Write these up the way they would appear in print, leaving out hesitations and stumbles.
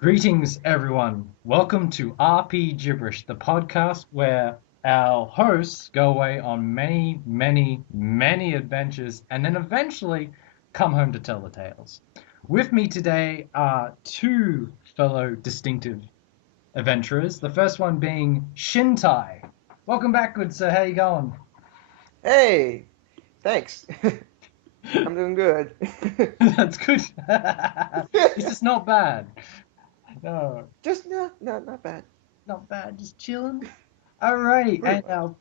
Greetings, everyone. Welcome to RPGibberish, the podcast where our hosts go away on many, many, many adventures and then eventually come home to tell the tales. With me today are two fellow distinctive adventurers. The first one being Shintai. Welcome back, good sir. How you going? Hey, thanks. I'm doing good. That's good. It's just not bad. No, Just not bad. not bad. Just chilling. Alrighty, Pretty and much. our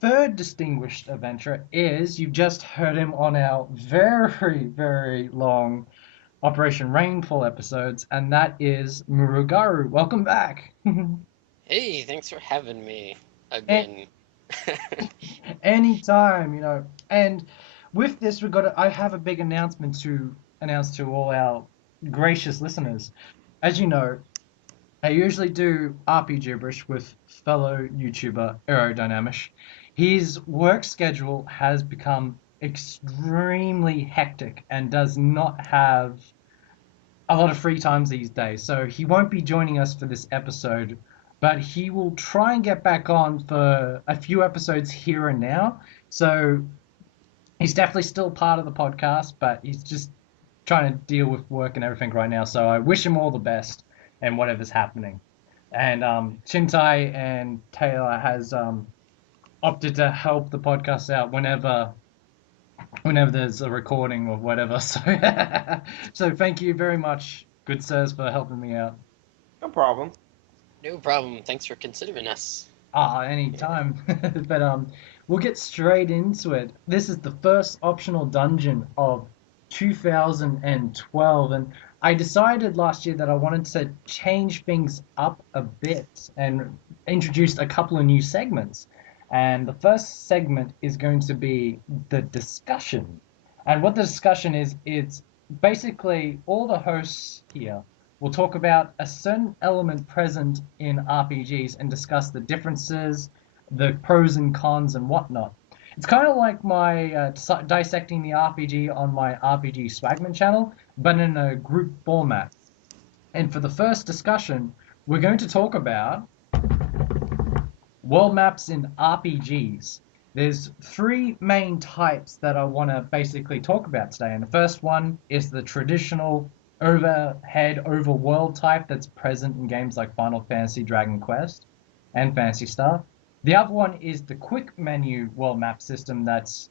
third distinguished adventurer is, you've just heard him on our very, very long Operation Rainfall episodes, and that is Muragaru. Welcome back. Hey, thanks for having me A- again. Anytime, And with this, I have a big announcement to announce to all our gracious listeners. As you know, I usually do RP gibberish with fellow YouTuber Aerodynamish. His work schedule has become extremely hectic and does not have a lot of free times these days. So he won't be joining us for this episode, but he will try and get back on for a few episodes here and now. So he's definitely still part of the podcast, but he's just trying to deal with work and everything right now. So I wish him all the best and whatever's happening. And Shintai and Taylor has opted to help the podcast out whenever there's a recording or whatever. So so thank you very much, good sirs, for helping me out. No problem. No problem. Thanks for considering us. Yeah. Anytime. But we'll get straight into it. This is the first optional dungeon of 2012, and I decided last year that I wanted to change things up a bit and introduced a couple of new segments. And the first segment is going to be the discussion. And what the discussion is, it's basically all the hosts here will talk about a certain element present in RPGs and discuss the differences, the pros and cons, and whatnot. It's kind of like my dissecting the RPG on my RPG Swagman channel, but in a group format. And for the first discussion, we're going to talk about world maps in RPGs. There's three main types that I want to basically talk about today. And the first one is the traditional overhead, overworld type that's present in games like Final Fantasy, Dragon Quest, and Phantasy Star. The other one is the quick menu world map system that's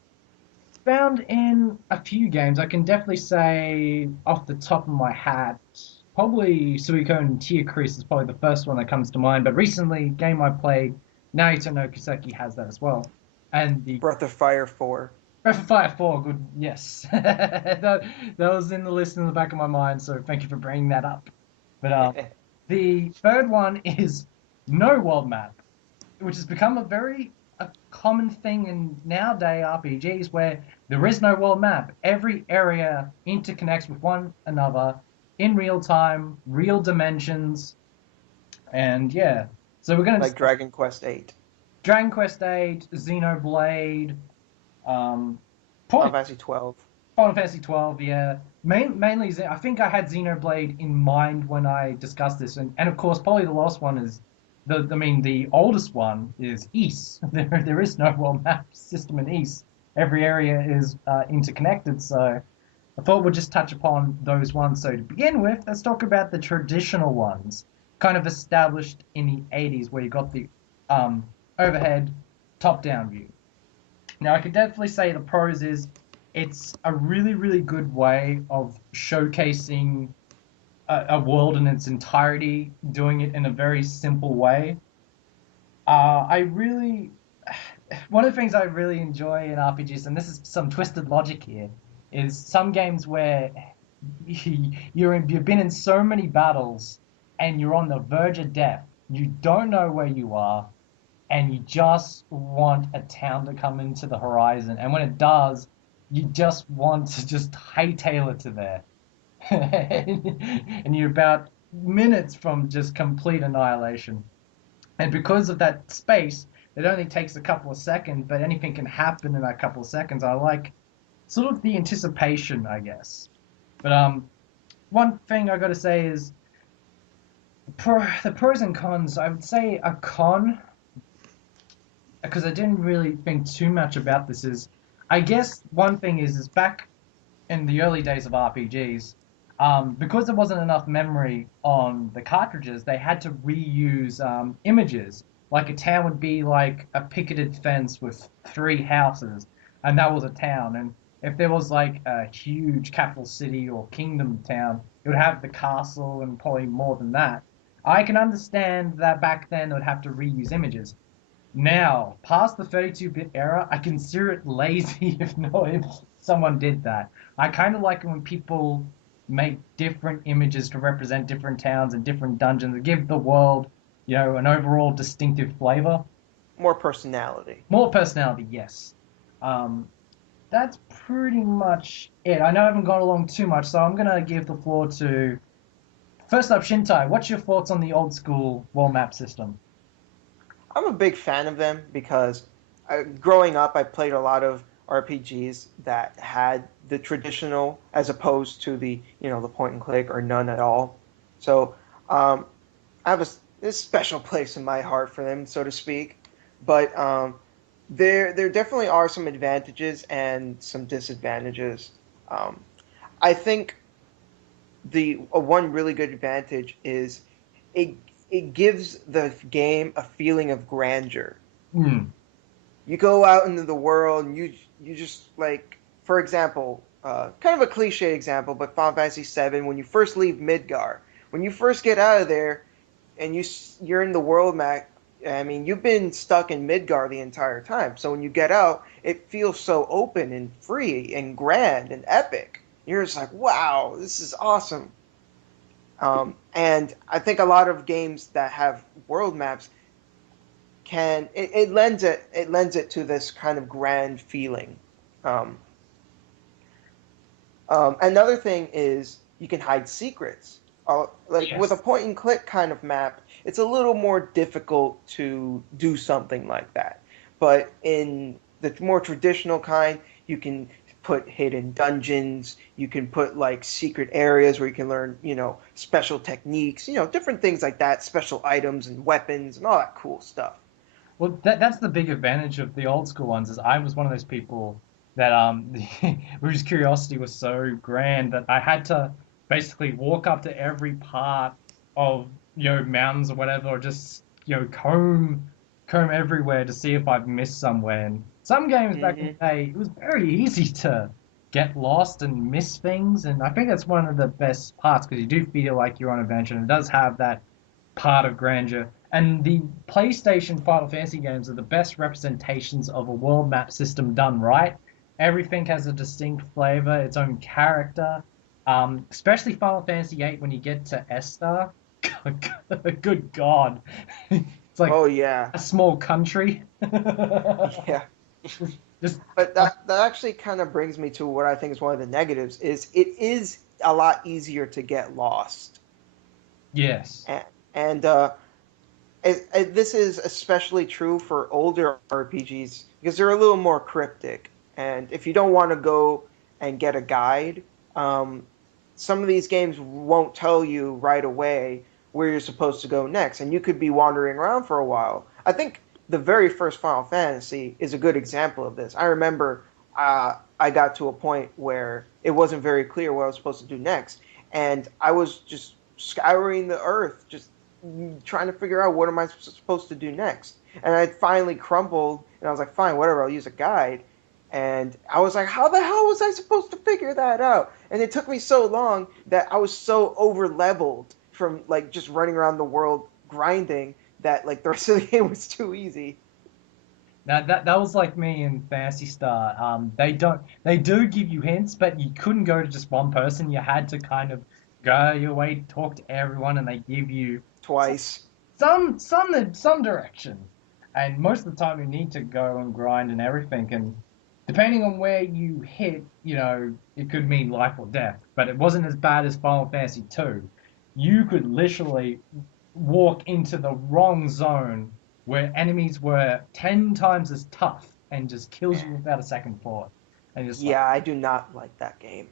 found in a few games. I can definitely say off the top of my hat, probably Suikoden Tearcrease is probably the first one that comes to mind. But recently, game I played, Naruto no Kiseki has that as well. And the Breath of Fire 4. Breath of Fire 4, good, yes. That was in the list in the back of my mind, so thank you for bringing that up. But the third one is no world map, which has become a common thing in nowadays RPGs where there is no world map. Every area interconnects with one another in real time, real dimensions, and yeah. So we're going to Like Dragon Quest 8. Dragon Quest VIII, Xenoblade, um, Final probably Fantasy 12. Final Fantasy 12, yeah. Mainly, I think I had Xenoblade in mind when I discussed this, and of course, probably the last one is the oldest one is East. There is no world map system in East. Every area is interconnected, so I thought we'd just touch upon those ones. So to begin with, let's talk about the traditional ones, kind of established in the 80s, where you got the um, overhead top-down view. Now, I could definitely say the pros is it's a really, really good way of showcasing a world in its entirety, doing it in a very simple way. I really, one of the things I really enjoy in RPGs, and this is some twisted logic here, is some games where you've been in so many battles and you're on the verge of death. You don't know where you are, and you just want a town to come into the horizon. And when it does, you just want to just hightail it to there. And you're about minutes from just complete annihilation. And because of that space, it only takes a couple of seconds, but anything can happen in that couple of seconds. I like sort of the anticipation, I guess. But one thing I got to say is The pros and cons, I would say a con, because I didn't really think too much about this, is I guess one thing is back in the early days of RPGs, because there wasn't enough memory on the cartridges, they had to reuse images. Like a town would be like a picketed fence with three houses, and that was a town. And if there was like a huge capital city or kingdom town, it would have the castle and probably more than that. I can understand that back then they would have to reuse images. Now, past the 32-bit era, I consider it lazy if someone did that. I kind of like it when people make different images to represent different towns and different dungeons and give the world, an overall distinctive flavor. More personality. More personality, yes. Um, that's pretty much it. I know I haven't gone along too much, so I'm gonna give the floor to first up, Shintai. What's your thoughts on the old school world map system? I'm a big fan of them because growing up, I played a lot of RPGs that had the traditional as opposed to the point and click or none at all. So I have this special place in my heart for them, so to speak. But there definitely are some advantages and some disadvantages. Um, I think the one really good advantage is it it gives the game a feeling of grandeur. Hmm. You go out into the world and you just like, for example, kind of a cliche example, but Final Fantasy VII, when you first leave Midgar, when you first get out of there and you're in the world map. I mean, you've been stuck in Midgar the entire time. So when you get out, it feels so open and free and grand and epic. You're just like, wow, this is awesome. And I think a lot of games that have world maps it lends it to this kind of grand feeling. Um, Another thing is you can hide secrets. Like with a Yes. point and click kind of map, it's a little more difficult to do something like that. But in the more traditional kind, you can put hidden dungeons, you can put like secret areas where you can learn, special techniques, different things like that, special items and weapons and all that cool stuff. Well, that's the big advantage of the old school ones. Is I was one of those people that whose curiosity was so grand that I had to basically walk up to every part of mountains or whatever, or just comb everywhere to see if I've missed somewhere. And some games back in Hmm. the day, it was very easy to get lost and miss things, and I think that's one of the best parts because you do feel like you're on adventure, and it does have that part of grandeur. And the PlayStation Final Fantasy games are the best representations of a world map system done right. Everything has a distinct flavor, its own character. Especially Final Fantasy VIII when you get to Estar. Good God. It's like Oh yeah, a small country. yeah. Just, But that actually kind of brings me to what I think is one of the negatives is it is a lot easier to get lost. yes. And this is especially true for older RPGs because they're a little more cryptic. And if you don't want to go and get a guide, um, some of these games won't tell you right away where you're supposed to go next, and you could be wandering around for a while. I think the very first Final Fantasy is a good example of this. I remember I got to a point where it wasn't very clear what I was supposed to do next, and I was just scouring the earth, just trying to figure out what am I supposed to do next. And I finally crumbled, and I was like, fine, whatever, I'll use a guide. And I was like, how the hell was I supposed to figure that out? And it took me so long that I was so over leveled from like just running around the world grinding that like the rest of the game was too easy. Now that was like me in Fantasy Star. They do give you hints, but you couldn't go to just one person. You had to kind of go your way, talk to everyone, and they give you Twice. some direction. And most of the time you need to go and grind and everything. And depending on where you hit, it could mean life or death. But it wasn't as bad as Final Fantasy 2. You could literally walk into the wrong zone where enemies were 10 times as tough and just kills you without a second thought. And just like, Yeah, I do not like that game.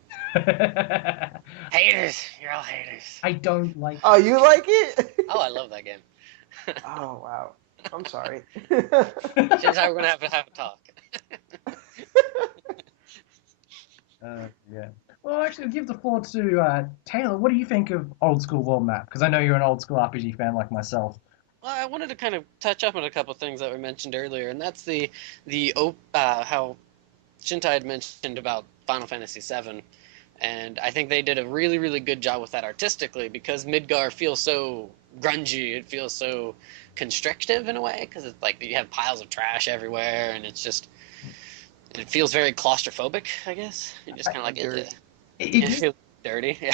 Haters, you're all haters. I don't like Oh, you like it? Oh, I love that game. Oh wow. I'm sorry. Shintai, we're gonna have to have a talk. Yeah. Well, actually, I'll give the floor to Taylor. What do you think of old school world map? Because I know you're an old school RPG fan like myself. Well, I wanted to kind of touch up on a couple things that were mentioned earlier, and that's how Shintai had mentioned about Final Fantasy VII, and I think they did a really, really good job with that artistically because Midgar feels so grungy. It feels so constrictive in a way because it's like you have piles of trash everywhere, and it feels very claustrophobic. I guess you're just kind of like Dirty. it feels dirty. Yeah.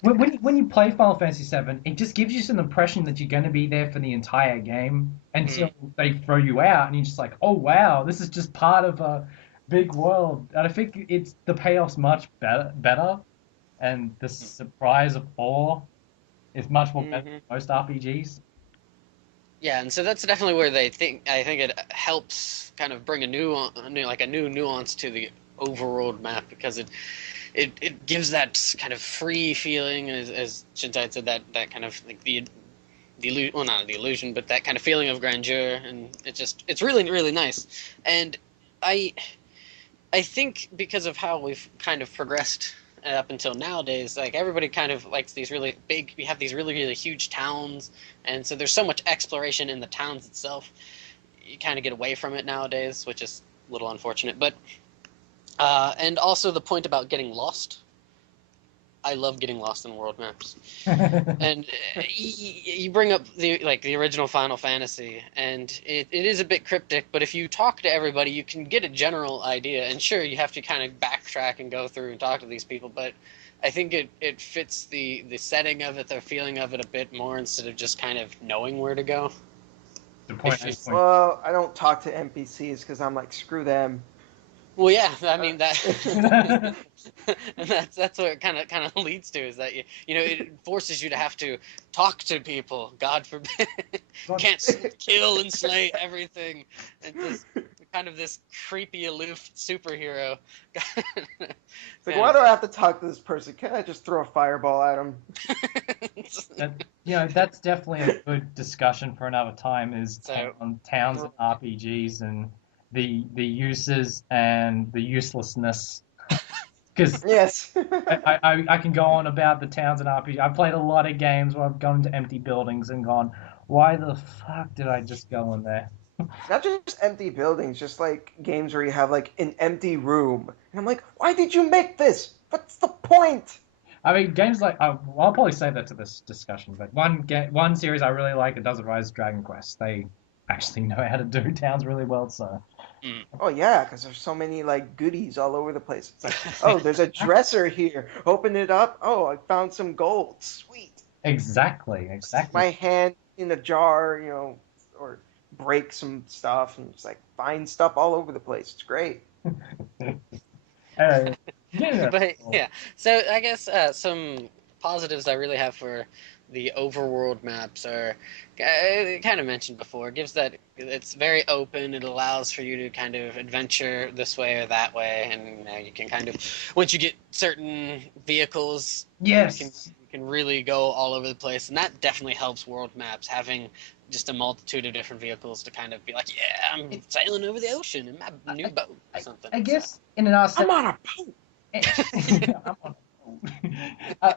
When you play Final Fantasy VII, it just gives you an impression that you're going to be there for the entire game until they throw you out, and you're just like, oh wow, this is just part of a big world. And I think the payoff's much better, and the surprise of awe is much more better than most RPGs. Yeah, and so that's definitely where I think it helps kind of bring a new nuance to the overworld map because it gives that kind of free feeling as Shintai said that kind of like the illusion, well, not the illusion, but that kind of feeling of grandeur, and it's really, really nice. And I I think because of how we've kind of progressed up until nowadays, like everybody kind of likes these really big. We have these really, really huge towns, and so there's so much exploration in the towns itself. You kind of get away from it nowadays, which is a little unfortunate. But and also the point about getting lost. I love getting lost in world maps. And you bring up the original Final Fantasy, and it is a bit cryptic, but if you talk to everybody, you can get a general idea. And sure, you have to kind of backtrack and go through and talk to these people, but I think it fits the setting of it, the feeling of it a bit more instead of just kind of knowing where to go. Well, I don't talk to NPCs because I'm like, screw them. Well, yeah, I mean that, and that's what it kind of leads to is that you know it forces you to have to talk to people. God forbid, can't kill and slay everything, and just kind of this creepy aloof superhero. It's like, why do I have to talk to this person? Can't I just throw a fireball at him? That's definitely a good discussion for another time. Is on towns and RPGs and the uses and the uselessness. Because yes, I can go on about the towns and RPGs. I've played a lot of games where I've gone into empty buildings and gone, why the fuck did I just go in there? not just empty buildings, just like games where you have like an empty room, and I'm like, why did you make this? What's the point? I mean, games like I'll probably save that to this discussion. But one series I really like that does it right is Dragon Quest. They actually know how to do towns really well. So. Oh yeah, because there's so many like goodies all over the place. It's like, oh, there's a dresser here. Open it up. Oh, I found some gold. Sweet. Exactly. Stick my hand in a jar, or break some stuff and just like find stuff all over the place. It's great. But yeah, so I guess some positives I really have for the overworld maps are kind of mentioned before. It gives that it's very open. It allows for you to kind of adventure this way or that way, and you can kind of once you get certain vehicles, yes, you can really go all over the place, and that definitely helps world maps having just a multitude of different vehicles to kind of be like, yeah, I'm sailing over the ocean in my new boat or something. I guess in an artistic, I'm on a boat. I'm on a boat.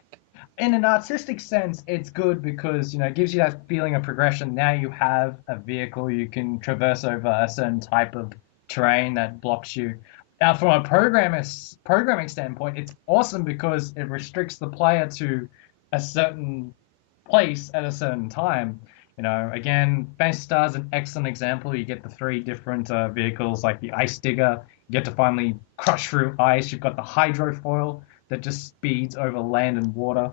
In an artistic sense, it's good because it gives you that feeling of progression. Now you have a vehicle you can traverse over a certain type of terrain that blocks you. Now, from a programming standpoint, it's awesome because it restricts the player to a certain place at a certain time. Again, Phantasy Star is an excellent example. You get the three different vehicles, like the Ice Digger. You get to finally crush through ice. You've got the Hydrofoil that just speeds over land and water.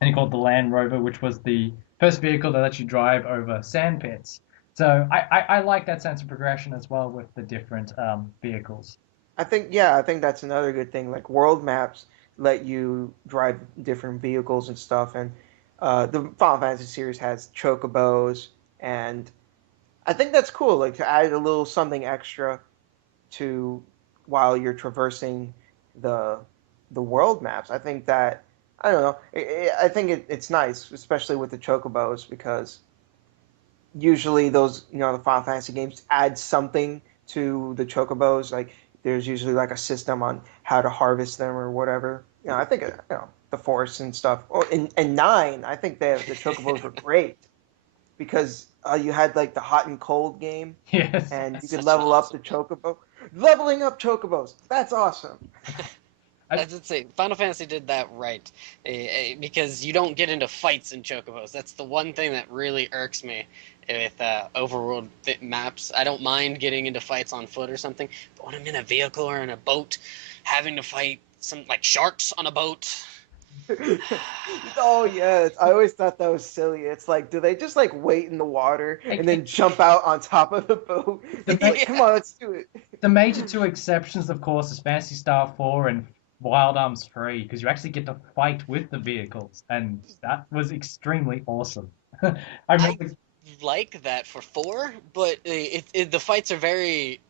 And you called the Land Rover, which was the first vehicle that lets you drive over sand pits. So I like that sense of progression as well with the different vehicles. I think that's another good thing. Like world maps let you drive different vehicles and stuff, and the Final Fantasy series has chocobos, and I think that's cool. Like to add a little something extra to while you're traversing the world maps. I think that I don't know. I think it's nice, especially with the chocobos, because usually those, the Final Fantasy games add something to the chocobos. Like there's usually like a system on how to harvest them or whatever. I think the forest and stuff. Oh, in nine, I think the chocobos were great because you had like the hot and cold game, Yes. and you That's could such an level up awesome the game. chocobo. Leveling up chocobos, that's awesome. I, That's insane. Final Fantasy did that right, because you don't get into fights in chocobos. That's the one thing that really irks me with overworld maps. I don't mind getting into fights on foot or something, but when I'm in a vehicle or in a boat, having to fight some like sharks on a boat. Oh yeah, I always thought that was silly. It's like, do they just like wait in the water I, and then jump out on top of the boat? the It's like, come Yeah. on, let's do it. the major two exceptions, of course, is Fantasy Star 4 and Wild Arms 3, because you actually get to fight with the vehicles, and that was extremely awesome. I I remember, like that for four, but the fights are very.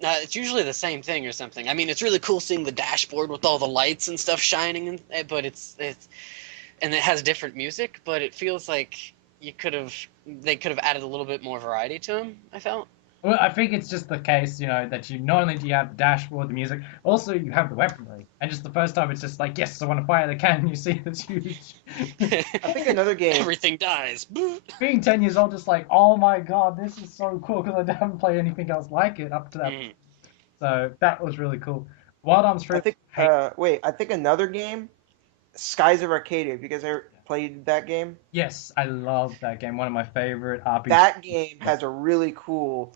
It's usually the same thing or something. I mean, it's really cool seeing the dashboard with all the lights and stuff shining, but it's and it has different music, but it feels like they could have added a little bit more variety to them. I felt. well, I think it's just the case, that you not only do you have the dashboard, the music, also you have the weaponry. And just the first time, it's just like, yes, I want to fire the cannon. You see this huge. I think another game. Everything dies. Being 10 years old, just like, oh my god, this is so cool because I haven't played anything else like it up to that. Mm. So that was really cool. Wild Arms I 3, think. hey, Wait. I think another game. Skies of Arcadia. Because I played that game. yes, I love that game. One of my favorite RPGs. That game has a really cool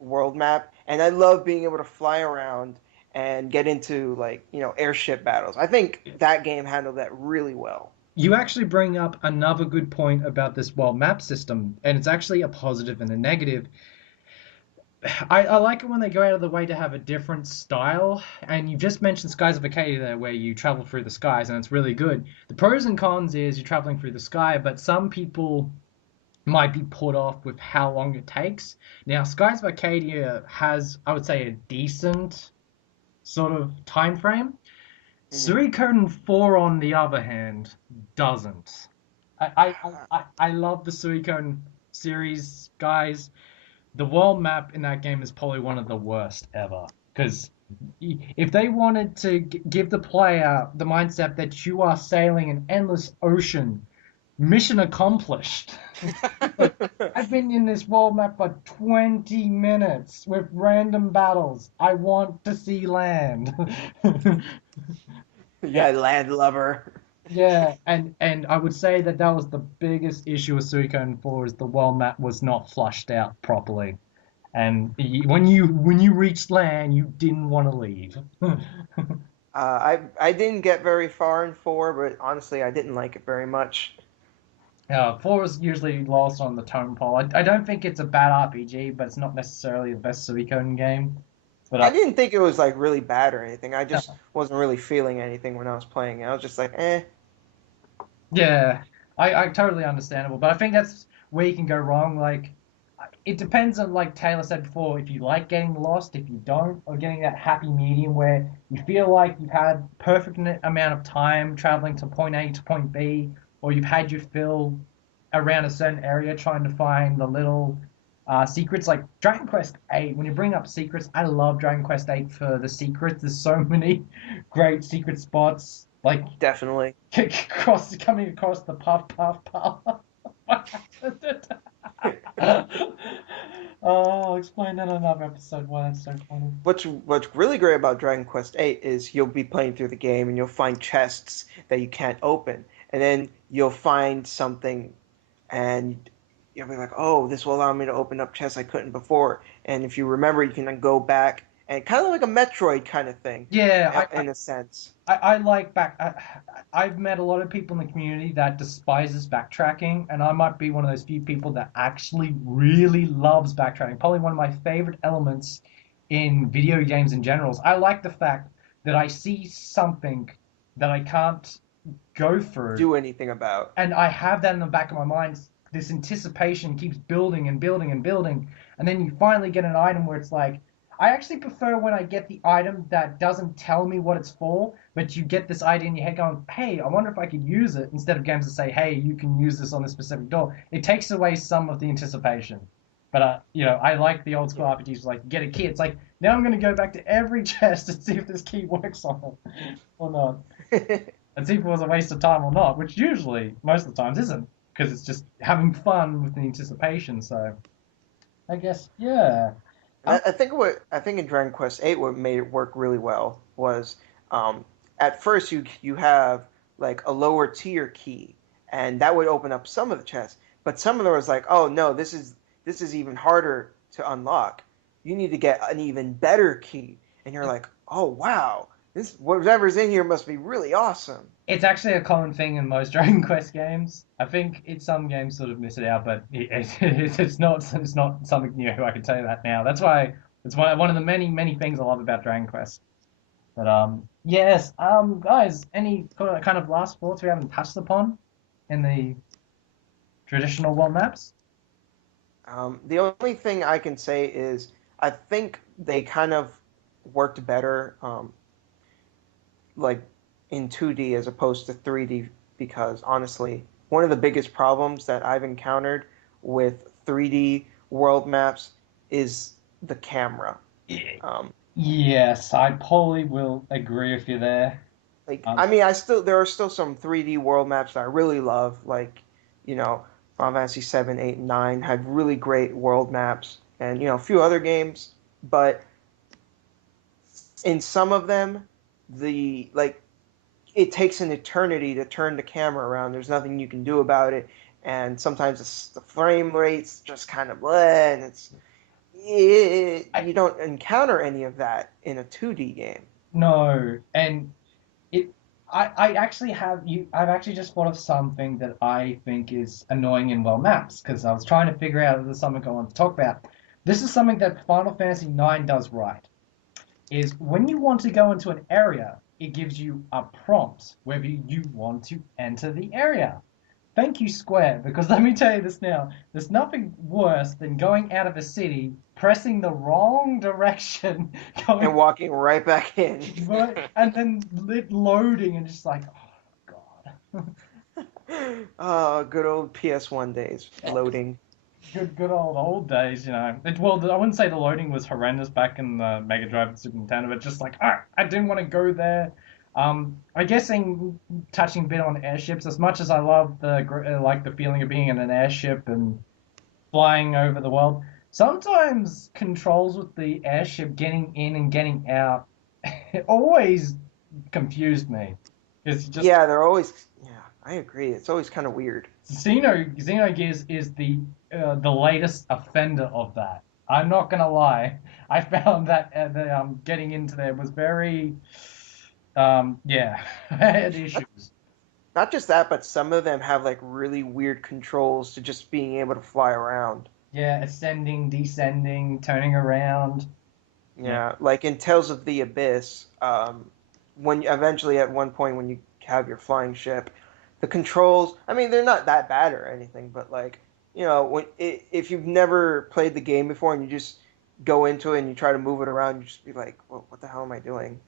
world map, and I love being able to fly around and get into like airship battles. I think that game handled that really well. You actually bring up another good point about this world map system, and it's actually a positive and a negative. I like it when they go out of the way to have a different style, and you just mentioned Skies of Acadia there, where you travel through the skies, and it's really good. The pros and cons is you're traveling through the sky, but some people might be put off with how long it takes. Now, Skies of Acadia has, I would say, a decent sort of time frame. Hmm. Suikoden 4, on the other hand, doesn't. I love the Suikoden series, guys. The world map in that game is probably one of the worst ever. Because if they wanted to give the player the mindset that you are sailing an endless ocean, mission accomplished. I've been in this world map for 20 minutes with random battles. I want to see land. Yeah, land lover. Yeah, and I would say that was the biggest issue with Suikoden 4 is the world map was not flushed out properly. And when you reached land, you didn't want to leave. I didn't get very far in four, but honestly, I didn't like it very much. 4 is usually lost on the tone pole. I don't think it's a bad RPG, but it's not necessarily the best Suikoden game. But I didn't think it was like really bad or anything. I just uh, wasn't really feeling anything when I was playing it. I was just like, eh. yeah, I totally understandable. But I think that's where you can go wrong. Like, it depends on, like Taylor said before, if you like getting lost, if you don't, or getting that happy medium where you feel like you've had perfect amount of time traveling to point A to point B, or you've had your fill around a certain area trying to find the little secrets. Like Dragon Quest 8, when you bring up secrets, I love Dragon Quest 8 for the secrets. There's so many great secret spots, like Definitely. coming across the puff puff puff. Oh, I'll explain that in another episode why that's so funny. What's really great about Dragon Quest 8 is you'll be playing through the game and you'll find chests that you can't open, and then you'll find something, and you'll be like, "Oh, this will allow me to open up chests I couldn't before." And if you remember, you can then go back and kind of like a Metroid kind of thing, Yeah, in a sense. I like I've met a lot of people in the community that despises backtracking, and I might be one of those few people that actually really loves backtracking. Probably one of my favorite elements in video games in general. I like the fact that I see something that I can't go through, Do anything about. and I have that in the back of my mind. This anticipation keeps building and building and building, and then you finally get an item where it's like, I actually prefer when I get the item that doesn't tell me what it's for, but you get this idea in your head going, hey, I wonder if I could use it, instead of games that say, hey, you can use this on this specific door. It takes away some of the anticipation. But, I like the old school RPGs, like, get a key. It's like, now I'm going to go back to every chest and see if this key works on it or not. And see if it was a waste of time or not, which usually, most of the times, isn't, because it's just having fun with the anticipation, so I guess, yeah. I think in Dragon Quest VIII, what made it work really well was, at first you have like a lower tier key, and that would open up some of the chests. But some of them was like, oh no, this is even harder to unlock. You need to get an even better key, and you're like, oh wow, this whatever's in here must be really awesome. It's actually a common thing in most Dragon Quest games. I think some games sort of miss it out, but it's not something new. I can tell you that now. That's why it's one of the many things I love about Dragon Quest. But yes, guys, any kind of last thoughts we haven't touched upon in the traditional world maps? The only thing I can say is I think they kind of worked better, like in 2D as opposed to 3D, because honestly, one of the biggest problems that I've encountered with 3D world maps is the camera. Yes, I probably will agree with you there. I mean, there are still some 3D world maps that I really love, like, Final Fantasy 7, 8, and 9 had really great world maps, and a few other games, but in some of them, it takes an eternity to turn the camera around. There's nothing you can do about it, and sometimes the frame rates just kind of bleh, and you don't encounter any of that in a 2D game. No, and I actually I've actually just thought of something that I think is annoying in world maps, because I was trying to figure out if there's something I want to talk about. This is something that Final Fantasy IX does right. Is when you want to go into an area, it gives you a prompt whether you want to enter the area. Thank you, Square, because let me tell you this now. There's nothing worse than going out of a city, pressing the wrong direction, and walking right back in. And then loading and just like, oh, God. Oh, good old PS1 days, loading. Good old days, Well, I wouldn't say the loading was horrendous back in the Mega Drive and Super Nintendo, but just like, I didn't want to go there. I guess touching a bit on airships, as much as I love the feeling of being in an airship and flying over the world, sometimes controls with the airship getting in and getting out it always confused me. It's just they're always. Yeah, I agree. It's always kind of weird. Xenogears is the latest offender of that. I'm not gonna lie. I found that getting into there was very I had issues. Not just that, but some of them have like really weird controls to just being able to fly around. Yeah, ascending, descending, turning around. Yeah, like in Tales of the Abyss, when eventually at one point when you have your flying ship, the controls, I mean, they're not that bad or anything, but like, if you've never played the game before and you just go into it and you try to move it around, you just be like, well, what the hell am I doing?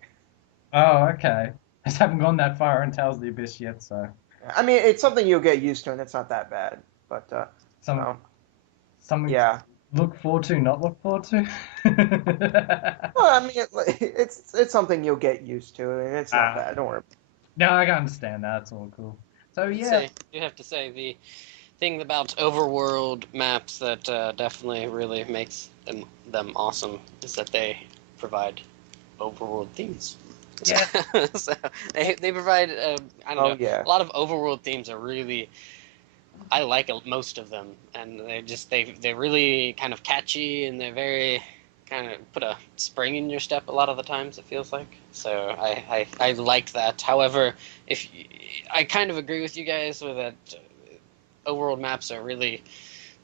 Oh, okay. I just haven't gone that far in Tales of the Abyss yet, so. I mean, it's something you'll get used to, and it's not that bad. But something yeah. Look forward to, not look forward to. Well, I mean, it's something you'll get used to, and it's not bad. Don't worry. No, I can understand that. It's all cool. So yeah, you have to say the thing about overworld maps that definitely really makes them awesome is that they provide overworld themes. Yeah. So they provide I don't know. Yeah. A lot of overworld themes are really. I like most of them, and they're really kind of catchy, and they're very kind of put a spring in your step a lot of the times. It feels like so. I like that. However, I kind of agree with you guys with that, overworld maps are really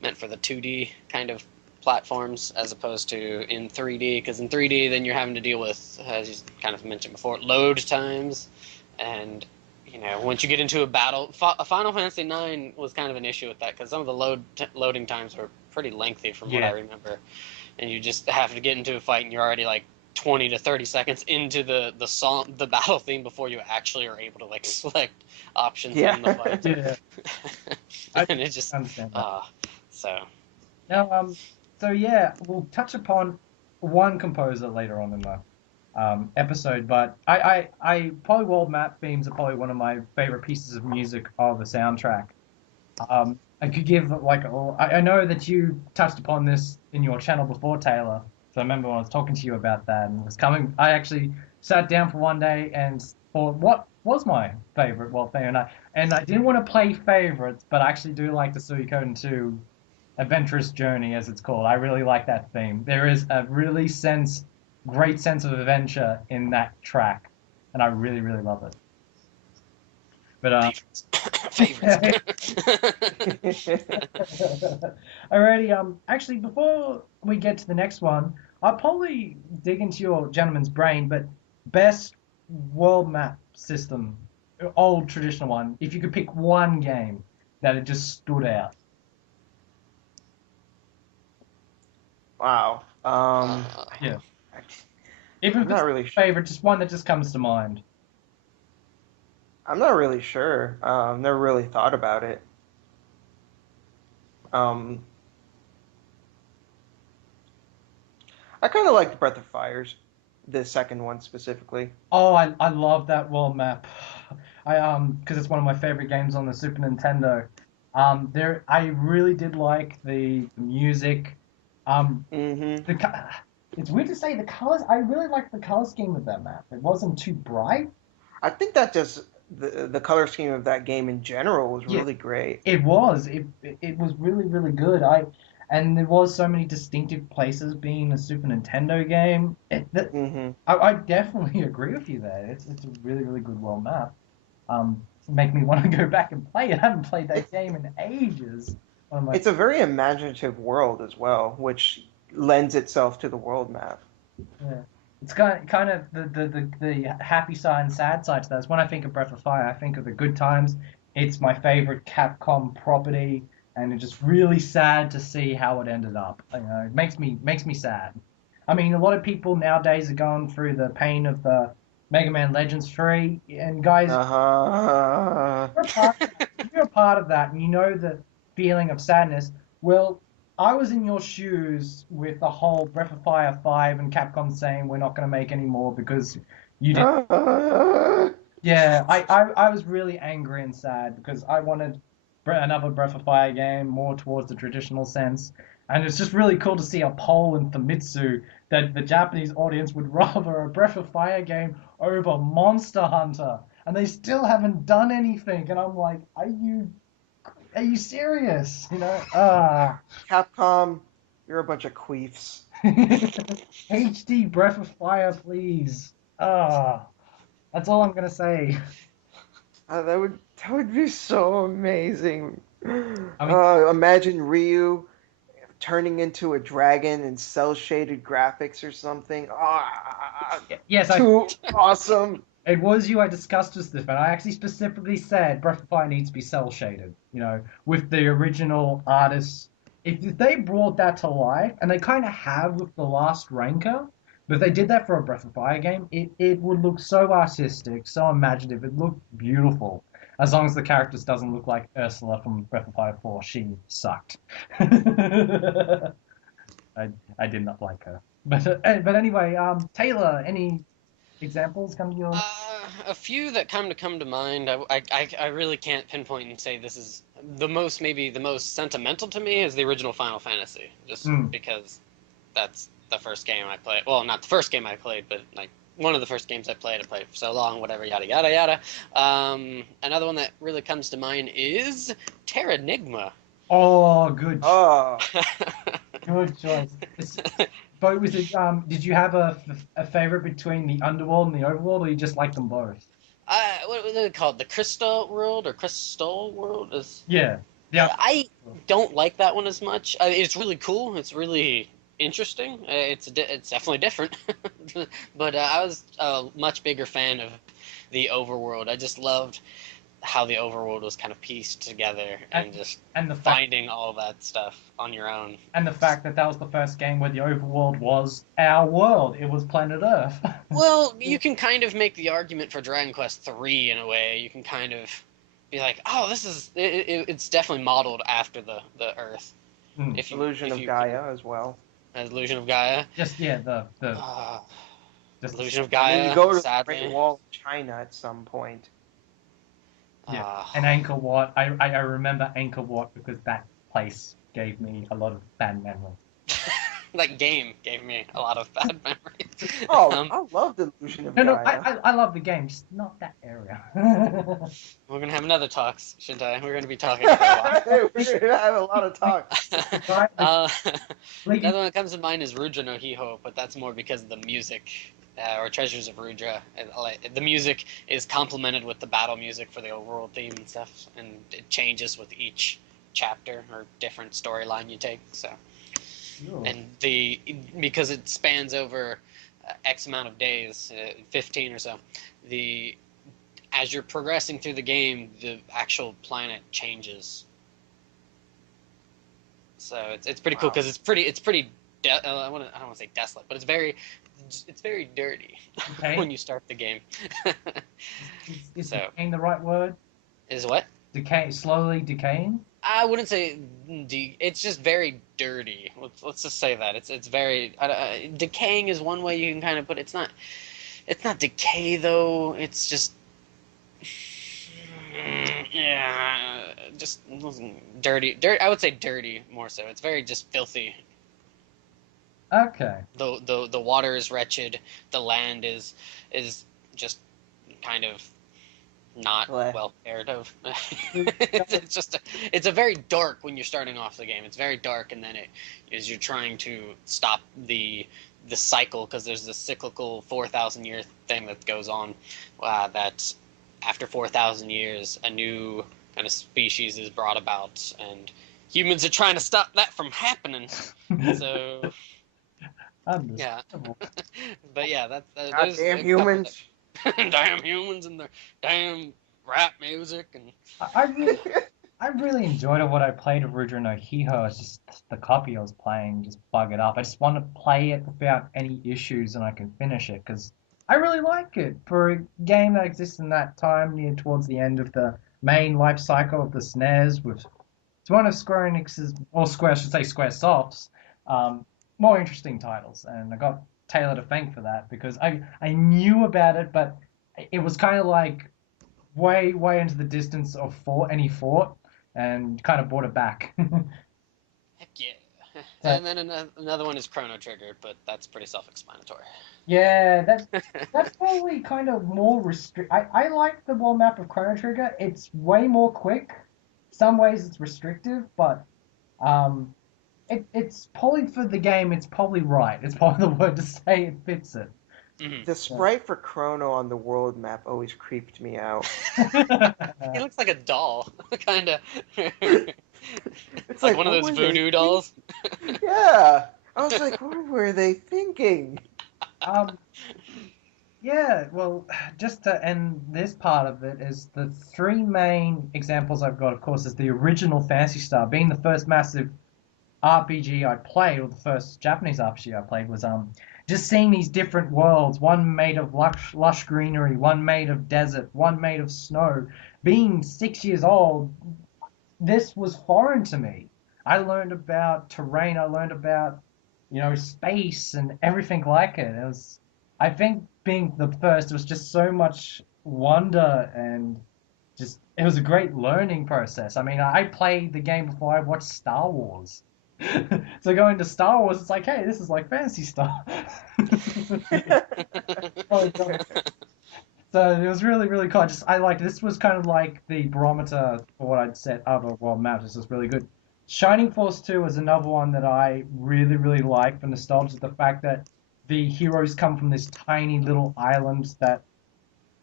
meant for the 2D kind of platforms as opposed to in 3D. Because in 3D, then you're having to deal with, as you kind of mentioned before, load times and. Once you get into a battle, Final Fantasy IX was kind of an issue with that because some of the loading times were pretty lengthy from what I remember. and you just have to get into a fight, and you're already like 20 to 30 seconds into the song, the battle theme, before you actually are able to like select options in the fight. Yeah. And it just understand that. so Now, so yeah, we'll touch upon one composer later on in the episode, but probably world map themes are probably one of my favorite pieces of music of the soundtrack. I could give like I know that you touched upon this in your channel before, Taylor. So I remember when I was talking to you about that and was coming. I actually sat down for one day and thought, what was my favorite world theme? And I didn't want to play favorites, but I actually do like the Suikoden 2 Adventurous Journey, as it's called. I really like that theme. There is a really great sense of adventure in that track, and I really, really love it. But favorites. Alrighty, actually, before we get to the next one, I'll probably dig into your gentleman's brain, but best world map system, old traditional one, if you could pick one game that it just stood out. Wow. Yeah. Even if I'm not it's really your sure. favorite, just one that just comes to mind. I'm not really sure. Never really thought about it. I kind of liked Breath of Fires, the second one specifically. Oh, I love that world map. Because it's one of my favorite games on the Super Nintendo. I really did like the music. Mm-hmm. It's weird to say the colors. I really liked the color scheme of that map. It wasn't too bright. I think that just the color scheme of that game in general was Yeah, really great. it was. It was really really good. And there was so many distinctive places being a Super Nintendo game. Mm-hmm. I definitely agree with you there. It's a really really good world map. Make me want to go back and play it. I haven't played that game in ages. It's a very imaginative world as well, which lends itself to the world map. Yeah. It's kind of the happy side and sad side to that. When I think of Breath of Fire, I think of the good times. It's my favorite Capcom property, and it's just really sad to see how it ended up. You know, it makes me sad. I mean, a lot of people nowadays are going through the pain of the Mega Man Legends 3, and guys, Uh-huh. you're a part of that, and you know the feeling of sadness. Well, I was in your shoes with the whole Breath of Fire 5 and Capcom saying we're not going to make any more because you didn't. Yeah, I was really angry and sad because I wanted another Breath of Fire game more towards the traditional sense. And it's just really cool to see a poll in Famitsu that the Japanese audience would rather a Breath of Fire game over Monster Hunter. And they still haven't done anything. And I'm like, are you serious? You know? Capcom, you're a bunch of queefs. HD Breath of Fire, please. That's all I'm gonna say. That would be so amazing. I mean, Imagine Ryu turning into a dragon in cell shaded graphics or something. yes, Too awesome. it was you I discussed with this, but I actually specifically said Breath of Fire needs to be cell shaded. You know, with the original artists. If they brought that to life, and they kind of have with the last Ranker, but if they did that for a Breath of Fire game, it would look so artistic, so imaginative. It looked beautiful. As long as the characters doesn't look like Ursula from Breath of Fire 4, she sucked. I did not like her. But anyway, Taylor, any examples come to your? A few that come to mind. I really can't pinpoint and say this is maybe the most sentimental to me is the original Final Fantasy, just because that's the first game I played. Well, not the first game I played, but like one of the first games I played. I played it for so long, whatever, yada yada yada. Another one that really comes to mind is Terranigma. Oh, good. Oh, Good choice. But was it? Did you have a favorite between the underworld and the overworld, or you just like them both? What do they call it? The Crystal World or Crystal World? Yeah. Yeah. I don't like that one as much. It's really cool. It's really interesting. It's definitely different. But I was a much bigger fan of the overworld. I just loved how the overworld was kind of pieced together and just and the fact finding all that stuff on your own. and the fact that that was the first game where the overworld was our world. It was planet Earth. Well, you can kind of make the argument for Dragon Quest III in a way. You can kind of be like, oh, this is it's definitely modeled after the Earth. Mm. Illusion of Gaia as well. Illusion of Gaia. Just yeah, just Illusion of And Gaia. then you go to the sadly. Great Wall of China at some point. yeah. And Angkor Wat. I remember Angkor Wat because that place gave me a lot of bad memories. That game gave me a lot of bad memories. Oh, I love the Illusion of Gaia. No, I love the game, just not that area. We're gonna have another talks, Shintai. We're gonna be talking for a while. We're gonna have a lot of talks. Right? The other one that comes to mind is Rudra no Hiho, but that's more because of the music, or Treasures of Rudra. The music is complemented with the battle music for the overworld theme and stuff, and it changes with each chapter or different storyline you take. So, Ooh. and because it spans over X amount of days, 15 or so, as you're progressing through the game, the actual planet changes. So it's pretty cool because it's pretty. I don't want to say desolate, but it's very dirty Okay. when you start the game. Is So- decaying the right word? Is what? Slowly decaying? I wouldn't say it's just very dirty. Let's just say that it's very decaying is one way you can kind of put it. It's not decay though. It's just just dirty. I would say dirty more so. It's very just filthy. Okay. The water is wretched. The land is just kind of not Bleh. well cared of. It's a very dark when you're starting off the game. It's very dark, and then as you're trying to stop the cycle, because there's this cyclical 4,000 year thing that goes on. That after 4,000 years, a new kind of species is brought about, and humans are trying to stop that from happening. So yeah, but yeah, that's Goddamn humans. damn humans and their damn rap music and I really enjoyed it. What I played of Rudra no Hiho. It's just the copy I was playing just bug it up. I just want to play it without any issues and I can finish it because I really like it for a game that exists in that time near towards the end of the main life cycle of the SNES. It's one of Square Enix's, or Square, I should say Squaresoft's, more interesting titles, and I got Taylor to thank for that because I knew about it, but it was kind of like way into the distance of any fort, and kind of brought it back. heck yeah. And then another one is Chrono Trigger, but that's pretty self-explanatory. Yeah, that's probably kind of more restrict. I like the world map of Chrono Trigger. It's way more quick. Some ways it's restrictive, but it's probably for the game. It's probably right. It's probably the word to say. It fits it. Mm-hmm. The sprite for Chrono on the world map always creeped me out. He looks like a doll, kind of. It's like one of what those were they voodoo dolls. Yeah. I was like, what were they thinking? Yeah, well, just to end this part of it is the three main examples I've got, of course, is the original Phantasy Star, being the first massive RPG I played, or the first Japanese RPG I played, was just seeing these different worlds, one made of lush greenery, one made of desert, one made of snow. Being 6 years old, this was foreign to me. I learned about terrain, I learned about, space and everything like it. I think being the first, it was just so much wonder and it was a great learning process. I mean, I played the game before I watched Star Wars. So going to Star Wars, it's like, hey, this is like Phantasy Star. Oh, God. So it was really, really cool. This was kind of like the barometer for what I'd set other world maps. This was really good. Shining Force 2 is another one that I really, really like for nostalgia. The fact that the heroes come from this tiny little island that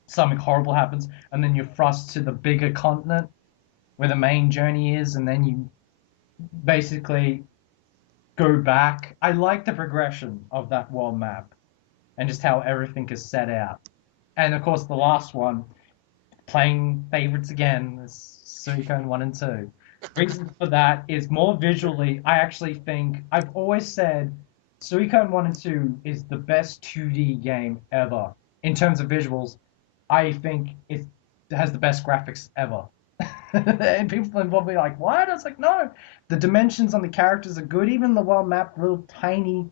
something horrible happens, and then you're thrust to the bigger continent where the main journey is, and then you basically go back. I like the progression of that world map and just how everything is set out. And of course, the last one, playing favorites again, is Suikoden 1 and 2. Reason for that is more visually, I actually think, I've always said Suikoden 1 and 2 is the best 2D game ever. In terms of visuals, I think it has the best graphics ever. And people are probably like, what? I was like, no. The dimensions on the characters are good. Even the world map, little tiny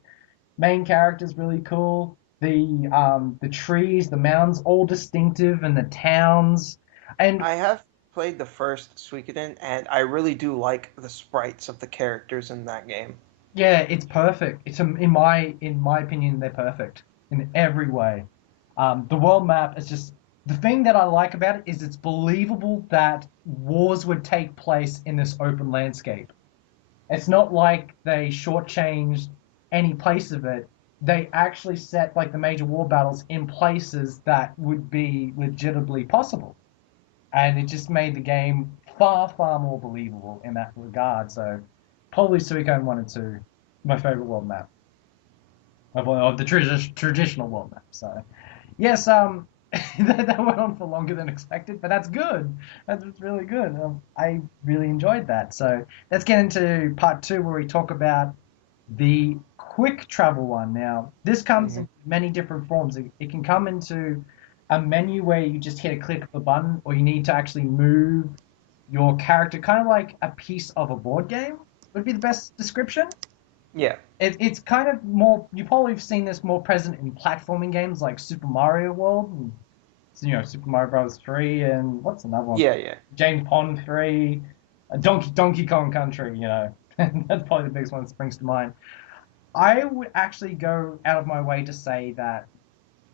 main character's really cool. The trees, the mountains, all distinctive, and the towns. And I have played the first Suikoden, and I really do like the sprites of the characters in that game. yeah, it's perfect. In my opinion, they're perfect in every way. The world map is just the thing that I like about it is it's believable that wars would take place in this open landscape. It's not like they shortchanged any place of it. They actually set like the major war battles in places that would be legitimately possible, and it just made the game far, far more believable in that regard. So, probably Suikoden 1 and 2, my favorite world map of the traditional world map. So, yes, that went on for longer than expected, but that's good. That's really good. I really enjoyed that. So let's get into part two where we talk about the quick travel one. Now, this comes Hmm. in many different forms. It can come into a menu where you just hit a click of a button, or you need to actually move your character, kind of like a piece of a board game, would be the best description. Yeah. It's kind of more, you probably have seen this more present in platforming games like Super Mario World, and, Super Mario Bros. 3, and what's another one? Yeah, yeah. James Pond 3, Donkey Kong Country, That's probably the biggest one that springs to mind. I would actually go out of my way to say that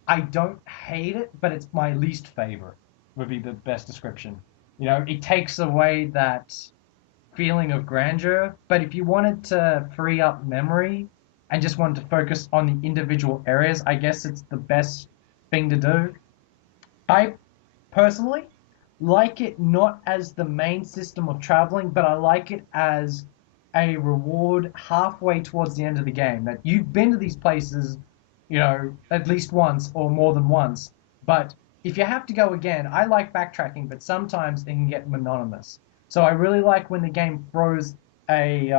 I don't hate it, but it's my least favorite, would be the best description. It takes away that feeling of grandeur, but if you wanted to free up memory and just wanted to focus on the individual areas, I guess it's the best thing to do. I personally like it not as the main system of traveling, but I like it as a reward halfway towards the end of the game. That you've been to these places, at least once or more than once. But if you have to go again, I like backtracking, but sometimes it can get monotonous. So I really like when the game throws a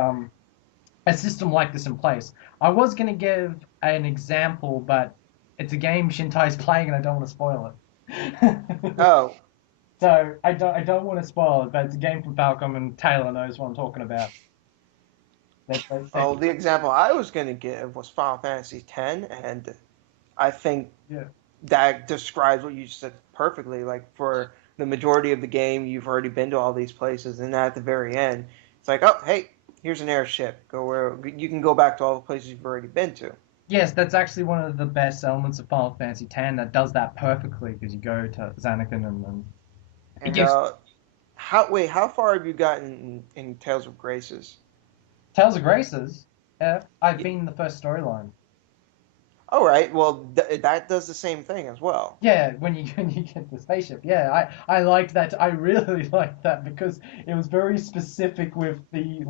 system like this in place. I was going to give an example, but it's a game Shintai's playing, and I don't want to spoil it. Oh, So I don't want to spoil it, but it's a game from Falcom, and Taylor knows what I'm talking about. oh, the example I was going to give was Final Fantasy X, and I think Yeah. that describes what you just said perfectly. Like, for the majority of the game, you've already been to all these places, and at the very end, it's like, oh, hey, here's an airship. Go where you can go back to all the places you've already been to. Yes, that's actually one of the best elements of Final Fantasy X that does that perfectly because you go to Xanarkand and it And gives how far have you gotten in Tales of Graces? Tales of Graces. I've been in the first storyline. All right, well, that does the same thing as well. Yeah, when you get the spaceship. Yeah, I liked that. I really liked that because it was very specific with the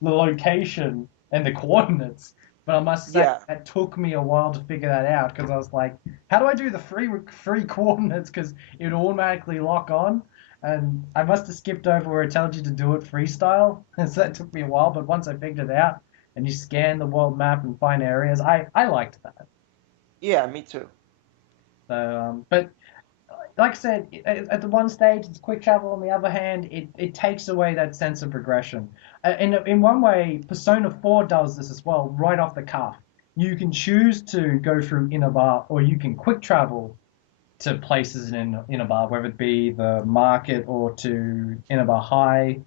location and the coordinates. But I must say Yeah, that took me a while to figure that out because I was like, how do I do the free coordinates? Because it would automatically lock on, and I must have skipped over where it tells you to do it freestyle. And so that took me a while. But once I figured it out, and you scan the world map and find areas, I liked that. yeah, me too. So, but like I said, at the one stage it's quick travel. On the other hand, it takes away that sense of progression. In one way, Persona 4 does this as well, right off the cuff. You can choose to go through Inaba, or you can quick travel to places in Inaba, whether it be the market or to Inaba High.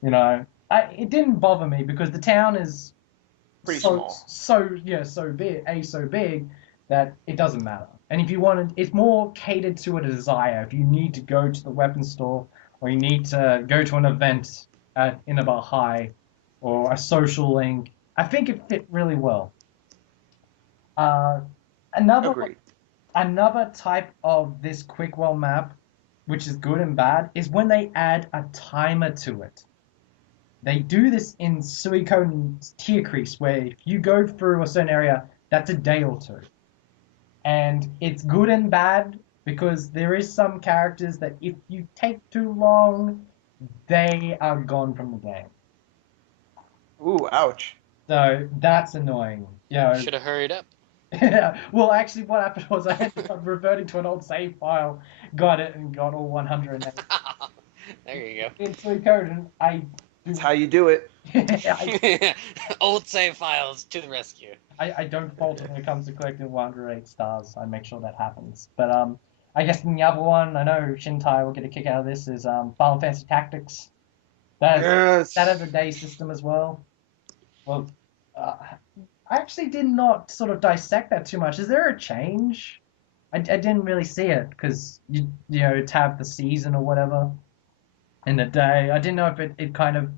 It didn't bother me because the town is Pretty so small. so yeah so big that it doesn't matter. And if you want to, it's more catered to a desire. If you need to go to the weapon store or you need to go to an event at Inaba High or a social link, I think it fit really well. Uh, another Agreed. another type of this quick well map, which is good and bad, is when they add a timer to it. They do this in Suikoden's Tier Crease, where if you go through a certain area, that's a day or two. And it's good and bad because there is some characters that if you take too long, they are gone from the game. Ooh, ouch. So that's annoying. Should have hurried up. Well, actually, what happened was I ended up reverting to an old save file, got it, and got all 108. There you go. In Suikoden, I do. That's how you do it. Old save files to the rescue. I don't falter when it comes to collecting 108 stars. I make sure that happens. But I guess in the other one, I know Shintai will get a kick out of this, is Final Fantasy Tactics. That has a day system as well. Well, I actually did not sort of dissect that too much. Is there a change? I didn't really see it because you know to have the season or whatever in the day. I didn't know if it kind of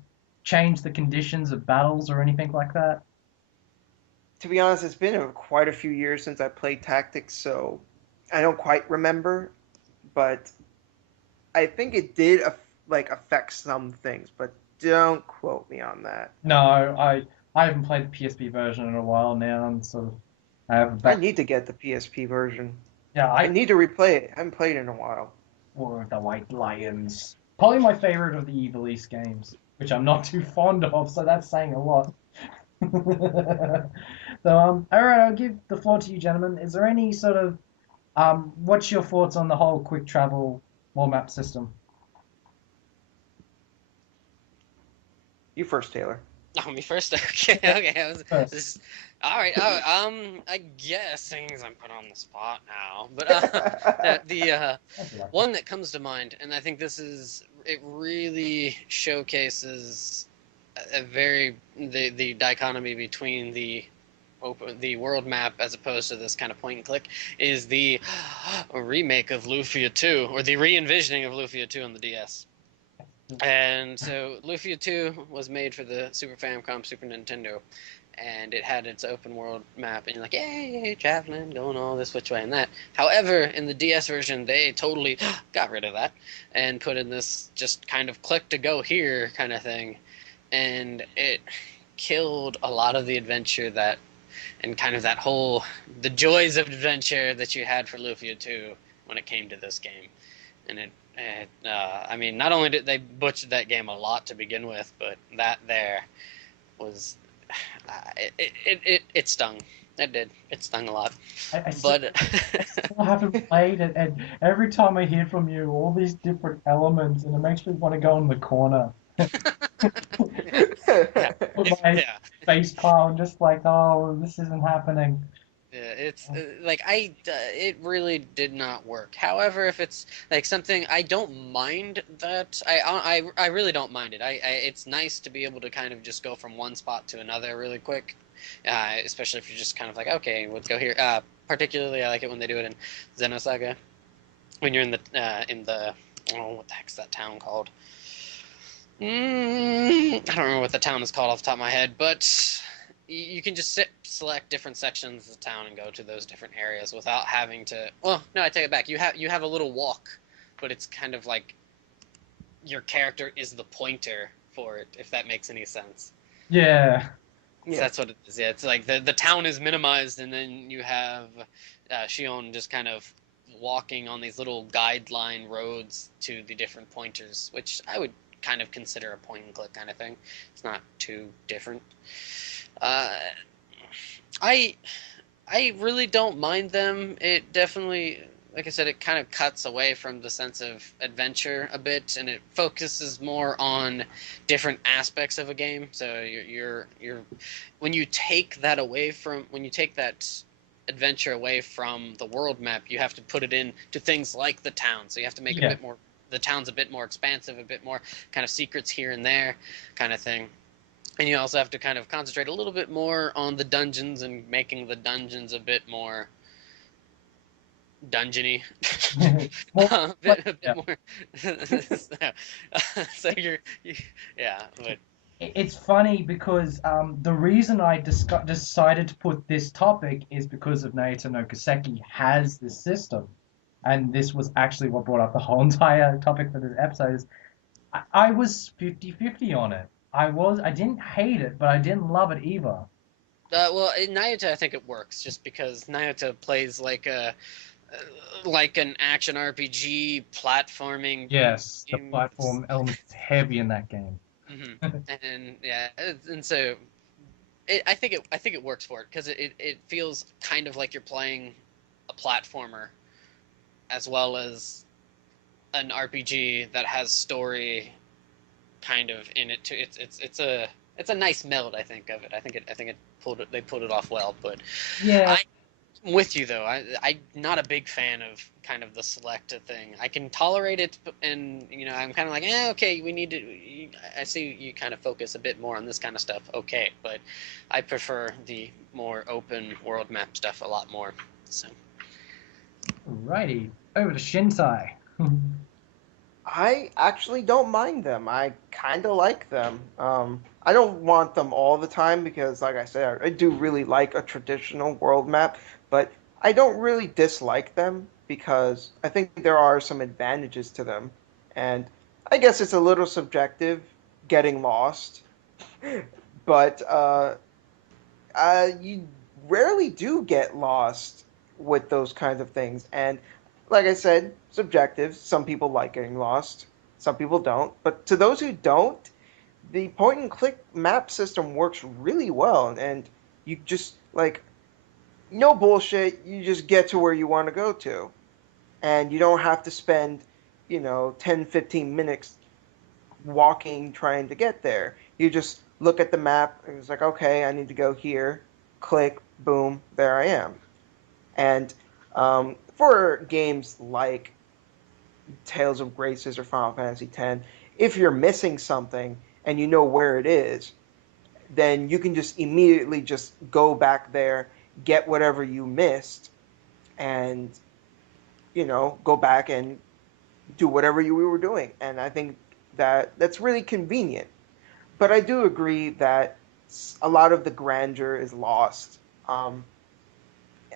changed the conditions of battles or anything like that. To be honest, it's been quite a few years since I played Tactics, so I don't quite remember. But I think it did affect some things, but don't quote me on that. No, I haven't played the PSP version in a while now, and sort of I need to get the PSP version. Yeah, I need to replay it. I haven't played it in a while. Or the White Lions. Probably my favorite of the Evil East games, which I'm not too fond of, so that's saying a lot. So, all right, I'll give the floor to you, gentlemen. Is there any sort of, what's your thoughts on the whole quick travel world map system? You first, Taylor. Oh, me first? Okay, okay. All right. I guess things I'm put on the spot now, but the one that comes to mind, and I think it really showcases the dichotomy between the world map as opposed to this kind of point and click, is the remake of Lufia 2, or the re-envisioning of Lufia 2 on the DS. And so Lufia 2 was made for the Super Famicom, Super Nintendo, and it had its open world map, and you're like, yay, traveling, going all this which way and that. However, in the DS version, they totally got rid of that and put in this just kind of click to go here kind of thing, and it killed a lot of the adventure and kind of the joys of adventure that you had for Lufia 2 when it came to this game. And I mean, not only did they butcher that game a lot to begin with, but that there was, it stung. It did. It stung a lot. I still haven't played it, and every time I hear from you, all these different elements, and it makes me want to go in the corner. Put my face pile and just like, oh, this isn't happening. Yeah, it's it really did not work. However, if it's like something, I don't mind that. I really don't mind it. It's nice to be able to kind of just go from one spot to another really quick, especially if you're just kind of like, okay, let's go here. Particularly, I like it when they do it in Xenosaga, when you're in the what the heck's that town called? I don't remember what the town is called off the top of my head, but you can just select different sections of the town and go to those different areas without having to. Well, no, I take it back. You have a little walk, but it's kind of like your character is the pointer for it, if that makes any sense. Yeah. So that's what it is. Yeah, it's like the town is minimized, and then you have Shion just kind of walking on these little guideline roads to the different pointers, which I would kind of consider a point and click kind of thing. It's not too different. I really don't mind them. It definitely, like I said, it kind of cuts away from the sense of adventure a bit, and it focuses more on different aspects of a game. So you're when you take that adventure away from the world map, you have to put it into things like the town. So you have to make the town's a bit more expansive, a bit more kind of secrets here and there kind of thing. And you also have to kind of concentrate a little bit more on the dungeons and making the dungeons a bit more dungeony. a bit more. So but it's funny because the reason I decided to put this topic is because of Naoto no Kiseki has this system. And this was actually what brought up the whole entire topic for this episode. Is I was 50-50 on it. I didn't hate it, but I didn't love it either. Well, in Naoto, I think it works just because Naoto plays like like an action RPG platforming. Yes, the game. platform element is heavy in that game. And yeah, and so I think it works for it because it feels kind of like you're playing a platformer as well as an RPG that has story kind of in it too. It's a nice meld, I think, of it. I think they pulled it off well. But Yeah, I'm with you though. I'm not a big fan of kind of the select thing. I can tolerate it, and I'm kind of like, okay, we need to. I see you kind of focus a bit more on this kind of stuff. Okay, but I prefer the more open world map stuff a lot more. So. righty. Over to Shintai. I actually don't mind them. I kind of like them. I don't want them all the time because, like I said, I do really like a traditional world map, but I don't really dislike them because I think there are some advantages to them. And I guess it's a little subjective getting lost, but you rarely do get lost with those kinds of things. And like I said, subjective. Some people like getting lost, some people don't. But to those who don't, the point and click map system works really well. And you just, like, no bullshit, you just get to where you want to go to. And you don't have to spend, 10, 15 minutes walking trying to get there. You just look at the map and it's like, okay, I need to go here. Click, boom, there I am. And for games like Tales of Graces or Final Fantasy X, if you're missing something and you know where it is, then you can just immediately just go back there, get whatever you missed, and go back and do whatever you were doing. And I think that that's really convenient. But I do agree that a lot of the grandeur is lost.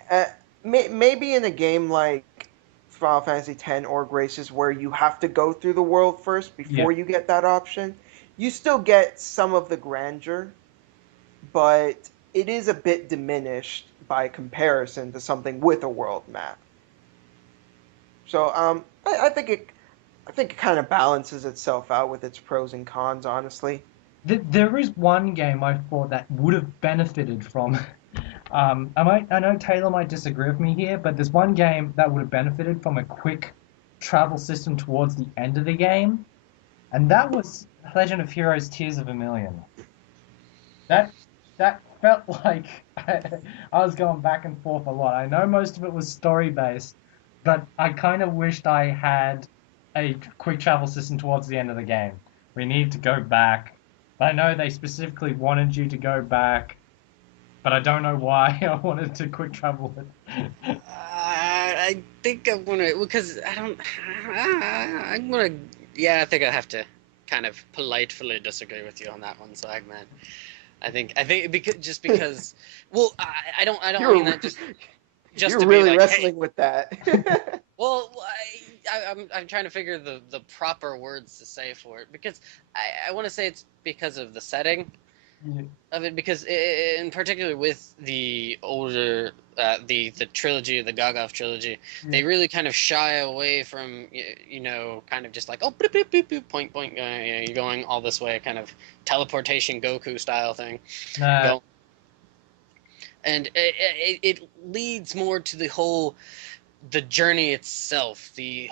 Uh, maybe in a game like Final Fantasy X or Graces, where you have to go through the world first Yeah, before you get that option, you still get some of the grandeur, but it is a bit diminished by comparison to something with a world map. So I think it kind of balances itself out with its pros and cons, honestly. there is one game I thought that would have benefited from. I know Taylor might disagree with me here, but there's one game that would have benefited from a quick travel system towards the end of the game, and that was Legend of Heroes: Tears of Vermilion. That that felt like I was going back and forth a lot. I know most of it was story based, but I kind of wished I had a quick travel system towards the end of the game. We need to go back. I know they specifically wanted you to go back, but I don't know why I wanted to quick travel it. I think I'm gonna because I don't. I'm gonna. Yeah, I think I have to kind of politely disagree with you on that one, Swagman. I think because well, I don't mean You're that just you're to be really like, hey, wrestling with that. well, I'm trying to figure the proper words to say for it because I want to say it's because of the setting Yeah. of it because in particular with the older the trilogy, the Gagov trilogy, they really kind of shy away from kind of just like, oh, boop, boop, boop, boop, point point, you're going all this way, kind of teleportation Goku style thing. Nah, Go, and it leads more to the journey itself, the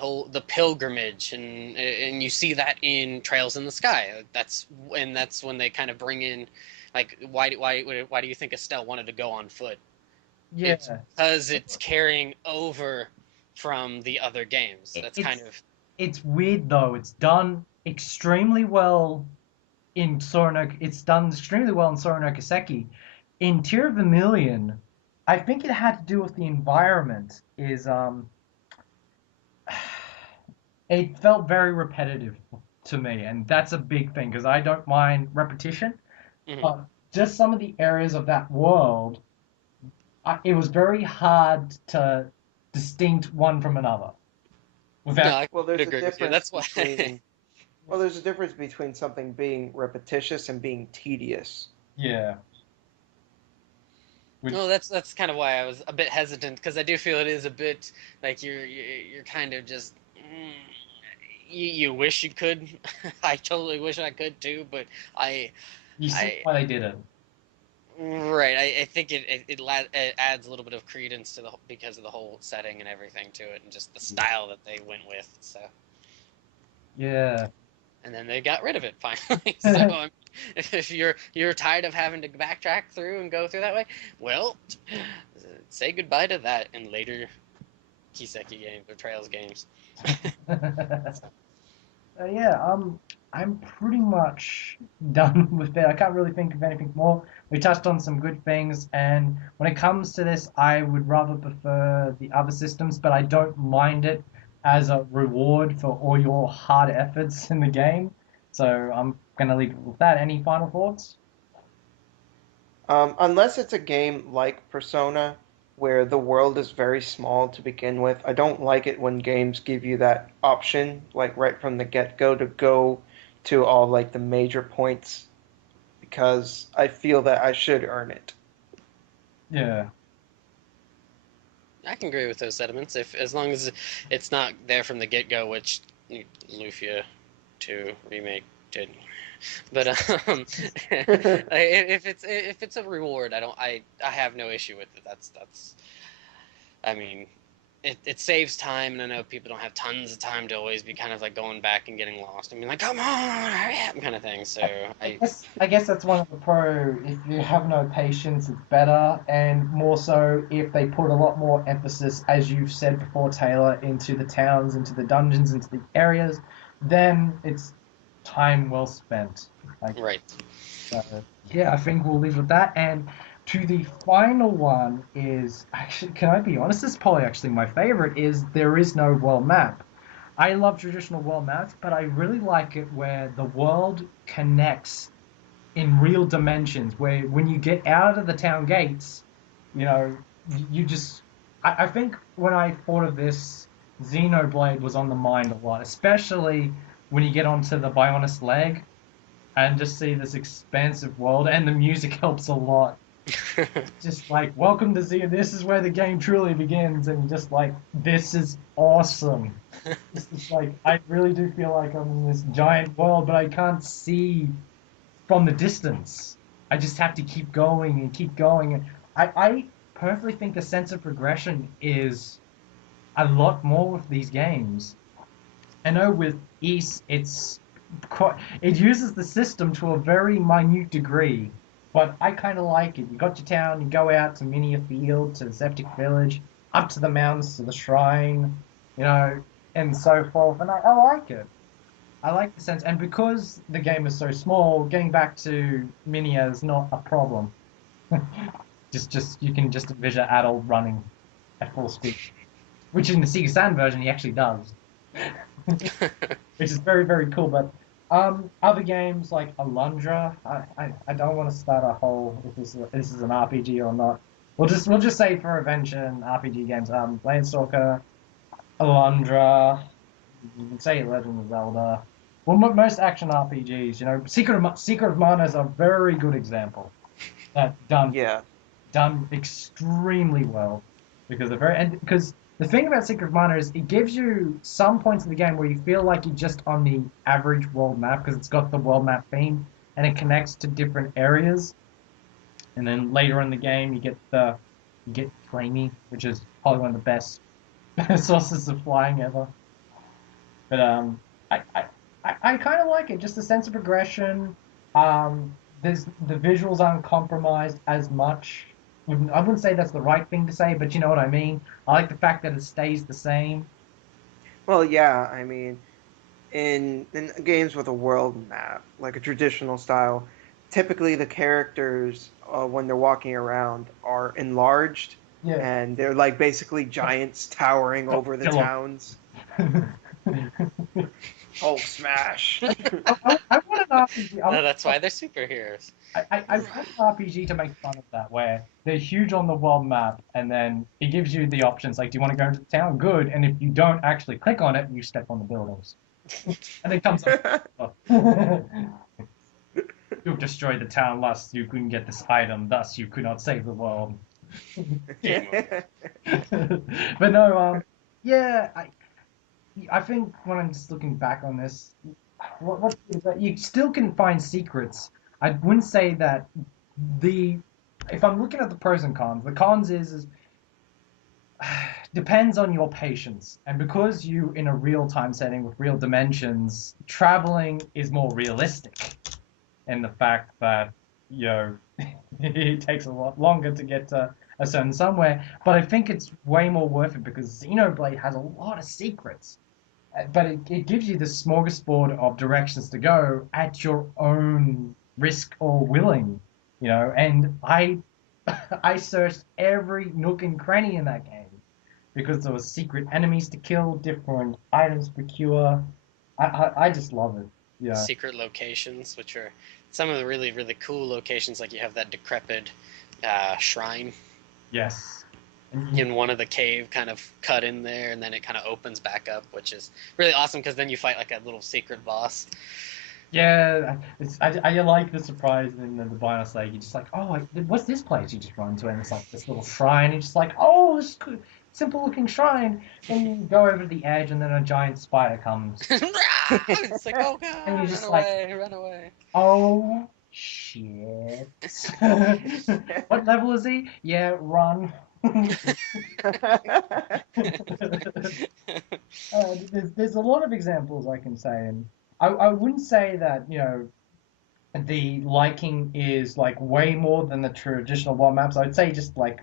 pilgrimage, and you see that in Trails in the Sky. That's when they kind of bring in, like, why do you think Estelle wanted to go on foot? It's yeah. because it's carrying over from the other games. It- That's kind It's of it's weird though. It's done extremely well in Soranoke. It's done extremely well in Soranoke Seki. In Tear of Vermilion, I think it had to do with the environment. It felt very repetitive to me, and that's a big thing because I don't mind repetition. mhm. But just some of the areas of that world, it was very hard to distinct one from another No, without. I Well, would there's a agree with you. difference That's why. between something being repetitious and being tedious. Yeah. No, that's kind of why I was a bit hesitant, because I do feel it is a bit like you're kind of just you wish you could. I totally wish I could too, but I You see I why they did it. right. I think it adds a little bit of credence to because of the whole setting and everything to it, and just the style that they went with. So, Yeah. and then they got rid of it finally. So, if you're tired of having to backtrack through and go through that way, well, say goodbye to that in later Kiseki games or Trails games. Yeah, I'm pretty much done with it. I can't really think of anything more. We touched on some good things, and when it comes to this, I would rather prefer the other systems, but I don't mind it as a reward for all your hard efforts in the game. So I'm gonna leave it with that. Any final thoughts? Unless it's a game like Persona, where the world is very small to begin with, I don't like it when games give you that option, like right from the get-go, to go to all like the major points, because I feel that I should earn it. Yeah. I can agree with those sentiments if as long as it's not there from the get go, which Lufia 2 remake did. But if it's a reward, I have no issue with it. That's I mean, it saves time, and I know people don't have tons of time to always be kind of like going back and getting lost. I mean, like, come on, hurry up, kind of thing. So I guess that's one of the pro. If you have no patience, it's better, and more so if they put a lot more emphasis, as you've said before, Taylor, into the towns, into the dungeons, into the areas, then it's time well spent. Like, right. so, yeah, I think we'll leave with that. And to the final one is actually, can I be honest? This is probably actually my favorite. Is there is no world map. I love traditional world maps, but I really like it where the world connects in real dimensions. Where when you get out of the town gates, you know, you just. I think when I thought of this, Xenoblade was on the mind a lot, especially when you get onto the Bionis leg and just see this expansive world, and the music helps a lot. Just like, welcome to Z, this is where the game truly begins, and just like, this is awesome. It's just like, I really do feel like I'm in this giant world, but I can't see from the distance. I just have to keep going and keep going. And I personally think the sense of progression is a lot more with these games. I know with East, it uses the system to a very minute degree, but I kind of like it. You got your town, you go out to Minia Field, to Septic Village, up to the mountains, to the shrine, you know, and so forth, and I like it. I like the sense, and because the game is so small, getting back to Minia is not a problem. Just you can just envision adult running at full speed, which in the Sega Saturn version he actually does. Which is very, very cool. But other games like Alundra, I don't want to start a whole if this is an RPG or not. We'll just say for adventure RPG games, Landstalker, Alundra, you can say Legend of Zelda. Well, most action RPGs, you know, Secret of Mana is a very good example. That Yeah. done extremely well because the thing about Secret of Mana is it gives you some points in the game where you feel like you're just on the average world map because it's got the world map theme and it connects to different areas. And then later in the game, you get Flamey, which is probably one of the best sources of flying ever. But I kind of like it. Just the sense of progression. There's the visuals aren't compromised as much. I wouldn't say that's the right thing to say, but you know what I mean. I like the fact that it stays the same. Well, yeah, I mean, in games with a world map, like a traditional style, typically the characters, when they're walking around, are enlarged, Yeah. and they're like basically giants towering over the Godzilla. towns. Hulk smash. I want an RPG. No, that's why they're superheroes. I want an RPG to make fun of that, where they're huge on the world map, and then it gives you the options like, do you want to go into the town? Good. And if you don't actually click on it, you step on the buildings. And it comes up. You've destroyed the town, thus you couldn't get this item, thus you could not save the world. Game over. But no, yeah, I think when I'm just looking back on this, what you still can find secrets. I wouldn't say that the if I'm looking at the pros and cons, the cons is depends on your patience. And because you in a real time setting with real dimensions, traveling is more realistic in the fact that you know it takes a lot longer to get to a certain somewhere. But I think it's way more worth it because Xenoblade has a lot of secrets. But it gives you this smorgasbord of directions to go at your own risk or willing, you know. And I searched every nook and cranny in that game because there were secret enemies to kill, different items to procure. I just love it. Yeah. Secret locations, which are some of the really, really cool locations. Like you have that decrepit shrine Yes. in one of the cave kind of cut in there, and then it kind of opens back up, which is really awesome because then you fight like a little secret boss. Yeah, I like the surprise in the bonus. Like, you're just like, oh, what's this place? You just run to it, and it's like this little shrine. You're just like, oh, this simple looking shrine. Then you go over the edge, and then a giant spider comes, It's like, oh god, and you're run just like, away, run away. oh shit. What level is he? Yeah, run. There's a lot of examples I can say, and I wouldn't say that the liking is like way more than the traditional world maps. I'd say just like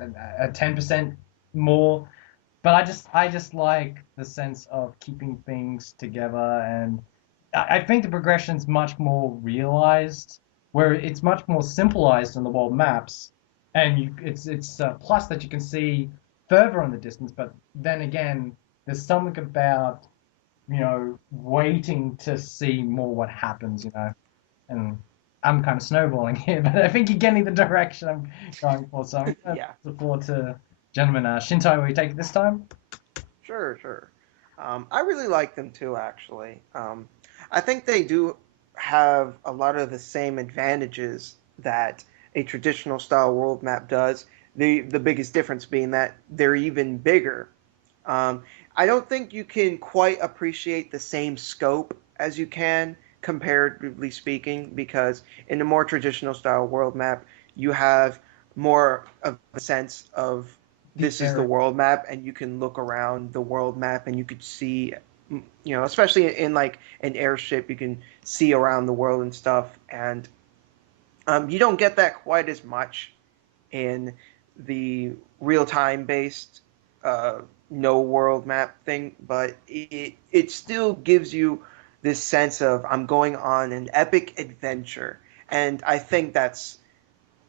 a 10% more. But I just like the sense of keeping things together, and I think the progression's much more realized, where it's much more simplified in the world maps, and it's plus that you can see further in the distance. But then again, there's something about waiting to see more what happens, and I'm kind of snowballing here, but I think you're getting the direction I'm going for. So I'm going to Yeah. look forward to gentlemen. Shintai, will you take it this time? Sure, sure. I really like them too, actually. I think they do have a lot of the same advantages that a traditional style world map does. The biggest difference being that they're even bigger. Um, I don't think you can quite appreciate the same scope as you can, comparatively speaking, because in a more traditional style world map, you have more of a sense of this is the Area. world map, and you can look around the world map and you could see, especially in like an airship, you can see around the world and stuff. And you don't get that quite as much in the real time based uh, no world map thing, but it still gives you this sense of I'm going on an epic adventure, and I think that's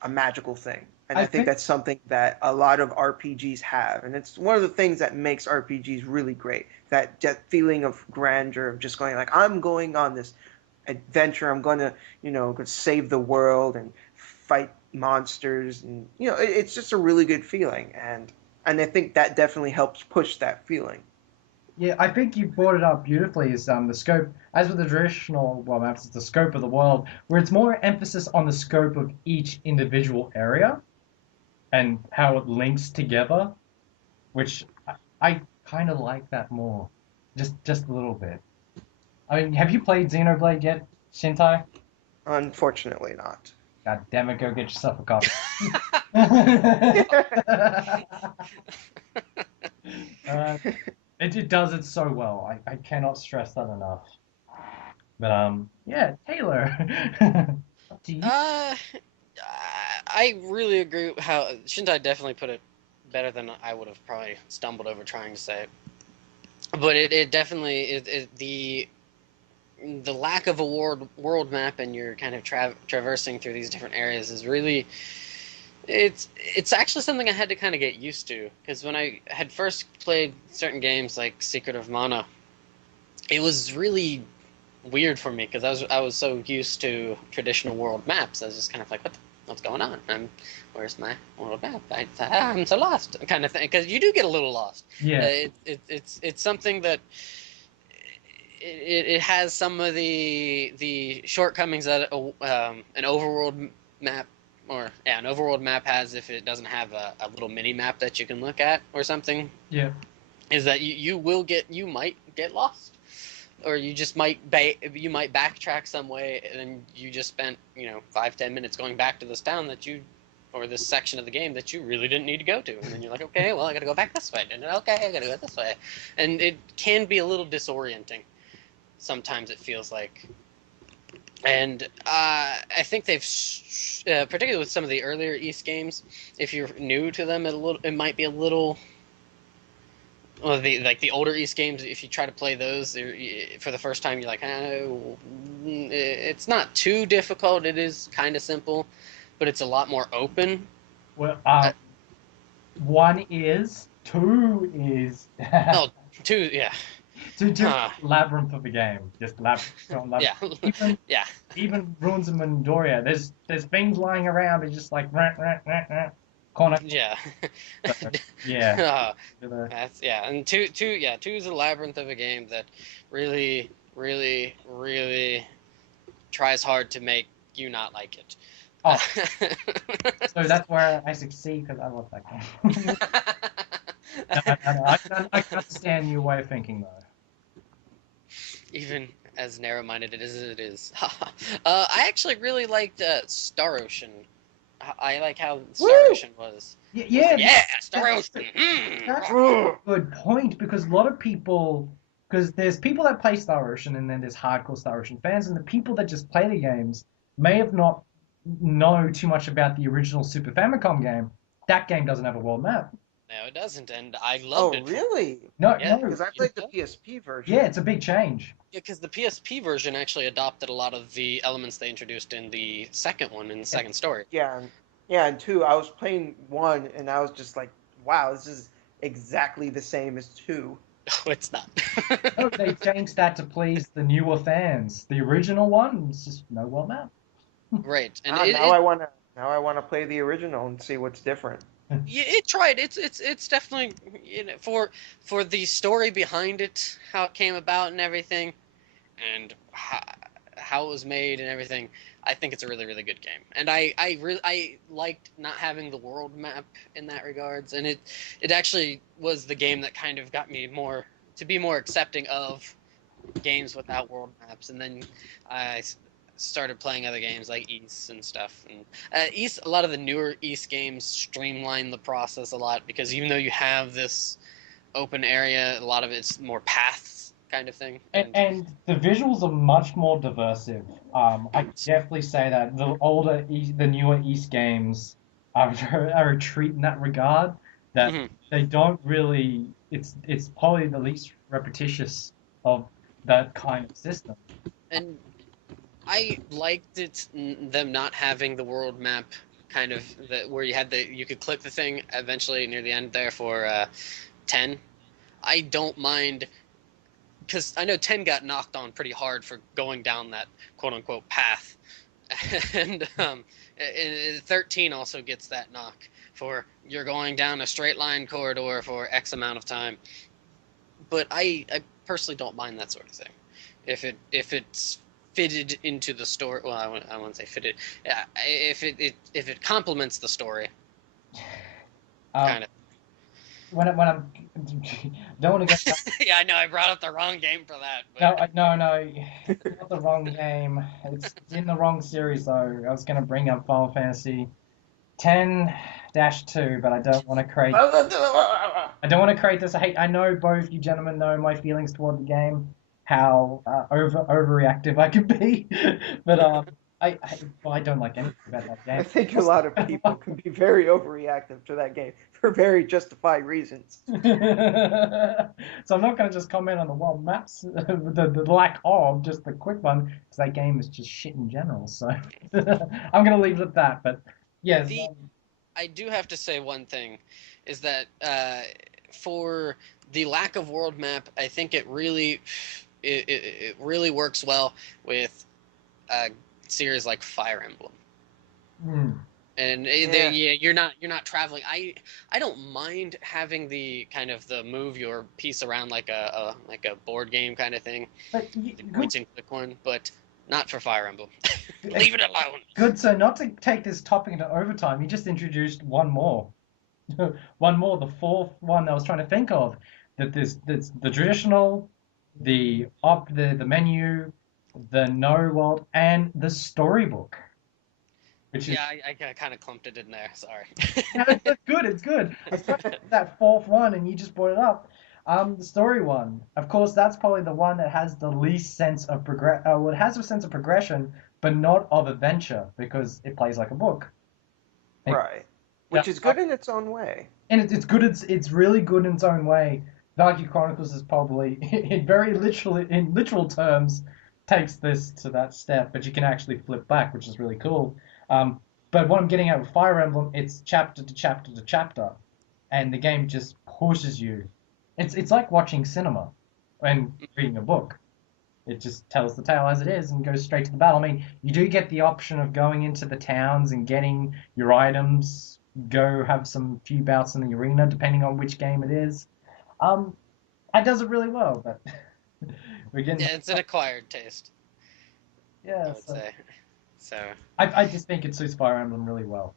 a magical thing. And I I think think that's something that a lot of RPGs have, and it's one of the things that makes RPGs really great. That feeling of grandeur of just going like I'm going on this adventure. I'm going to, go save the world and fight monsters, and it's just a really good feeling, and I think that definitely helps push that feeling. yeah, I think you brought it up beautifully. Is the scope, as with the traditional world maps, it's the scope of the world, where it's more emphasis on the scope of each individual area and how it links together, which I kind of like that more, just a little bit. I mean, have you played Xenoblade yet, Shintai? Unfortunately, not. God damn it, go get yourself a copy. uh, it does it so well. I cannot stress that enough. But yeah, Taylor. Up to you. Uh, I really agree how Shintai definitely put it better than I would have probably stumbled over trying to say it. But it definitely the lack of a world map and you're kind of traversing through these different areas is really it's actually something I had to kind of get used to because when I had first played certain games like Secret of Mana, it was really weird for me because I was so used to traditional world maps. I was just kind of like, what's going on? Where's my world map? I'm so lost, kind of thing. Because you do get a little lost. Yeah. It's something that it has some of the shortcomings that an overworld map an overworld map has if it doesn't have a little mini map that you can look at or something. Yeah. Is that you might get lost, or you just might backtrack some way, and then you just spent 5-10 minutes going back to this town or this section of the game that you really didn't need to go to, and then you're like, okay, well I got to go back this way, and then okay, I got to go this way, and it can be a little disorienting. Sometimes it feels like, and I think they've, particularly with some of the earlier East games, if you're new to them, it might be a little. Well, the older East games, if you try to play those for the first time, you're like, oh, it's not too difficult. It is kind of simple, but it's a lot more open. Well, one is, two is. Oh, two, yeah. So just labyrinth of the game, just labyrinth. Yeah. Even Ruins of Midoriya, there's things lying around. It's just like corner. Yeah. So, yeah. And two is a labyrinth of a game that really, really, really tries hard to make you not like it. Oh. So that's where I succeed because I love that game. I can understand your way of thinking though. Even as narrow-minded as it is. I actually really liked Star Ocean. I like how Star Ocean was. Yeah, Star Ocean. That's a good point because a lot of people, because there's people that play Star Ocean and then there's hardcore Star Ocean fans, and the people that just play the games may have not know too much about the original Super Famicom game. That game doesn't have a world map. No, it doesn't, and I loved it. Oh, really? No, Because I played the PSP version. Yeah, it's a big change. Yeah, because the PSP version actually adopted a lot of the elements they introduced in the second one, in the second story. Yeah, and 2, I was playing 1, and I was just like, wow, this is exactly the same as 2. Oh, it's not. No, they changed that to please the newer fans. The original one was just no world map. Right, and now I want to play the original and see what's different. Yeah, it tried. It's definitely for the story behind it, how it came about and everything, and how it was made and everything. I think it's a really, really good game, and I liked not having the world map in that regards, and it actually was the game that kind of got me to be more accepting of games without world maps, and then I started playing other games like East and stuff. And East, a lot of the newer East games streamline the process a lot because even though you have this open area, a lot of it's more paths kind of thing. And the visuals are much more diversive. I definitely say that the newer East games are a treat in that regard. That they don't really. It's probably the least repetitious of that kind of system. And I liked them not having the world map kind of where you could click the thing eventually near the end there for 10. I don't mind because I know 10 got knocked on pretty hard for going down that quote unquote path, and 13 also gets that knock for you're going down a straight line corridor for X amount of time. But I personally don't mind that sort of thing if it's fitted into the story. Well, I wouldn't say fitted. Yeah, if it complements the story, kind of. When I'm don't want to get. Yeah, I know I brought up the wrong game for that. But... No, it's not the wrong game. It's in the wrong series though. I was gonna bring up Final Fantasy 10-2, but I don't want to create. I don't want to create this. I know both you gentlemen know my feelings toward the game. How overreactive I could be, but I don't like anything about that game. I think a lot of people can be very overreactive to that game for very justified reasons. So I'm not going to just comment on the world maps, the lack of, just the quick one, because that game is just shit in general. So I'm going to leave it at that. But yes, I do have to say one thing, is that for the lack of world map, I think it really works well with a series like Fire Emblem. And you're not traveling. I don't mind having the kind of the move your piece around like a board game kind of thing, the points and click one. But Not for Fire Emblem. Leave it alone. Good, so not to take this topic into overtime, you just introduced one more. One more, the fourth one I was trying to think of. That there's the traditional, the menu, the no world, and the storybook. Which is Yeah, I kind of clumped it in there. Sorry. no, it's good. It's good. I was trying to think of that fourth one, and you just brought it up. The story one. Of course, that's probably the one that has the least sense of well, it has a sense of progression, but not of adventure because it plays like a book. Right. Which is good in its own way. And it's good. It's really good in its own way. Valkyrie Chronicles is probably, in literal terms, takes this to that step, but you can actually flip back, which is really cool. But what I'm getting at with Fire Emblem, it's chapter to chapter to chapter, and the game just pushes you. It's like watching cinema and reading a book. It just tells the tale as it is and goes straight to the battle. I mean, you do get the option of going into the towns and getting your items, go have some few bouts in the arena, depending on which game it is. It does it really well, but we're getting... Yeah, it's an acquired taste. Yeah, I would say. So. I just think it suits Fire Emblem really well.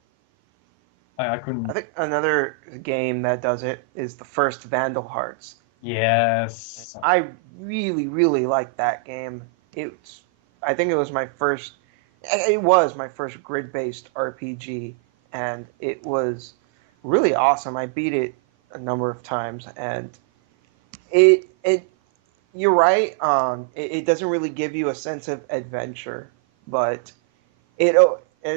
I couldn't... I think another game that does it is the first Vandal Hearts. Yes. I really, really liked that game. I think it was my first grid-based RPG, and it was really awesome. I beat it a number of times, and you're right. It doesn't really give you a sense of adventure, but it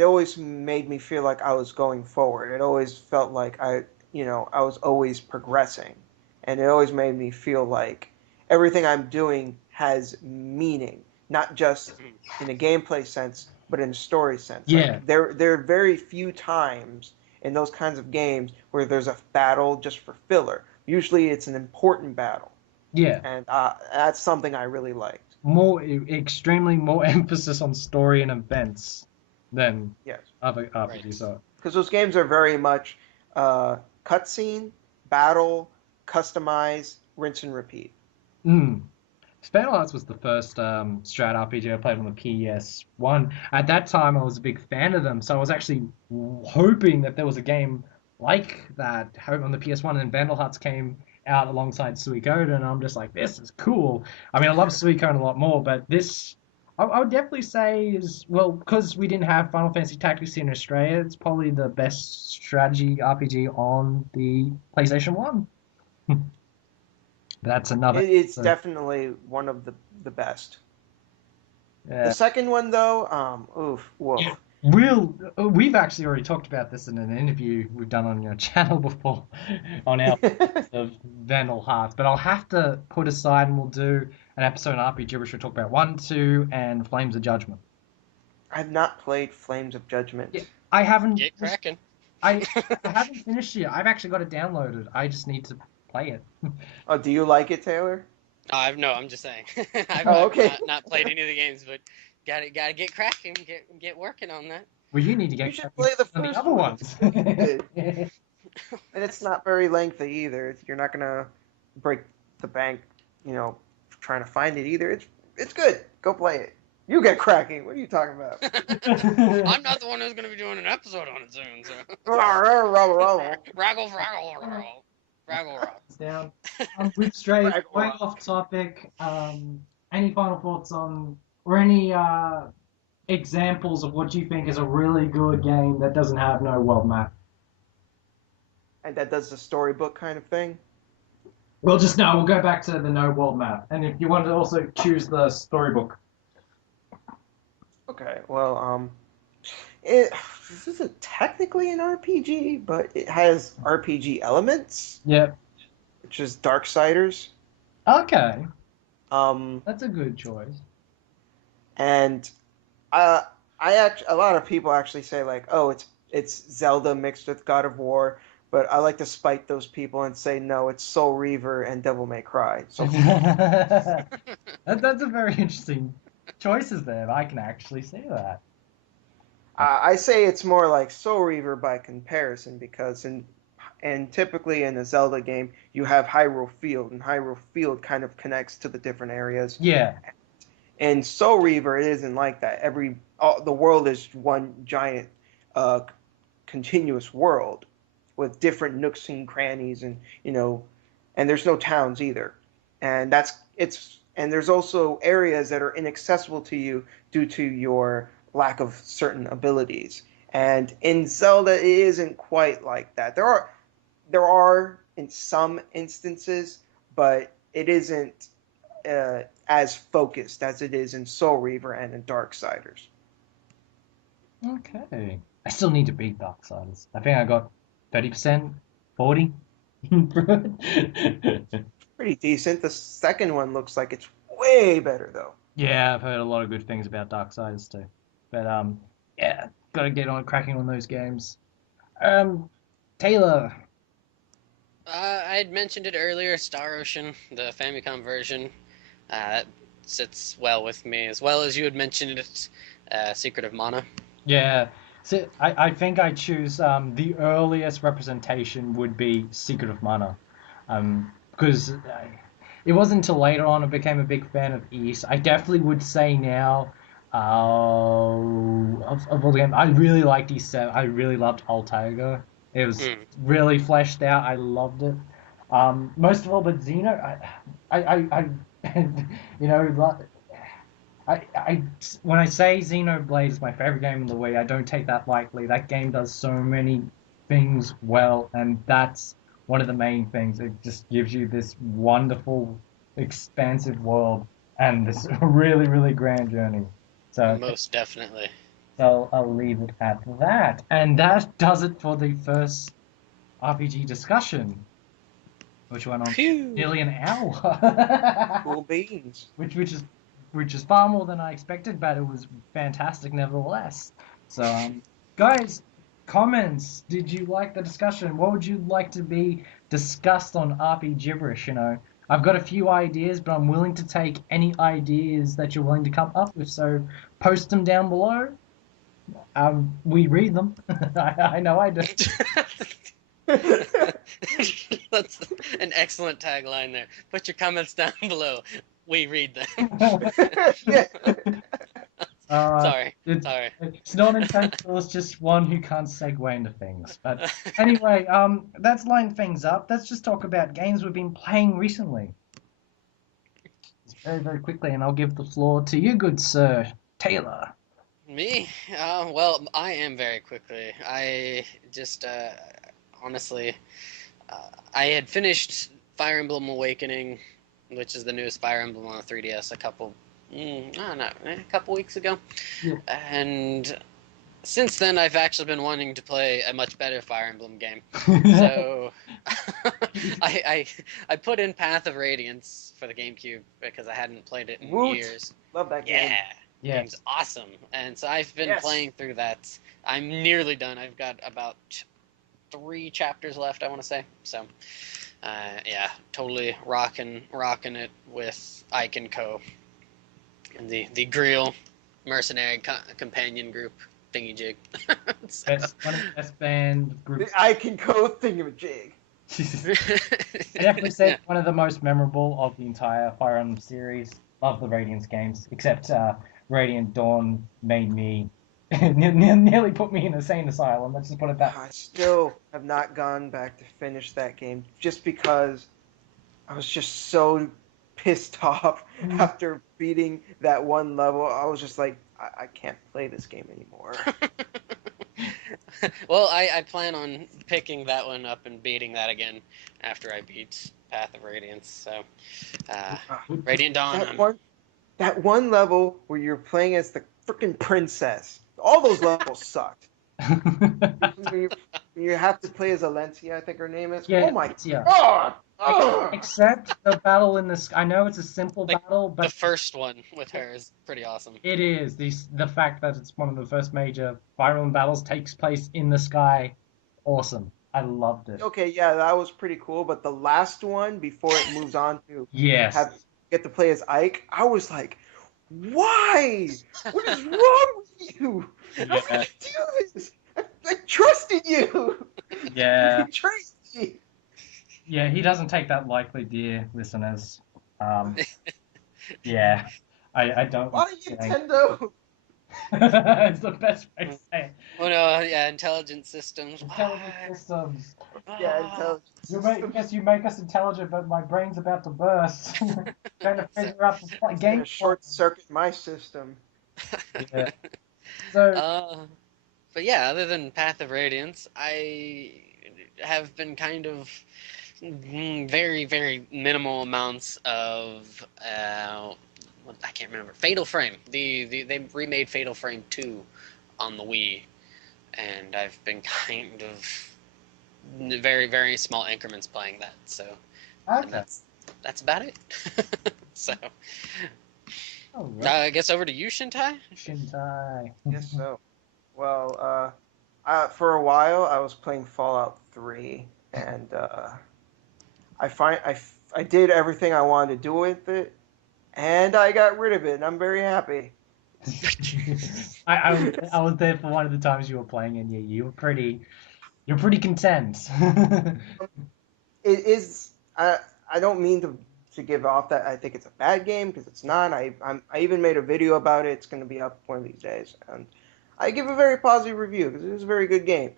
always made me feel like I was going forward. It always felt like I was always progressing, and it always made me feel like everything I'm doing has meaning, not just in a gameplay sense, but in a story sense. Yeah. Like, there are very few times in those kinds of games where there's a battle just for filler. Usually it's an important battle. Yeah. And that's something I really liked. Extremely more emphasis on story and events than other RPGs are. Because those games are very much cutscene, battle, customize, rinse and repeat. Vandal Hearts was the first strat RPG I played on the PS1. At that time, I was a big fan of them, so I was actually hoping that there was a game like that on the PS1, and then Vandal Hearts came out alongside Suikoden, and I'm just like, this is cool. I mean, I love Suikoden a lot more, but this, I would definitely say is, well, because we didn't have Final Fantasy Tactics in Australia, it's probably the best strategy RPG on the PlayStation 1. That's another... It's definitely one of the best. Yeah. The second one, though, whoa. Yeah. We've actually already talked about this in an interview we've done on your channel before, on our of Vandal Hearts, but I'll have to put aside and we'll do an episode on RPGibberish. We'll talk about 1, 2, and Flames of Judgment. I've not played Flames of Judgment. Yeah, I haven't... Get cracking. I haven't finished it. I've actually got it downloaded. I just need to play it. Oh, do you like it, Taylor? No, I'm just saying. I've not played any of the games, but gotta get cracking, get working on that. Well, you need to get You should play the first other ones. And it's not very lengthy either. You're not gonna break the bank, trying to find it either. It's good. Go play it. You get cracking. What are you talking about? I'm not the one who's gonna be doing an episode on it soon. So. Raggle. Down. We've strayed way off topic. Any final thoughts on, or any examples of what you think is a really good game that doesn't have no world map? And that does the storybook kind of thing? We'll go back to the no world map. And if you want to also choose the storybook. Okay, well, this isn't technically an RPG, but it has RPG elements. Yep. Which is Darksiders. Okay. That's a good choice. And a lot of people actually say like, oh, it's Zelda mixed with God of War, but I like to spite those people and say no, it's Soul Reaver and Devil May Cry. So that's a very interesting choices there. I can actually see that. I say it's more like Soul Reaver by comparison because and typically in a Zelda game you have Hyrule Field, and Hyrule Field kind of connects to the different areas. Yeah. In Soul Reaver, it isn't like that. The world is one giant, uh, continuous world with different nooks and crannies, and and there's no towns either. And there's also areas that are inaccessible to you due to your lack of certain abilities. And in Zelda, it isn't quite like that. There are in some instances, but it isn't as focused as it is in Soul Reaver and in Darksiders. Okay. I still need to beat Darksiders. I think I got 30%, 40. Pretty decent. The second one looks like it's way better though. Yeah, I've heard a lot of good things about Darksiders too. But yeah, gotta get on cracking on those games. Taylor. I had mentioned it earlier, Star Ocean, the Famicom version. That sits well with me, as well as you had mentioned it, Secret of Mana. Yeah. So I think I choose the earliest representation would be Secret of Mana. Because it wasn't until later on I became a big fan of East. I definitely would say now, of all the games, I really liked East 7. I really loved Altago. It was really fleshed out. I loved it. Most of all, but Xeno, you know, when I say Xenoblade is my favorite game on the Wii, I don't take that lightly. That game does so many things well, and that's one of the main things. It just gives you this wonderful, expansive world and this really, really grand journey. So, Most definitely. so I'll leave it at that. And that does it for the first RPG discussion, which went on nearly an hour. Cool beans. which is far more than I expected, but it was fantastic nevertheless. So, guys, comments. Did you like the discussion? What would you like to be discussed on RPGibberish? I've got a few ideas, but I'm willing to take any ideas that you're willing to come up with. So, post them down below. We read them. I know I do. That's an excellent tagline there. Put your comments down below. We read them. Sorry. It's not intentional. It's just one who can't segue into things. But anyway, let's line things up. Let's just talk about games we've been playing recently. Very, very quickly, and I'll give the floor to you, good sir, Taylor. Me? Well, I am very quickly. I just, honestly, I had finished Fire Emblem Awakening, which is the newest Fire Emblem on 3DS, a couple weeks ago. Yeah. And since then, I've actually been wanting to play a much better Fire Emblem game. So I put in Path of Radiance for the GameCube because I hadn't played it in years. Love that game. Yeah. Game's awesome. And so I've been playing through that. I'm nearly done. I've got about 3 chapters left, I want to say. So, yeah, totally rocking it with Ike and Co. And the Grill mercenary companion group thingy-jig. One of the best band groups. The Ike and Co. thingy-jig. I definitely say one of the most memorable of the entire Fire Emblem series. Love the Radiance games, except Radiant Dawn made me nearly put me in a insane asylum. Let's just put it that way. I still have not gone back to finish that game just because I was just so pissed off after beating that one level. I was just like, I can't play this game anymore. Well, I plan on picking that one up and beating that again after I beat Path of Radiance. So, Radiant Dawn. That one level where you're playing as the freaking princess. All those levels sucked. You have to play as Alencia, I think her name is. Yeah, oh my god! Except the battle in this. I know it's a simple battle, but the first one with her is pretty awesome. It is. The fact that it's one of the first major Fire Emblem battles takes place in the sky. Awesome. I loved it. Okay, yeah, that was pretty cool. But the last one, before it moves on to get to play as Ike, I was like, why? What is wrong with you? How can you do this? I trusted you. Yeah. You betrayed me. Yeah, he doesn't take that lightly, dear listeners. Yeah. I don't. Why Saying. Nintendo? It's the best way to say it. Oh no, yeah, intelligent systems. Intelligent Why? systems. Yeah, Ah. intelligent You make us intelligent, but my brain's about to burst. Trying to So, figure out the It's game gonna plot. short circuit my system. Yeah. So, uh, but yeah, other than Path of Radiance, I have been kind of very, very minimal amounts of I can't remember. Fatal Frame. They remade Fatal Frame 2 on the Wii, and I've been kind of very, very small increments playing that. So, and okay. that's about it. So, All right. I guess over to you, Shintai. Shintai. Yes, so. Well, for a while I was playing Fallout 3, and I did everything I wanted to do with it, and I got rid of it, and I'm very happy. I was there for one of the times you were playing, and yeah, you're pretty content. It is. I don't mean to give off that I think it's a bad game, because it's not. I even made a video about it. It's going to be up one of these days, and I give a very positive review because it is a very good game.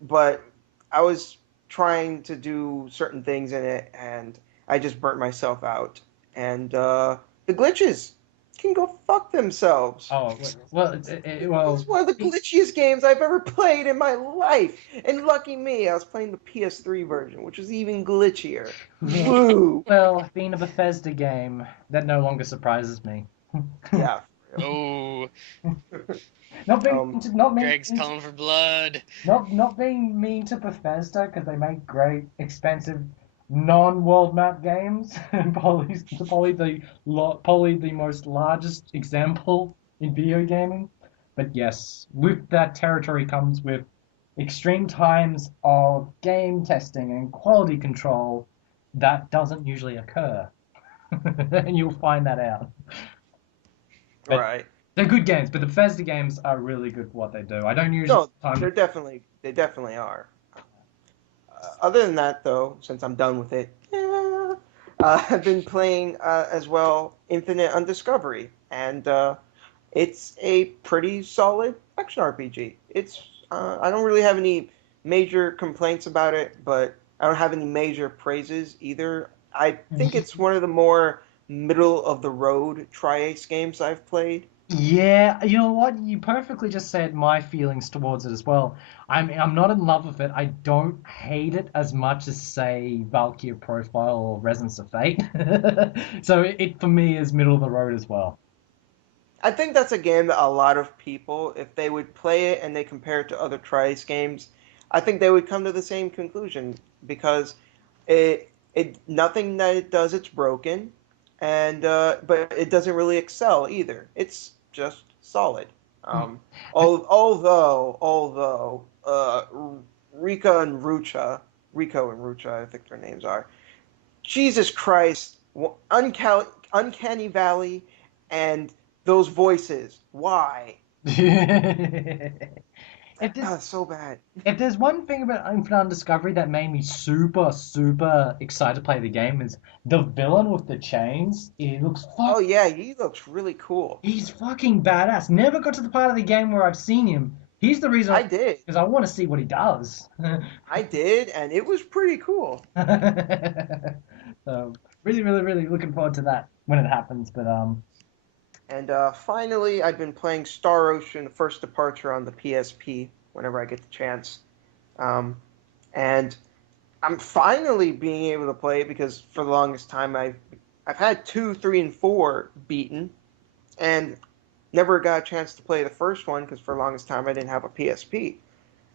But I was trying to do certain things in it, and I just burnt myself out. And the glitches can go fuck themselves. Oh well, It's one of the glitchiest games I've ever played in my life. And lucky me, I was playing the PS3 version, which was even glitchier. yeah. Woo! Well, being a Bethesda game, that no longer surprises me. Yeah, for Oh, Not being real. not mean Greg's calling for blood. not being mean to Bethesda because they make great, expensive, non-world map games, and probably the most largest example in video gaming. But yes, with that territory comes with extreme times of game testing and quality control that doesn't usually occur, and you'll find that out. But Right. they're good games, but the Bethesda games are really good for what they do. I don't usually No, have time to. they definitely are. Other than that, though, since I'm done with it, I've been playing as well Infinite Undiscovery, and it's a pretty solid action RPG. It's I don't really have any major complaints about it, but I don't have any major praises either. I think it's one of the more middle of the road Tri-Ace games I've played. Yeah, you know what? You perfectly just said my feelings towards it as well. I'm not in love with it. I don't hate it as much as say Valkyrie Profile or Resonance of Fate. So it for me is middle of the road as well. I think that's a game that a lot of people, if they would play it and they compare it to other Tri-Ace games, I think they would come to the same conclusion because it nothing that it does it's broken, and but it doesn't really excel either. It's just solid. Um, although Rika and Rucha, Rico and Rucha, I think their names are. Jesus Christ, Uncanny Valley, and those voices. Why? If there's So bad. if there's one thing about Infinite Discovery that made me super excited to play the game is the villain with the chains. It looks Oh fuck. yeah, he looks really cool. He's fucking badass. Never got to the part of the game where I've seen him. He's the reason I did. because I want to see what he does. I did, and it was pretty cool. So really looking forward to that when it happens. But And finally, I've been playing Star Ocean: First Departure on the PSP whenever I get the chance. Um, and I'm finally being able to play it because for the longest time I've had 2, 3, and 4 beaten, and never got a chance to play the first one because for the longest time I didn't have a PSP.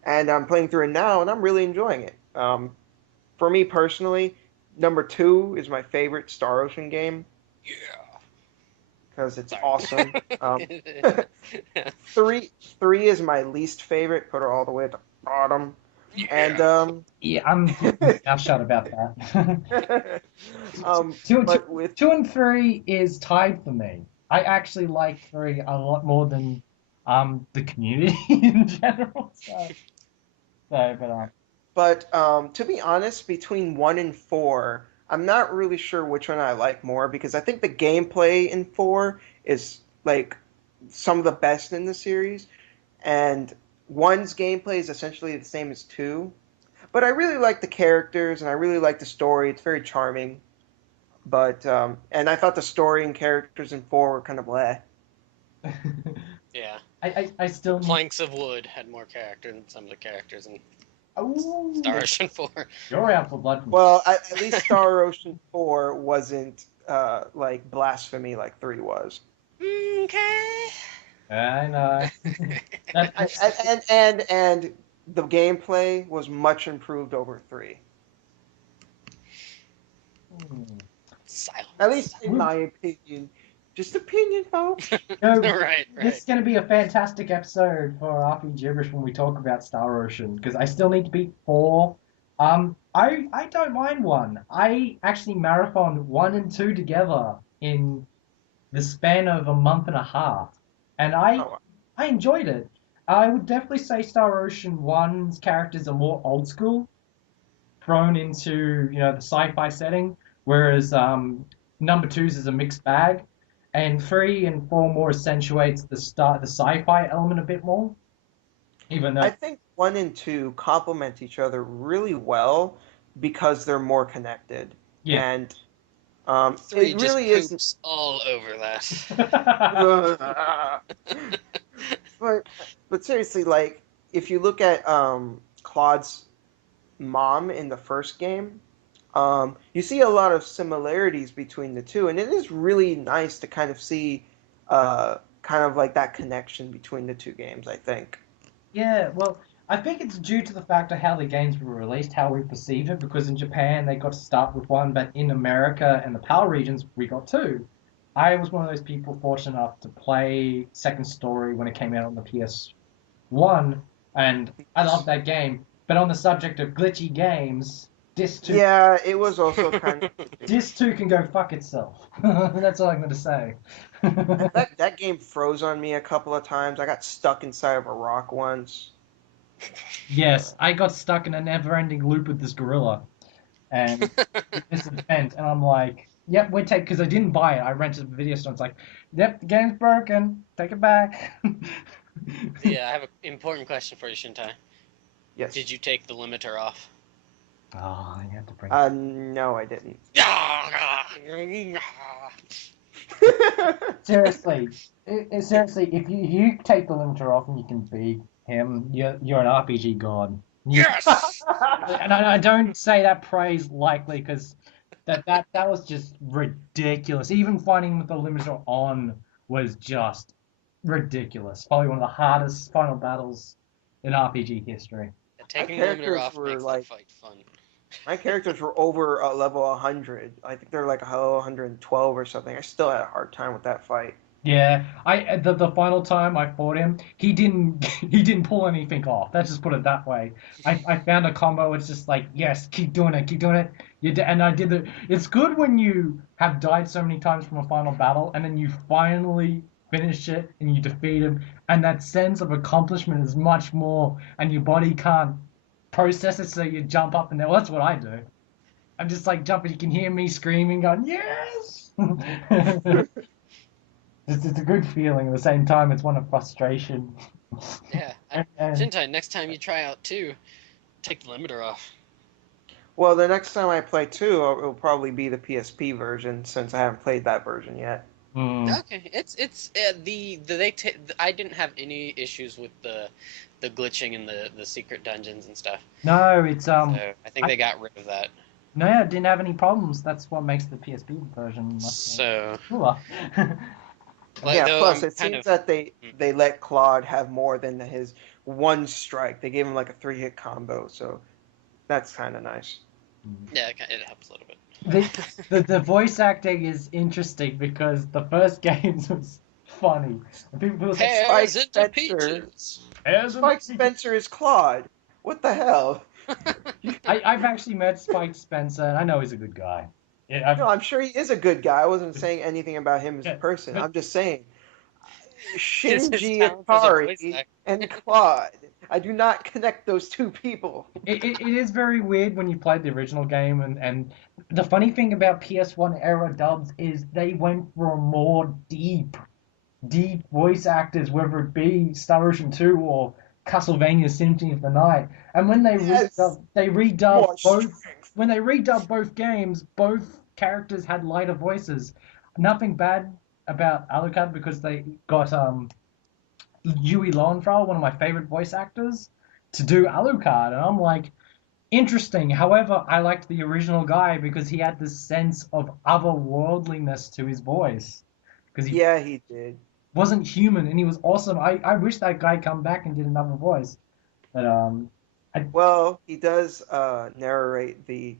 And I'm playing through it now, and I'm really enjoying it. For me personally, number 2 is my favorite Star Ocean game Yeah. because it's Sorry. awesome. 3 is my least favorite, put her all the way at the bottom. Yeah. And yeah, I'm mouth shut about that. two, two, but with 2 and 3 is tied for me. I actually like 3 a lot more than the community in general. So but to be honest, between 1 and 4, I'm not really sure which one I like more because I think the gameplay in 4 is like some of the best in the series, and 1's gameplay is essentially the same as 2. But I really like the characters and I really like the story. It's very charming. But and I thought the story and characters in 4 were kind of bleh. Yeah. I still need. Planks of Wood had more character than some of the characters in Oh, Star Ocean 4. you're out for blood. Well, at least Star Ocean 4 wasn't like blasphemy like 3 was. Okay. I know. And the gameplay was much improved over 3. Silence. At least in my opinion. Just opinion, folks. Right. This is going to be a fantastic episode for RPGibberish when we talk about Star Ocean, because I still need to beat 4. I don't mind 1. I actually marathoned 1 and 2 together in the span of a month and a half, and I enjoyed it. I would definitely say Star Ocean 1's characters are more old school, thrown into the sci-fi setting, whereas number 2's is a mixed bag. And 3 and 4 more accentuates the sci-fi element a bit more. Even though I think 1 and 2 complement each other really well because they're more connected. Yeah. And 3 it just really poops isn't. all over that. But seriously, like if you look at Claude's mom in the first game, you see a lot of similarities between the two, and it is really nice to kind of see kind of like that connection between the two games, I think. Yeah, well, I think it's due to the fact of how the games were released, how we perceive it, because in Japan they got to start with 1, but in America and the PAL regions we got 2. I was one of those people fortunate enough to play Second Story when it came out on the PS1, and I loved that game. But on the subject of glitchy games, Disc 2... Yeah, it was also kind of... Disc 2 can go fuck itself. That's all I'm going to say. that game froze on me a couple of times. I got stuck inside of a rock once. Yes, I got stuck in a never-ending loop with this gorilla. And this event, and I'm like, yep, because I didn't buy it. I rented a video store. It's like, yep, the game's broken. Take it back. Yeah, I have an important question for you, Shintai. Yes. Did you take the limiter off? Oh, you have to bring No, I didn't. Seriously, if you take the limiter off and you can beat him, you're an RPG god. Yes! And I don't say that praise lightly, because that was just ridiculous. Even fighting with the limiter on was just ridiculous. Probably one of the hardest final battles in RPG history. Taking the limiter off were makes like- that fight fun. My characters were over level 100. I think they're like level 112 or something. I still had a hard time with that fight. Yeah, the final time I fought him, he didn't pull anything off. Let's just put it that way. I found a combo. It's just like, yes, keep doing it. And I did it. It's good when you have died so many times from a final battle, and then you finally finish it and you defeat him, and that sense of accomplishment is much more, and your body can't process it, so you jump up and down. Well, that's what I do. I'm just like jumping. You can hear me screaming, going, yes. It's a good feeling. At the same time, it's one of frustration. Yeah. Shintai, next time you try out 2, take the limiter off. Well, the next time I play 2, it'll probably be the PSP version, since I haven't played that version yet. Okay, I didn't have any issues with the glitching in the secret dungeons and stuff. No, it's So I think they got rid of that. No, I didn't have any problems. That's what makes the PSP version So cooler. Plus it seems that they let Claude have more than his one strike. They gave him like a 3-hit combo, so that's kind of nice. Yeah, it helps a little bit. The voice acting is interesting because the first games was funny. People say, Pears Spike into Spencer. peaches. Spike Spencer is Claude. What the hell? I've actually met Spike Spencer, and I know he's a good guy. No, I'm sure he is a good guy. I wasn't saying anything about him as a person. I'm just saying, his Shinji talent as a voice Atari actor. and Claude. I do not connect those two people. It is very weird when you played the original game, and the funny thing about PS1 era dubs is they went for more deep voice actors, whether it be Star Ocean 2 or Castlevania Symphony of the Night. And when Yes, they redubbed more both strength. when they redubbed both games, both characters had lighter voices. Nothing bad about Alucard because they got Yui Lowenthal, one of my favorite voice actors, to do Alucard, and I'm like, interesting. However, I liked the original guy because he had this sense of otherworldliness to his voice because he Yeah, he did. wasn't human and he was awesome. I wish that guy come back and did another voice, but I Well, he does narrate the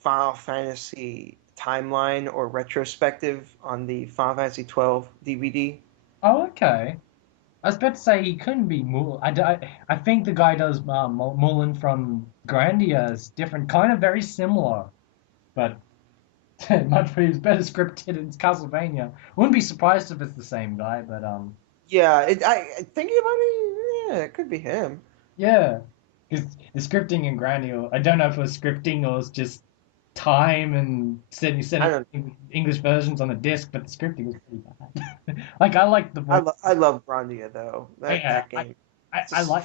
Final Fantasy timeline or retrospective on the Final Fantasy 12 DVD. oh okay. I was about to say he couldn't be Mulan. I think the guy does Mulan from Grandia is different, kind of very similar, but much he's better scripted in Castlevania. Wouldn't be surprised if it's the same guy, but Yeah, thinking about it, yeah, it could be him. yeah, because the scripting in Grandia, I don't know if it was scripting or it was just time and I setting don't. English versions on the disc, but the scripting was pretty bad. Like I like the voice. I love Grandia though. Yeah, That game. It's I just, like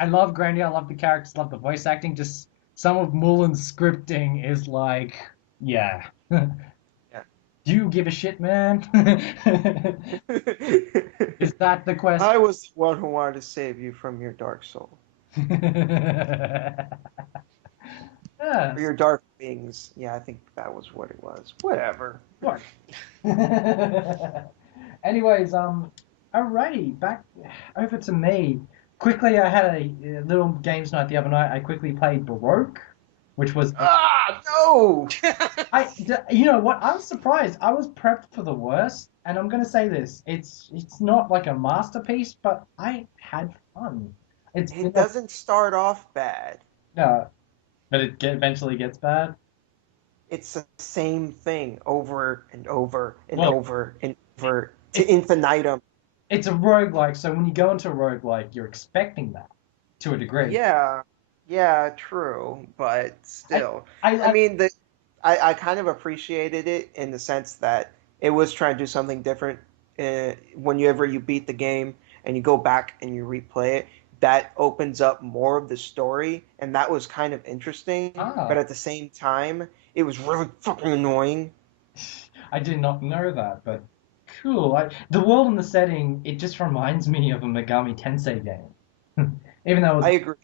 I love Grandia. I love the characters. Love the voice acting. Just some of Mulan's scripting is like, yeah. yeah. Do you give a shit, man? Is that the question? I was the one who wanted to save you from your dark soul or Yes. your dark wings. Yeah, I think that was what it was. Whatever. What? Anyways, alrighty, back over to me. Quickly, I had a little games night the other night. I quickly played Baroque, which was Ah, no! you know what? I was surprised. I was prepped for the worst, and I'm gonna say this: it's not like a masterpiece, but I had fun. It's It doesn't start off bad. no, but eventually gets bad. It's the same thing over and over and Well, over and over to it, infinitum. it's a roguelike, so when you go into a roguelike, you're expecting that to a degree. Yeah, yeah, true, but I still. I I mean, I kind of appreciated it in the sense that it was trying to do something different. Whenever you beat the game and you go back and you replay it, that opens up more of the story, and that was kind of interesting. But ah at the same time, it was really fucking annoying. I did not know that, but cool. The world and the setting, it just reminds me of a Megami Tensei game. Even though it was I agree.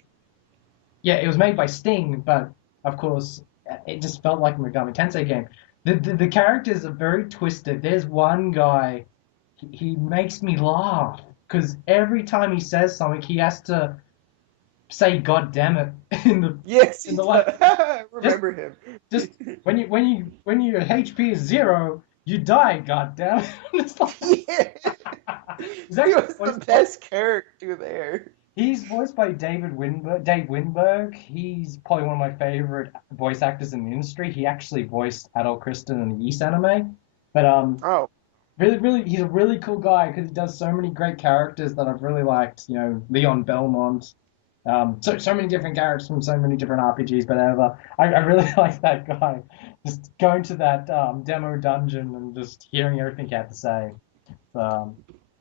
yeah, it was made by Sting, but of course, it just felt like a Megami Tensei game. The characters are very twisted. There's one guy, he makes me laugh because every time he says something, he has to say "God damn it" Yes, in he the like does. I just remember him. just when your HP is zero, you die. God damn it! It's like, Yeah. he's He actually was the voiced by best character there. He's voiced by David Winberg. Dave Winberg. He's probably one of my favorite voice actors in the industry. He actually voiced Adult Kristen in the Yeast anime. But Oh, really, he's a really cool guy because he does so many great characters that I've really liked. You know, Leon Belmont. So many different characters from so many different RPGs. But I really like that guy. Just going to that demo dungeon and just hearing everything he had to say. Um,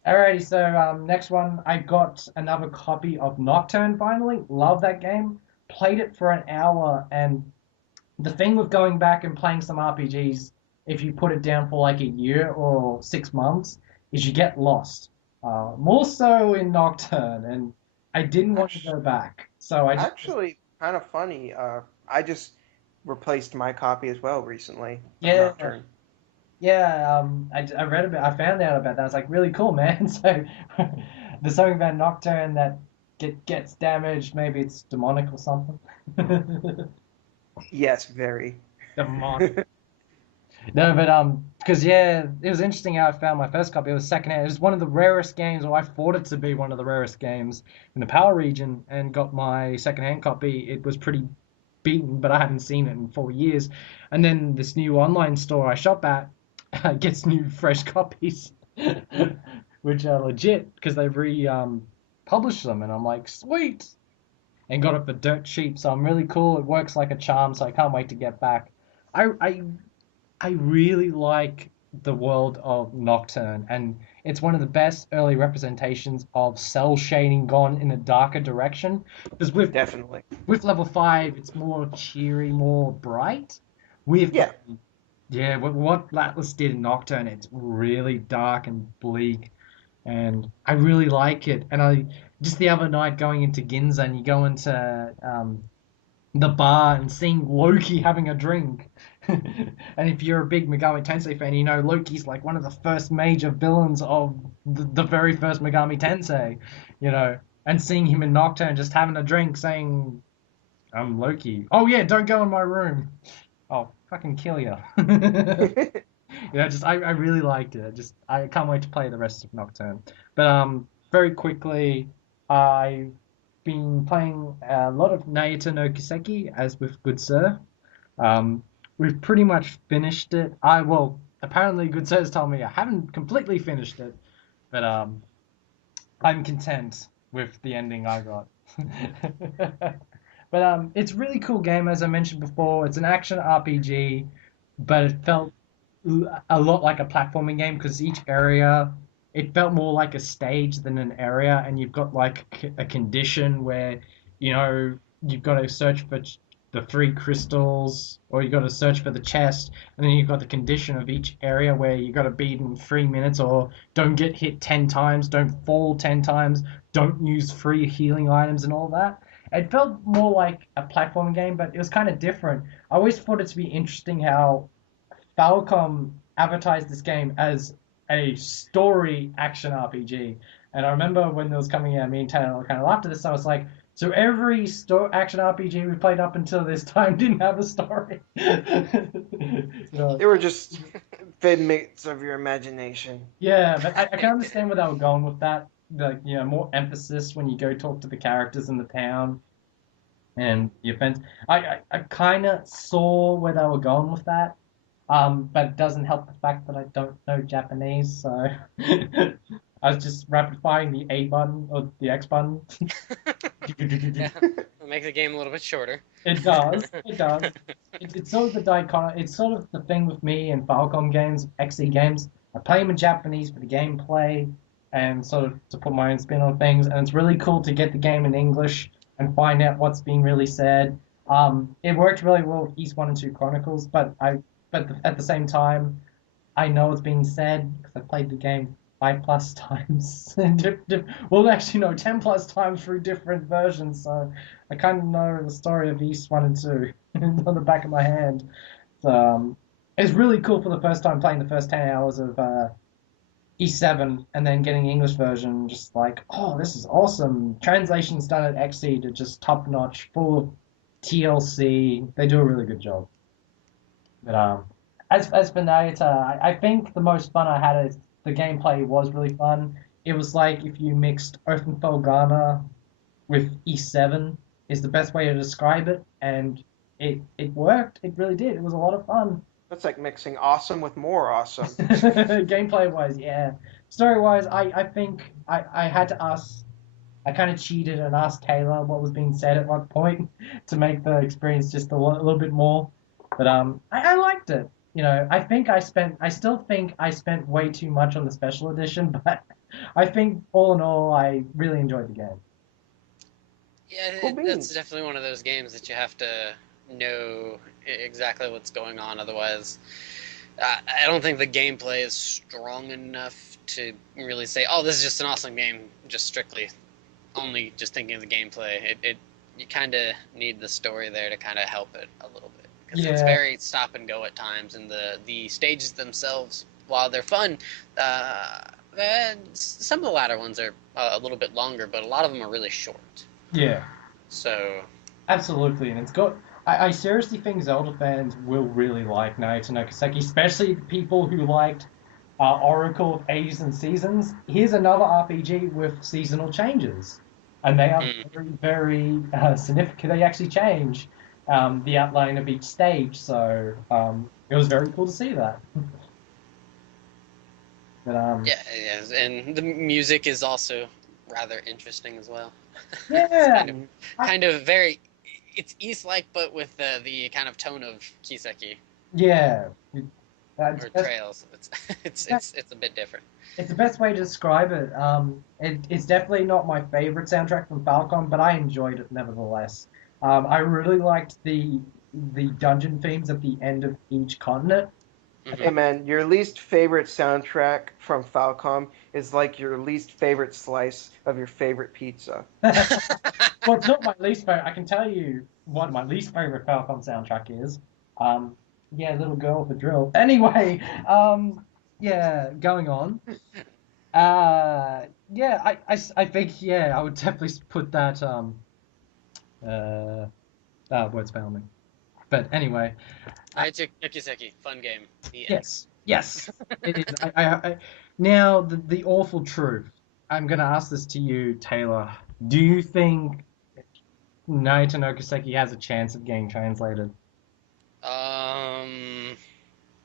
Alrighty, so next one, I got another copy of Nocturne finally. Love that game. Played it for an hour, and the thing with going back and playing some RPGs, if you put it down for like a year or 6 months, is you get lost. More so in Nocturne, and I didn't want to actually, go back. So I just, actually kind of funny. I just replaced my copy as well recently of yeah, Nocturne. yeah, I read about, I found out about that. It's like really cool, man. So there's something about Nocturne that gets damaged. Maybe it's demonic or something. Yes, very. Demonic. No, but because yeah, it was interesting how I found my first copy. It was secondhand. It was one of the rarest games, or I thought it to be one of the rarest games in the Power region, and got my secondhand copy. It was pretty beaten, but I hadn't seen it in 4 years. And then this new online store I shop at gets new fresh copies. which are legit because they've published them, and I'm like, sweet, and got it for dirt cheap, so I'm really cool. It works like a charm, so I can't wait to get back. I I really like the world of Nocturne, and it's one of the best early representations of cell shading gone in a darker direction. Because Definitely. with level 5, it's more cheery, more bright. With Yeah. yeah, what Atlas did in Nocturne, it's really dark and bleak, and I really like it. And I just the other night going into Ginza, and you go into the bar and seeing Loki having a drink. And if you're a big Megami Tensei fan, you know Loki's like one of the first major villains of the very first Megami Tensei, you know. And seeing him in Nocturne just having a drink saying, I'm Loki. Oh yeah, don't go in my room. I'll fucking kill you. I really liked it. I can't wait to play the rest of Nocturne. But very quickly, I've been playing a lot of Naruto no Kiseki, as with Good Sir. Um, we've pretty much finished it. Apparently Good Sir's told me I haven't completely finished it, but I'm content with the ending I got. But it's a really cool game, as I mentioned before. It's an action RPG, but it felt a lot like a platforming game because each area, it felt more like a stage than an area, and you've got like a condition where, you know, you've got to search for the 3 crystals, or you've got to search for the chest, and then you've got the condition of each area where you've got to beat in 3 minutes, or don't get hit 10 times, don't fall 10 times, don't use free healing items and all that. It felt more like a platforming game, but it was kind of different. I always thought it to be interesting how Falcom advertised this game as a story action RPG. And I remember when it was coming out, me and Taylor kind of laughed at this. I was like, so every action RPG we played up until this time didn't have a story. They were just figments of your imagination. Yeah, but I can understand where they were going with that. Like, you know, more emphasis when you go talk to the characters in the town and the events. I kind of saw where they were going with that. But it doesn't help the fact that I don't know Japanese, so I was just rapid firing the A button or the X button. Yeah, it'll make the game a little bit shorter. It does. It does. It's sort of the It's sort of the thing with me and Falcom games, XE games. I play them in Japanese for the gameplay and sort of to put my own spin on things. And it's really cool to get the game in English and find out what's being really said. It worked really well with East 1 and 2 Chronicles, but at the same time, I know what's being said because I played the game 5+ times. Well, actually, no, 10+ times through different versions. So I kind of know the story of East 1 and 2 on the back of my hand. So it's really cool for the first time playing the first 10 hours of E7 and then getting the English version. Just like, oh, this is awesome. Translation's done at XE to just top notch, full of TLC. They do a really good job. But as for Naruto, I think the most fun I had is the gameplay was really fun. It was like if you mixed Oakenfell Ghana with E7 is the best way to describe it, and it worked. It really did. It was a lot of fun. That's like mixing awesome with more awesome. Gameplay wise, yeah. Story wise, I think I had to ask. I kind of cheated and asked Taylor what was being said at what point to make the experience just a little bit more. But I liked it. You know, I still think I spent way too much on the special edition, but I think all in all, I really enjoyed the game. Yeah, that's definitely one of those games that you have to know exactly what's going on. Otherwise, I don't think the gameplay is strong enough to really say, oh, this is just an awesome game, just strictly only just thinking of the gameplay. You kind of need the story there to kind of help it a little bit. Because it's very stop and go at times, and the stages themselves, while they're fun, some of the latter ones are a little bit longer, but a lot of them are really short. Yeah. So. Absolutely, and it's got. I seriously think Zelda fans will really like Naruto no Kiseki, especially the people who liked Oracle of Ages and Seasons. Here's another RPG with seasonal changes, and they are very, very significant. They actually change the outline of each stage, so it was very cool to see that. But Yeah, and the music is also rather interesting as well. It's yeah, I, kind of very, it's East-like, but with the kind of tone of Kiseki yeah. or That's, Trails. It's a bit different. it's the best way to describe it. It's definitely not my favorite soundtrack from Falcom, but I enjoyed it nevertheless. I really liked the dungeon themes at the end of each continent. Hey Hmm. man, your least favorite soundtrack from Falcom is like your least favorite slice of your favorite pizza. Well, it's not my least favorite. I can tell you what my least favorite Falcom soundtrack is. Um, yeah, little girl with a drill. Anyway, yeah, going on. Yeah, I think yeah, I would definitely put that uh, words fail me. But anyway, uh, I took Kiseki, fun game. The end. yes, it is. Now the awful truth. I'm gonna ask this to you, Taylor. Do you think Naito no Kiseki has a chance of getting translated? Um,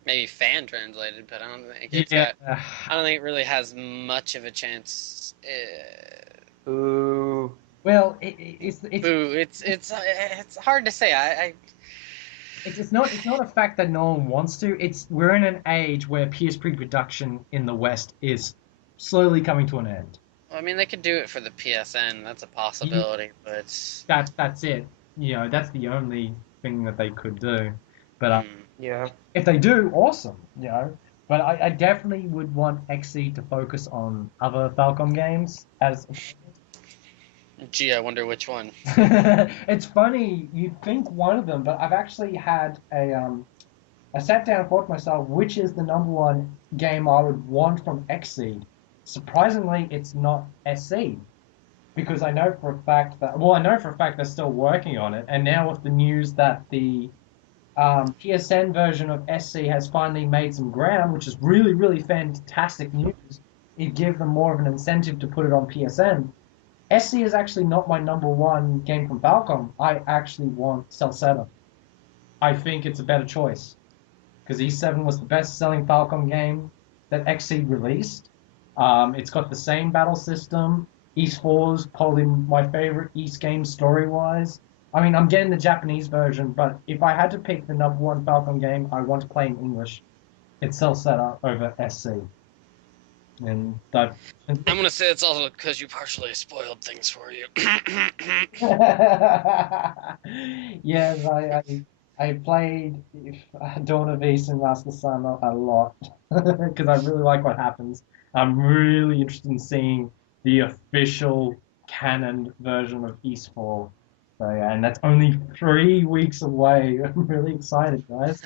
Maybe fan translated, but I don't think it's Yeah. got. I don't think it really has much of a chance. Ooh. Well, Boo! It's hard to say. it's not a fact that no one wants to. It's we're in an age where PSP production in the West is slowly coming to an end. I mean, they could do it for the PSN. That's a Yeah, possibility, but that's it. You know, that's the only thing that they could do. But hmm. Yeah. if they do, awesome. You know. But I definitely would want XE to focus on other Falcom games as Gee, I wonder which one. it's funny, you'd think one of them, but I've actually had I sat down and thought to myself, which is the number one game I would want from Xseed? Surprisingly, it's not SC because I know for a fact that I know for a fact they're still working on it, and now with the news that the PSN version of SC has finally made some ground, which is really really fantastic news. It gives them more of an incentive to put it on PSN. SC is actually not my number one game from Falcom. I actually want Celceta. I think it's a better choice because E7 was the best-selling Falcom game that Xseed released. It's got the same battle system. East 4 is probably my favorite East game story-wise. I mean, I'm getting the Japanese version, but if I had to pick the number one Falcom game I want to play in English, it's Celceta over SC. And that. I'm gonna say it's also because you partially spoiled things for you. Yes, I played Dawn of East and Master Sun a lot because I really like what happens. I'm really interested in seeing the official canon version of Eastfall. So yeah, and that's only 3 weeks away. I'm really excited, guys.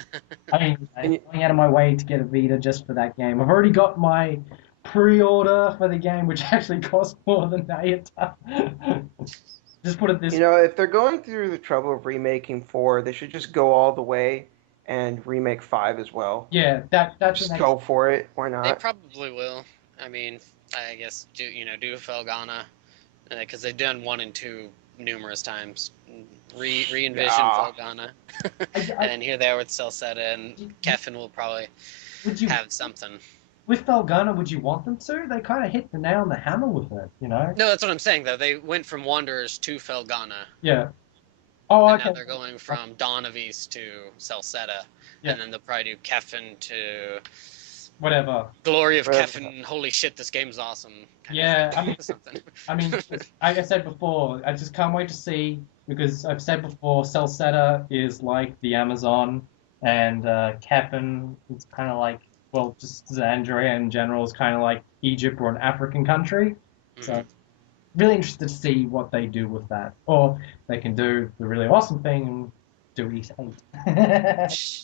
I mean, And I'm going out of my way to get a Vita just for that game. I've already got my pre-order for the game, which actually costs more than Ayata. Just put it this. if they're going through the trouble of remaking 4, they should just go all the way and remake 5 as well. Yeah, that's the Just next. go for it. Why They not? probably will. I mean, I guess do Felghana because they've done 1 and 2 numerous times. Re-envision Yeah. Felghana, I, and here they are with Celceta, and Kefin will probably would you have something. with Felgana? Would you want them to? They kind of hit the nail on the hammer with it, you know? No, that's what I'm saying though. They went from Wanderers to Felghana, Yeah. Oh, and now okay. they're going from Dawn of East to Celceta, Yeah. and then they'll probably do Kefin to Whatever. Glory of Whatever. Kefin. Holy shit, this game's awesome. Yeah, I mean, Something. like I said before, I just can't wait to see because I've said before, Celceta is like the Amazon, and Kefin it's kind of like well, just Zandria in general is kind of like Egypt or an African country. So Mhm. really interested to see what they do with that, or they can do the really awesome thing and do East 8.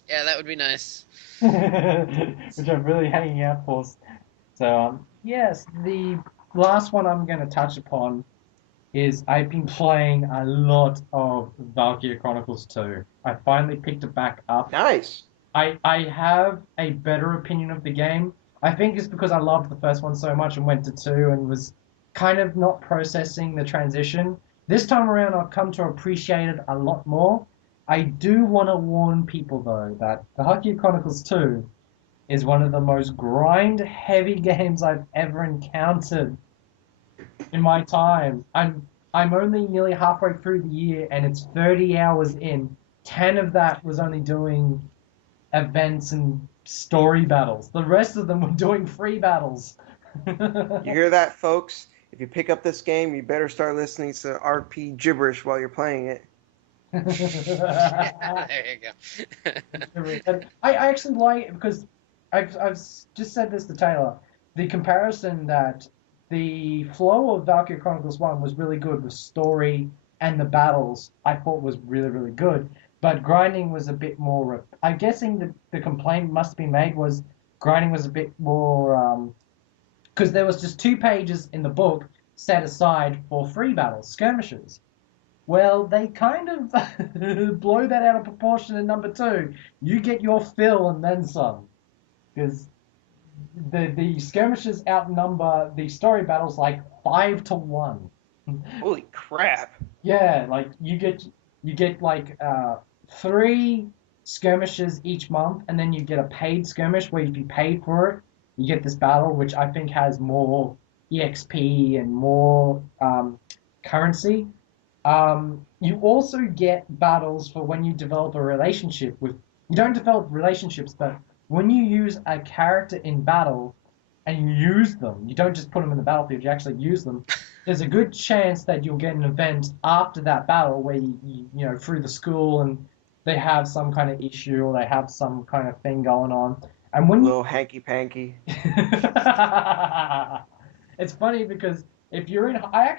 Yeah, that would be nice. Which I'm really hanging out for. So, yes, the last one I'm going to touch upon is I've been playing a lot of Valkyria Chronicles 2. I finally picked it back up. Nice. I have a better opinion of the game. I think it's because I loved the first one so much and went to 2 and was kind of not processing the transition. This time around, I've come to appreciate it a lot more. I do want to warn people, though, that the Valkyria Chronicles 2 is one of the most grind-heavy games I've ever encountered in my time. I'm only nearly halfway through the year, and it's 30 hours in. 10 of that was only doing events and story battles. The rest of them were doing free battles. You hear that, folks? If you pick up this game, you better start listening to RP gibberish while you're playing it. There you go. And I actually like it because I've just said this to Taylor. The comparison that the flow of Valkyrie Chronicles 1 was really good with story and the battles I thought was really, really good. But grinding was a bit more. I'm guessing the complaint must be made was grinding was a bit more. Because there was just 2 pages in the book set aside for free battles, skirmishes. Well, they kind of blow that out of proportion in number 2. You get your fill and then some. Because the skirmishes outnumber the story battles like 5-1. Holy crap! Yeah, like you get like 3 skirmishes each month, and then you get a paid skirmish where if you pay for it, you get this battle, which I think has more EXP and more currency. You also get battles for when you develop a relationship with. You don't develop relationships, but when you use a character in battle and you use them, you don't just put them in the battlefield. You actually use them. There's a good chance that you'll get an event after that battle where you know through the school and they have some kind of issue or they have some kind of thing going on. And when Little hanky panky. it's funny because if you're in, I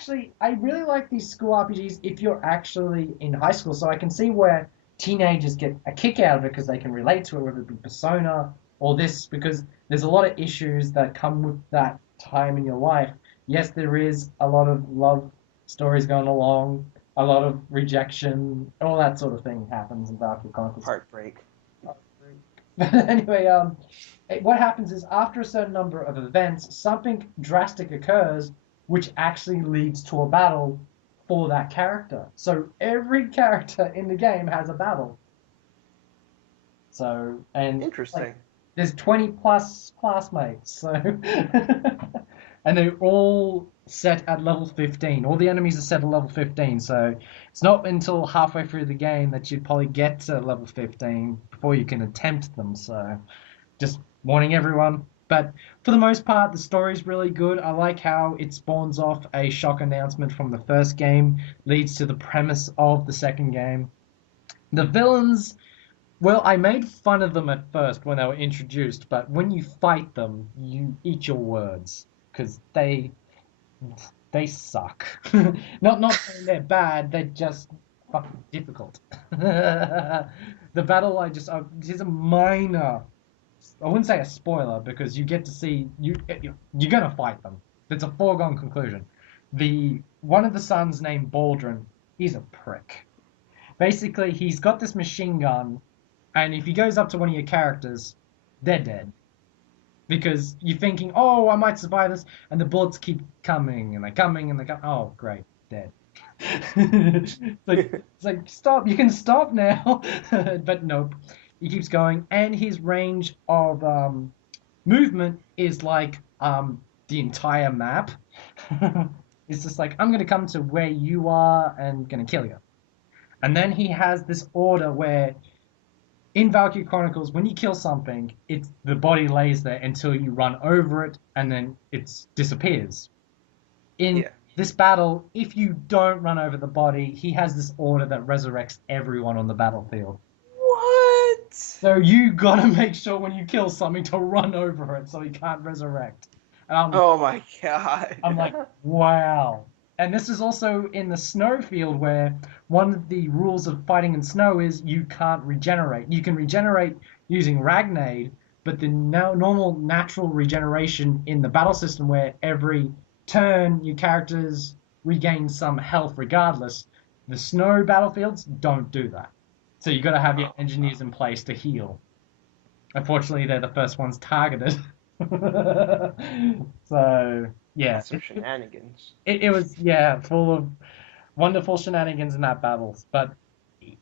really like these school RPGs if you're actually in high school. So I can see where teenagers get a kick out of it because they can relate to it, whether it be Persona or this, because there's a lot of issues that come with that time in your life. Yes, there is a lot of love stories going along, a lot of rejection, all that sort of thing happens in Valkyrie Chronicles. Heartbreak. But anyway, what happens is after a certain number of events, something drastic occurs, which actually leads to a battle for that character. So every character in the game has a battle. So and Interesting. like, there's 20 plus classmates, so and they're all set at level 15. All the enemies are set at level 15, so it's not until halfway through the game that you'd probably get to level 15 before you can attempt them. So just warning everyone. But for the most part, the story's really good. I like how it spawns off a shock announcement from the first game, leads to the premise of the second game. The villains, well, I made fun of them at first when they were introduced, but when you fight them, you eat your words, because they suck. Not saying they're bad, they're just fucking difficult. The battle, here's a minor, I wouldn't say a spoiler because you get to see you're gonna fight them. It's a foregone conclusion. One of the sons named Baldrin, he's a prick. Basically, he's got this machine gun, and if he goes up to one of your characters, they're dead. Because you're thinking, oh, I might survive this, and the bullets keep coming, and they're coming, and they're coming. Oh, great, dead. it's like, stop, you can stop now. But nope. He keeps going, and his range of movement is like the entire map. It's just like, I'm going to come to where you are and going to kill you. And then he has this order where, in Valkyrie Chronicles, when you kill something, the body lays there until you run over it, and then it disappears. In this battle, if you don't run over the body, he has this order that resurrects everyone on the battlefield. What? So you gotta make sure when you kill something to run over it so he can't resurrect. And oh my god. I'm like, wow. And this is also in the snow field where one of the rules of fighting in snow is you can't regenerate. You can regenerate using Ragnade, but the normal natural regeneration in the battle system where every turn your characters regain some health regardless, the snow battlefields don't do that. So you got to have your engineers in place to heal. Unfortunately, they're the first ones targeted. So, yeah. That's some shenanigans. It was, full of wonderful shenanigans in that battle. But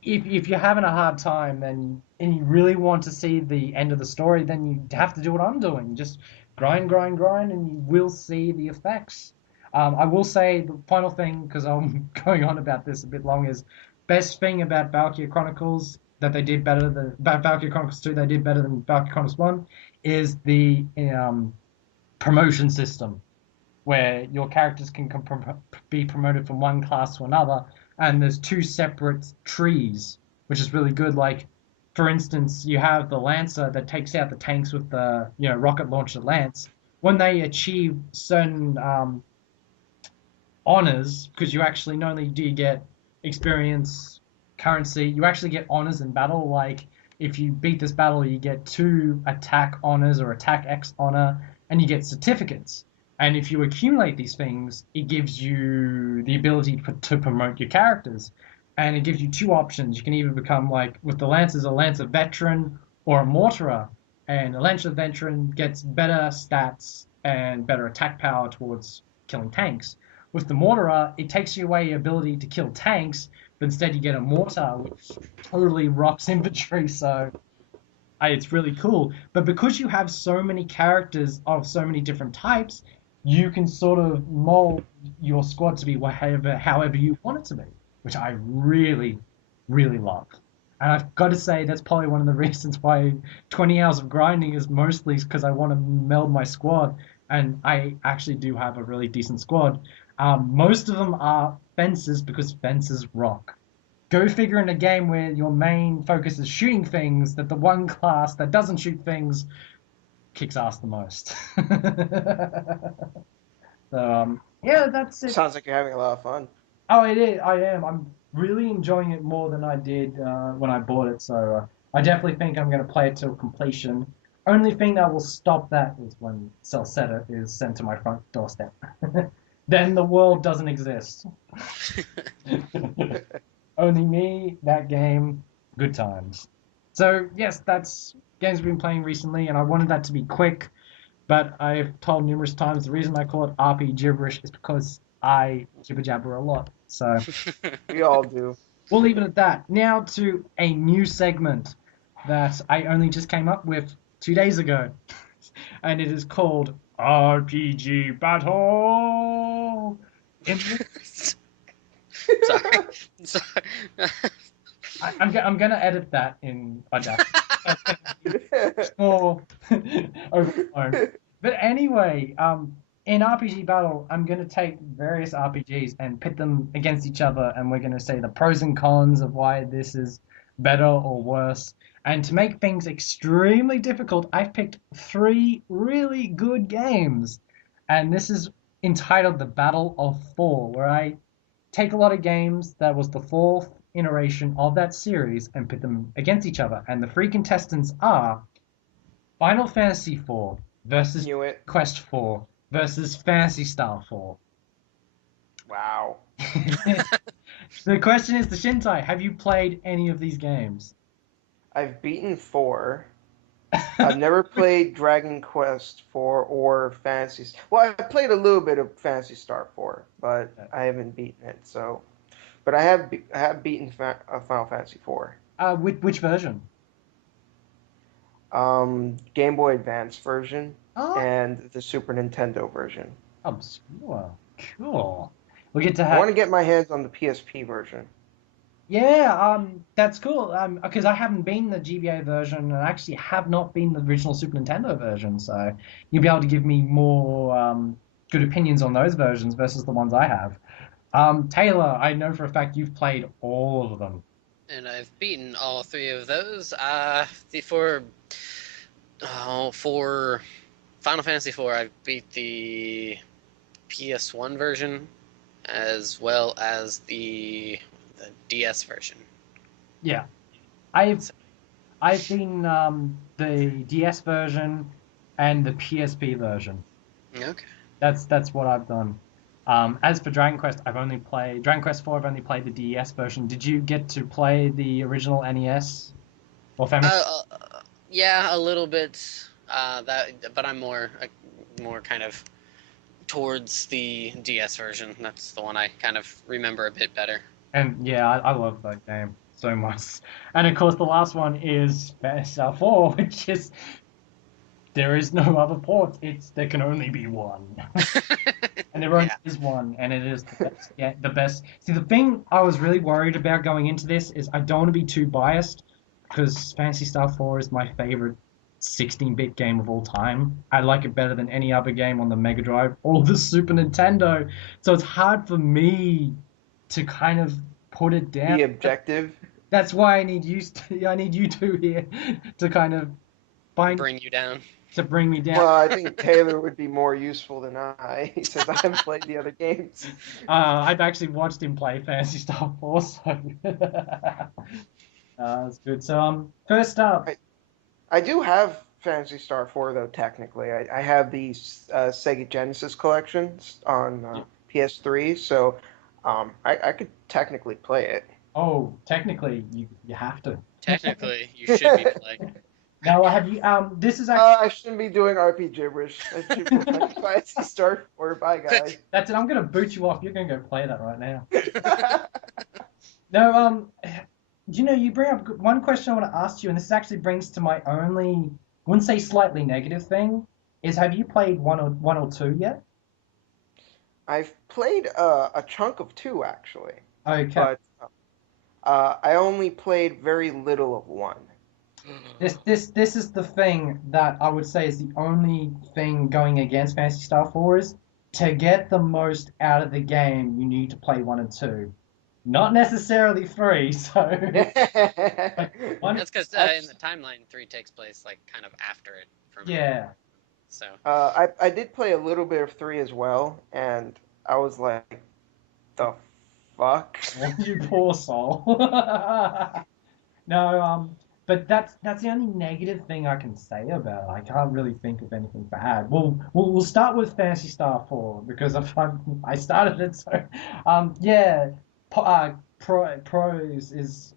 if you're having a hard time, then and you really want to see the end of the story, then you have to do what I'm doing. Just grind, grind, grind, and you will see the effects. I will say the final thing, because I'm going on about this a bit long, is best thing about Valkyria Chronicles that they did better than about Valkyria Chronicles 2, they did better than Valkyria Chronicles 1, is the promotion system where your characters can be promoted from one class to another, and there's two separate trees, which is really good. Like, for instance, you have the Lancer that takes out the tanks with the rocket launcher lance. When they achieve certain honors, because you actually not only do you get experience, currency, you actually get honors in battle. Like if you beat this battle, you get 2 attack honors or attack X honor, and you get certificates. And if you accumulate these things, it gives you the ability to promote your characters. And it gives you 2 options. You can either become, like, with the Lancers, a Lancer Veteran or a Mortarer. And a Lancer Veteran gets better stats and better attack power towards killing tanks. With the Mortarer, it takes you away your ability to kill tanks, but instead you get a mortar, which totally rocks infantry, so it's really cool. But because you have so many characters of so many different types, you can sort of mold your squad to be however you want it to be, which I really, really love. And I've got to say, that's probably one of the reasons why 20 hours of grinding is mostly because I want to meld my squad, and I actually do have a really decent squad. Most of them are fences because fences rock. Go figure in a game where your main focus is shooting things, that the one class that doesn't shoot things kicks ass the most. So, yeah, that's it. Sounds like you're having a lot of fun. Oh, it is. I am. I'm really enjoying it more than I did when I bought it. So I definitely think I'm going to play it till completion. Only thing that will stop that is when Celceta is sent to my front doorstep. Then the world doesn't exist. Only me, that game, good times. So yes, that's games we've been playing recently, and I wanted that to be quick. But I've told numerous times the reason I call it RP gibberish is because I jibber jabber a lot. So We all do. we'll leave it at that. Now to a new segment that I only just came up with 2 days ago, and it is called RPG Battle. Sorry. Sorry. I'm gonna edit that in more overblown. But anyway, in RPG Battle, I'm gonna take various RPGs and pit them against each other, and we're gonna say the pros and cons of why this is better or worse. And to make things extremely difficult, I've picked 3 really good games, and this is entitled the Battle of 4, where I take a lot of games that was the 4th iteration of that series and pit them against each other. And the 3 contestants are Final Fantasy IV versus Knew it. Quest 4 versus Phantasy Star 4. Wow. The question is, the Shintai, have you played any of these games? I've beaten 4. I've never played Dragon Quest 4 or Fantasy. Well, I played a little bit of Fantasy Star 4, but I haven't beaten it. So, but I have beaten Final Fantasy 4. Which version? Game Boy Advance version Oh, and the Super Nintendo version. obscure. Cool. We get to I have. want to get my hands on the PSP version. Yeah, that's cool. Because I haven't been the GBA version, and I actually have not been the original Super Nintendo version, so you'll be able to give me more good opinions on those versions versus the ones I have. Taylor, I know for a fact you've played all of them. And I've beaten all 3 of those. For Final Fantasy IV, I beat the PS1 version as well as the DS version. Yeah, I've been the DS version and the PSP version. Okay. That's what I've done. As for Dragon Quest, I've only played Dragon Quest 4. I've only played the DS version. Did you get to play the original NES or Famicom? Yeah, a little bit. But I'm more kind of towards the DS version. That's the one I kind of remember a bit better. And yeah, I love that game. so much. And of course, the last one is Phantasy Star 4, which is there is no other port. There can only be one. And there only is one, and it is the best. Yeah, the best. See, the thing I was really worried about going into this is I don't want to be too biased because Phantasy Star 4 is my favorite 16-bit game of all time. I like it better than any other game on the Mega Drive or the Super Nintendo. So it's hard for me to kind of put it down. Be objective. That's why I need you two here to kind of bring you down. To bring me down. Well, I think Taylor would be more useful than I, since I haven't played the other games. I've actually watched him play Phantasy Star 4, so that's good. So, first up, I do have Phantasy Star 4 though. Technically, I have these Sega Genesis collections on PS3, so I could technically play it. Oh, technically, you have to. Technically, you should be playing. Now, have you? This is actually. I shouldn't be doing RPGibberish. I should be playing Phantasy Star 4. Bye, guys. That's it. I'm gonna boot you off. You're gonna go play that right now. No, you bring up one question I want to ask you, and this actually brings to my only, I wouldn't say slightly negative thing, is have you played one or two yet? I've played a chunk of 2 actually. Okay. But I only played very little of 1. This is the thing that I would say is the only thing going against Phantasy Star 4 is to get the most out of the game, you need to play 1 and 2. Not necessarily 3, so... That's because in the timeline, 3 takes place, like, kind of after it. Yeah. So... I did play a little bit of 3 as well, and I was like, the fuck? You poor soul. No, but that's the only negative thing I can say about it. I can't really think of anything bad. We'll start with Phantasy Star 4 because I started it. So, yeah, pros is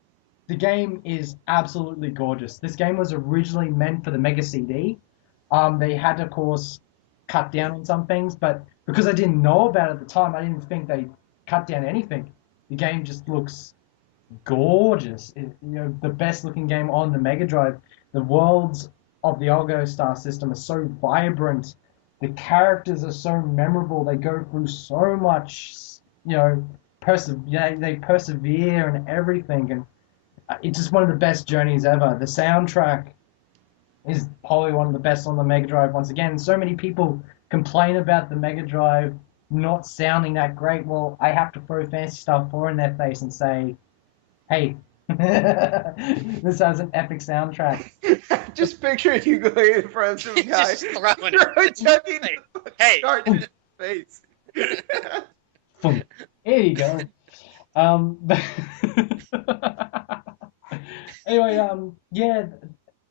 the game is absolutely gorgeous. This game was originally meant for the Mega CD. They had to, of course, cut down on some things, but because I didn't know about it at the time, I didn't think they cut down anything. The game just looks gorgeous. The best looking game on the Mega Drive. The worlds of the Algo Star system are so vibrant. The characters are so memorable. They go through so much, they persevere and everything. And it's just one of the best journeys ever. The soundtrack is probably one of the best on the Mega Drive. Once again, so many people complain about the Mega Drive not sounding that great. Well, I have to throw Phantasy Star 4 in their face and say, hey, this has an epic soundtrack. Just picture you going in front of some guy, just throwing it. Hey, in his face. Here you go. Anyway, yeah,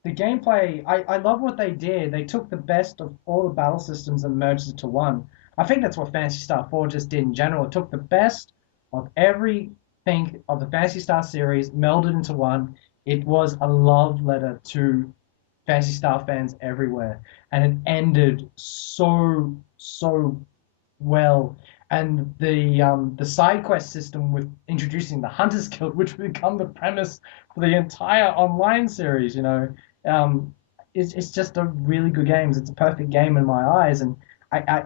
the gameplay, I love what they did. They took the best of all the battle systems and merged it to one. I think that's what Phantasy Star 4 just did in general. It took the best of everything of the Phantasy Star series, melded into one. It was a love letter to Phantasy Star fans everywhere. And it ended so well. And the side quest system with introducing the Hunters Guild, which would become the premise for the entire online series, it's just a really good game. It's a perfect game in my eyes, and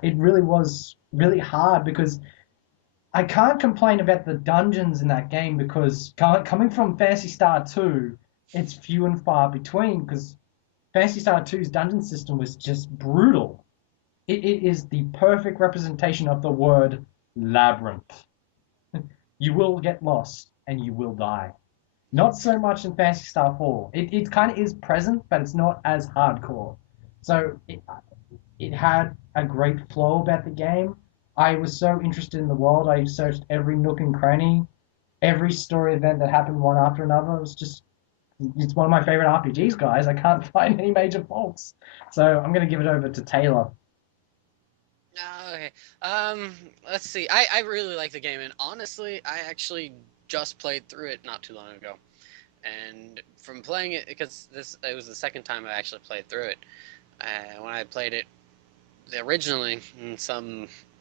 it really was really hard because I can't complain about the dungeons in that game because coming from Phantasy Star 2, it's few and far between because Phantasy Star 2's dungeon system was just brutal. It is the perfect representation of the word labyrinth. You will get lost and you will die. Not so much in Phantasy Star 4. It kind of is present, but it's not as hardcore. So it had a great flow about the game. I was so interested in the world. I searched every nook and cranny, every story event that happened one after another. It's one of my favorite RPGs, guys. I can't find any major faults. So I'm going to give it over to Taylor. Okay. Let's see. I really like the game, and honestly, I actually just played through it not too long ago. And from playing it, because it was the second time I actually played through it. When I played it originally,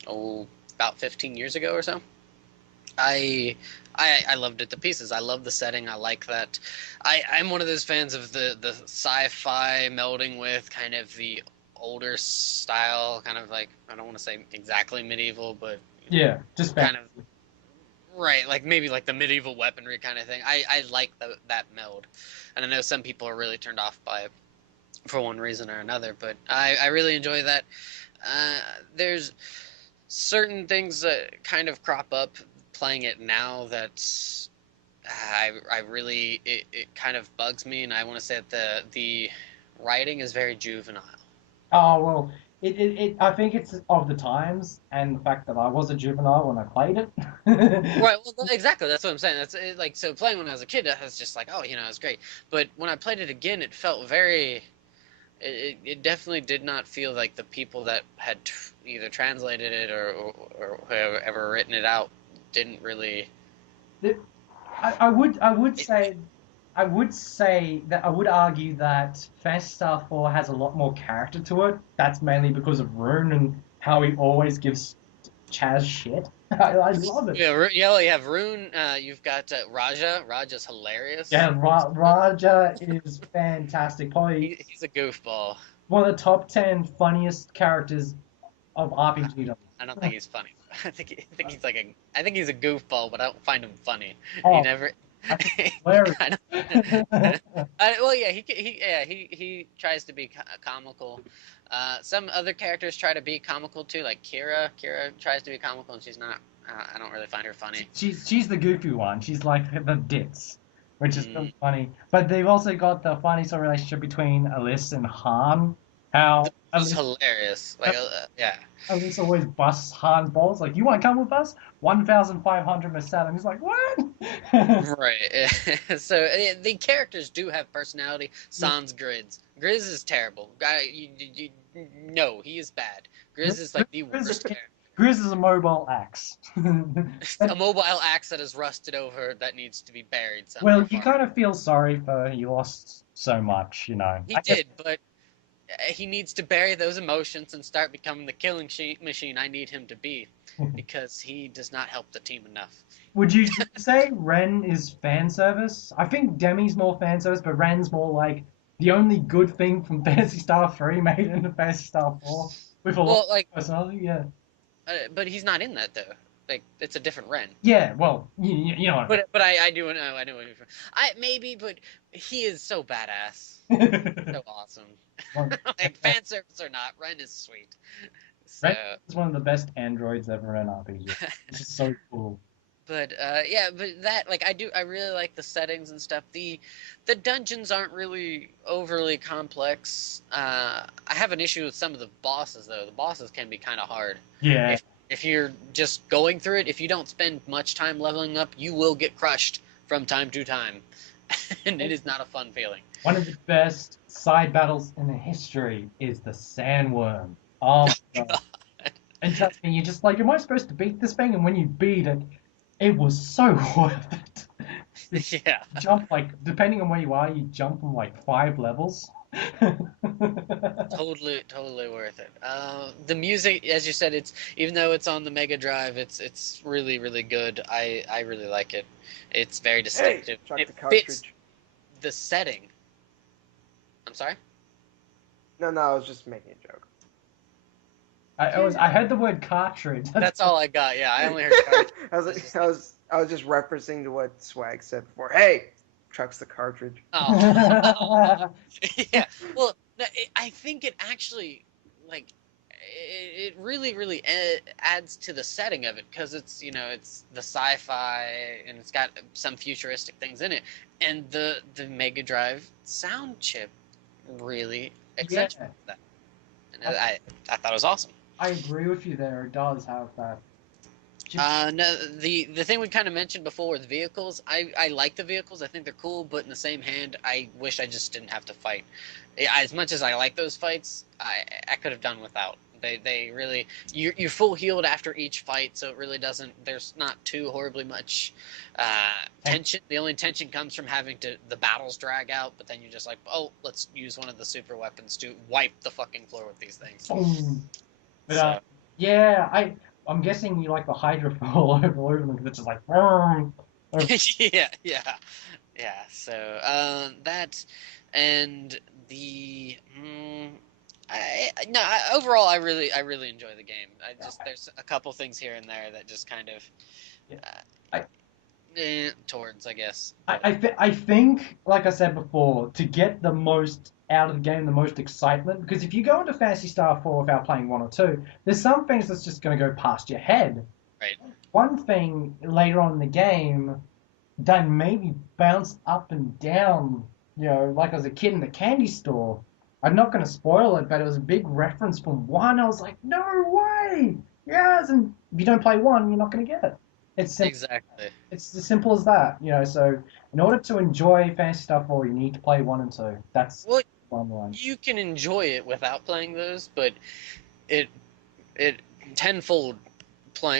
about 15 years ago or so, I I loved it to pieces. I love the setting. I like that. I'm one of those fans of the sci-fi melding with kind of the older style, kind of like, I don't want to say exactly medieval, but Yeah, just kind of fantasy. right, like maybe like the medieval weaponry kind of thing. I like that meld, and I know some people are really turned off by it for one reason or another, but I really enjoy that. Uh, there's certain things that kind of crop up playing it now that I really it kind of bugs me, and I want to say that the writing is very juvenile. Oh well, I think it's of the times and the fact that I was a juvenile when I played it. Right, well, exactly. That's what I'm saying. That's like so. Playing when I was a kid, I was just like, oh, it's great. But when I played it again, it felt very. It definitely did not feel like the people that had either translated it or whoever written it out didn't really. I would It, say that I would argue that Phantasy Star 4 has a lot more character to it. That's mainly because of Rune and how he always gives Chaz shit. I love it. yeah, yeah. Well, you have Rune. You've got Raja. Raja's hilarious. Yeah, Raja is fantastic. Probably He's a goofball. one of the top 10 funniest characters of RPG. I don't think he's funny. I think he's like I think he's a goofball, but I don't find him funny. He Oh, never. I think it's hilarious. Well, yeah, he tries to be comical. Some other characters try to be comical too, like Kira. Kira tries to be comical, and she's not. I don't really find her funny. She's the goofy one. She's like the ditz, which is really Mm. funny. But they've also got the funny sort of relationship between Alice and Han. How It was hilarious. Like, yeah. Alice always busts Han's balls. Like, you want to come with us? 1,500 Masalam. He's like, what? Right. So the characters do have personality. Sans Grizz. Grizz is terrible. No, he is bad. Grizz is like the worst character. Grizz is a mobile axe. A mobile axe that is rusted over that needs to be buried Well, somewhere. you kind of feel sorry for he lost so much, you know. He did, but he needs to bury those emotions and start becoming the killing machine I need him to be, because he does not help the team enough. Would you say Ren is fan service? I think Demi's more fan service, but Ren's more like the only good thing from Phantasy Star 3 made into Phantasy Star 4 with a lot Well, of like, personality, yeah. but he's not in that though. Like, it's a different Ren. Yeah, well, you know what But I do know what you're. Maybe, but he is so badass, I mean. so awesome. Like, fan service or not, Ren is sweet. So, Ren is one of the best androids ever in RPG. It's just so cool. but yeah, but that, like, I really like the settings and stuff. The dungeons aren't really overly complex. I have an issue with some of the bosses though. The bosses can be kind of hard. Yeah. If you're just going through it, if you don't spend much time leveling up, you will get crushed from time to time. And it is not a fun feeling. One of the best side battles in the history is the Sandworm. Oh my god. And trust me, you're just like, am I supposed to beat this thing? And when you beat it, it was so worth it. Yeah. Jump, like, depending on where you are, you jump from like 5 levels. Totally worth it. The music, as you said, it's, even though it's on the Mega Drive, it's really, really good. I really like it. It's very distinctive. Hey, chuck It the cartridge. fits the setting. I'm sorry? No, I was just making a joke. I heard the word cartridge. That's all I got. Yeah, I only heard cartridge. I was just referencing to what Swag said before. Hey, chucks the cartridge. Oh. Yeah. Well, I think it actually, like, it really, really adds to the setting of it, because it's, it's the sci-fi and it's got some futuristic things in it, and the Mega Drive sound chip really accentuates that. And I thought it was awesome. I agree with you there. It does have that. No, the thing we kind of mentioned before with vehicles, I like the vehicles. I think they're cool, but in the same hand, I wish I just didn't have to fight. As much as I like those fights, I could have done without. They really, you're full healed after each fight, so it really doesn't. There's not too horribly much tension. The only tension comes from having the battles drag out, but then you're just like, oh, let's use one of the super weapons to wipe the fucking floor with these things. Boom. But So, yeah, I'm guessing you like the Hydra all over them because it's just like, "Brrr." Or- Yeah. So that and the overall I really enjoy the game. I just there's a couple things here and there that just kind of yeah. uh, towards I guess. I think, like I said before, to get the most out of the game, the most excitement, because if you go into Phantasy Star 4 without playing 1 or 2, there's some things that's just going to go past your head. Right. One thing later on in the game that made me bounce up and down, like I was a kid in the candy store. I'm not going to spoil it, but it was a big reference from 1. I was like, no way! Yes! And if you don't play 1, you're not going to get it. It's simple. Exactly. It's as simple as that, So in order to enjoy Fantasy Star 4, you need to play 1 and 2. That's Well, one line. you can enjoy it without playing those, but it tenfold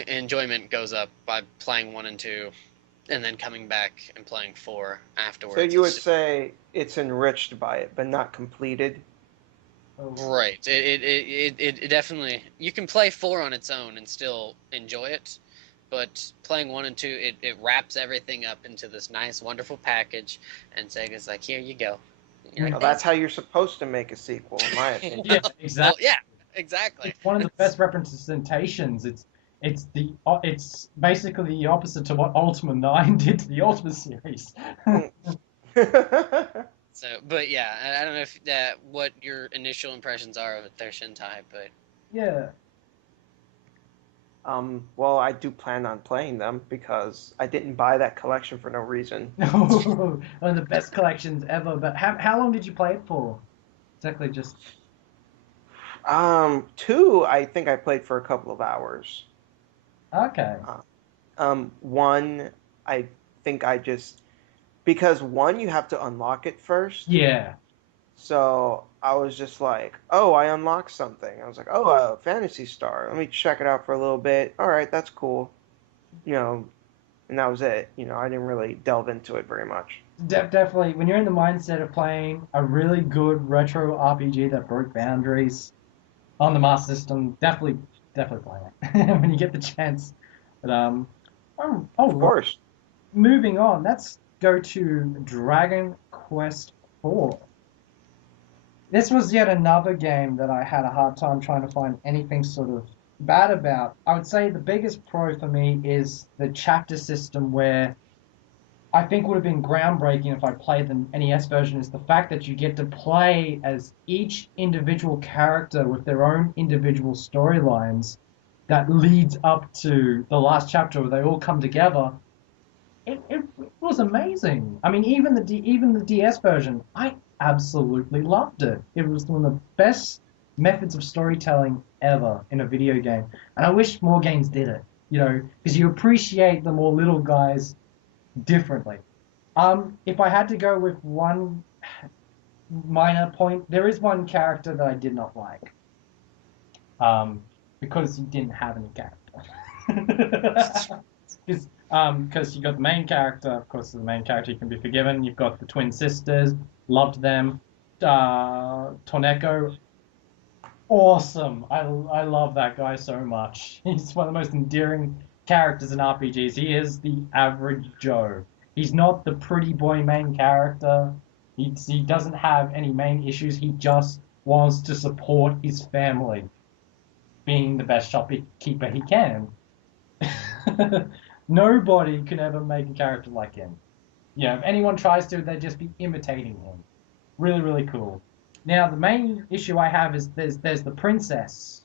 enjoyment goes up by playing 1 and 2 and then coming back and playing 4 afterwards. So you would say it's enriched by it, but not completed? Right. It definitely... You can play 4 on its own and still enjoy it, but playing 1 and 2, it wraps everything up into this nice, wonderful package, and Sega's like, here you go. Well, that's how you're supposed to make a sequel, in my opinion. Yeah, exactly. Well, yeah, exactly. It's one of the best representations. It's basically the opposite to what Ultima 9 did to the Ultima series. So, but yeah, I don't know if what your initial impressions are of it there, Shintai, but Yeah. Well, I do plan on playing them because I didn't buy that collection for no reason. One of the best collections ever. But how long did you play it for? Exactly, just... 2, I think I played for a couple of hours. Okay. 1, I think I just... Because 1, you have to unlock it first. Yeah. So I was just like, oh, I unlocked something. I was like, oh, Phantasy Star. Let me check it out for a little bit. All right, that's cool. And that was it. I didn't really delve into it very much. Definitely, when you're in the mindset of playing a really good retro RPG that broke boundaries on the Master System, definitely play it when you get the chance. But Of course. Moving on, let's go to Dragon Quest IV. This was yet another game that I had a hard time trying to find anything sort of bad about. I would say the biggest pro for me is the chapter system, where I think would have been groundbreaking if I played the NES version, is the fact that you get to play as each individual character with their own individual storylines that leads up to the last chapter where they all come together. It was amazing. I mean, even the DS version, I absolutely loved it. It was one of the best methods of storytelling ever in a video game, and I wish more games did it. Because you appreciate the more little guys differently. If I had to go with one minor point, there is one character that I did not like. Because he didn't have any character. Because you got the main character, of course, the main character, you can be forgiven. You've got the twin sisters, loved them. Torneko, awesome. I love that guy so much. He's one of the most endearing characters in RPGs. He is the average Joe. He's not the pretty boy main character. He doesn't have any main issues. He just wants to support his family, being the best shopkeeper he can. Nobody can ever make a character like him. If anyone tries to, they'd just be imitating him. Really, really cool. Now, the main issue I have is there's the princess,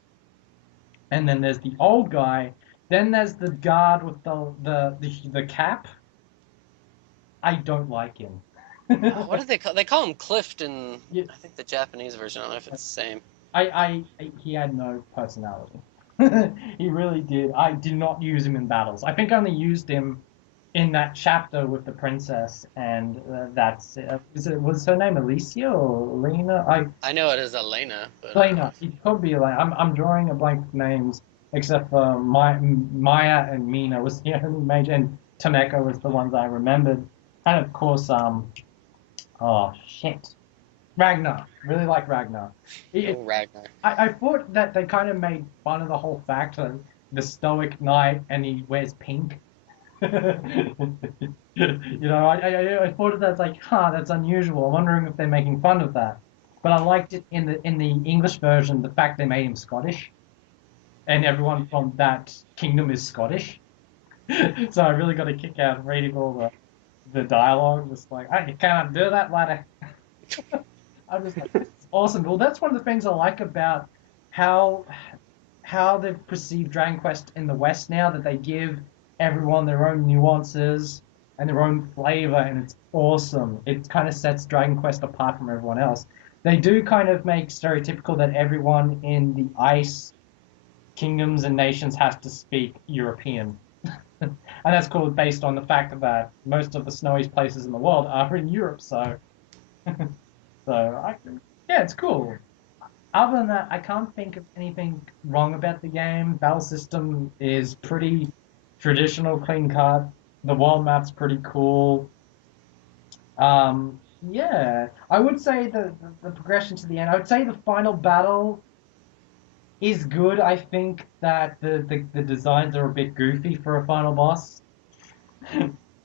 and then there's the old guy, then there's the guard with the cap. I don't like him. What do they call? They call him Clift in Yeah. I think the Japanese version. I don't know if it's the same. He had no personality. He really did. I did not use him in battles. I think I only used him in that chapter with the princess, and that's it. Was her name Alicia or Lena? I know it is Elena, but Lena. It could be Elena. I'm drawing a blank with names, except for Maya and Mina was the only major, and Taneko was the ones I remembered. And of course, oh shit, Ragnar. Really like Ragnar. Ragnar. I thought that they kind of made fun of the whole fact that the stoic knight and he wears pink. I thought of that as like, that's unusual. I'm wondering if they're making fun of that. But I liked it in the English version, the fact they made him Scottish, and everyone from that kingdom is Scottish. So I really got a kick out of reading all the dialogue. Just like, you cannot do that, laddie. I'm just like, this is awesome. Well, that's one of the things I like about how they've perceived Dragon Quest in the West now, that they give everyone their own nuances and their own flavor, and it's awesome. It kind of sets Dragon Quest apart from everyone else. They do kind of make stereotypical that everyone in the ice kingdoms and nations has to speak European. And that's cool based on the fact that most of the snowiest places in the world are in Europe, so yeah, it's cool. Other than that, I can't think of anything wrong about the game. Battle system is pretty traditional, clean cut. The world map's pretty cool. Yeah, I would say the progression to the end. I would say the final battle is good. I think that the designs are a bit goofy for a final boss,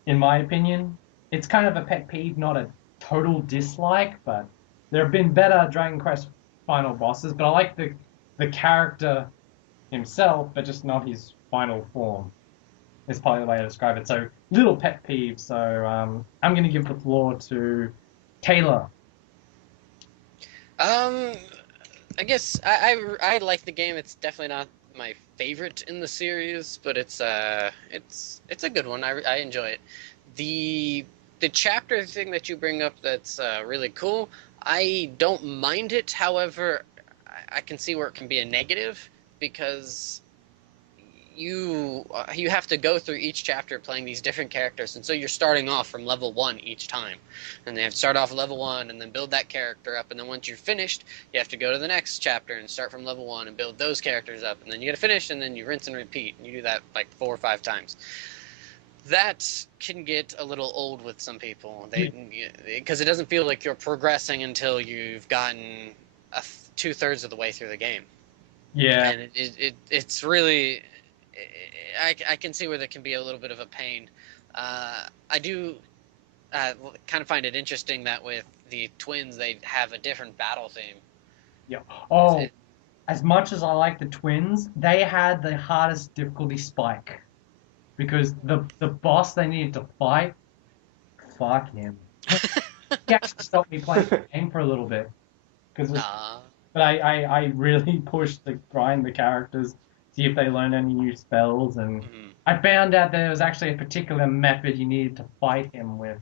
in my opinion. It's kind of a pet peeve, not a total dislike, but there have been better Dragon Quest final bosses, but I like the character himself, but just not his final form. Is probably the way to describe it. So little pet peeve. So I'm going to give the floor to Taylor. I guess I like the game. It's definitely not my favorite in the series, but it's a good one. I enjoy it. The chapter thing that you bring up, that's really cool. I don't mind it. However, I can see where it can be a negative, because you have to go through each chapter playing these different characters, and so you're starting off from level 1 each time, and they have to start off at level 1 and then build that character up, and then once you're finished, you have to go to the next chapter and start from level 1 and build those characters up, and then you get to finish, and then you rinse and repeat, and you do that like 4 or 5 times. That can get a little old with some people, because it doesn't feel like you're progressing until you've gotten 2/3 of the way through the game. Yeah. And it's really, I can see where that can be a little bit of a pain. I do kind of find it interesting that with the twins, they have a different battle theme. Yeah. Oh, as much as I like the twins, they had the hardest difficulty spike, because the boss they needed to fight, fuck him. He actually stopped me playing the game for a little bit, but I really pushed to grind the characters, see if they learn any new spells, and I found out there was actually a particular method you needed to fight him with.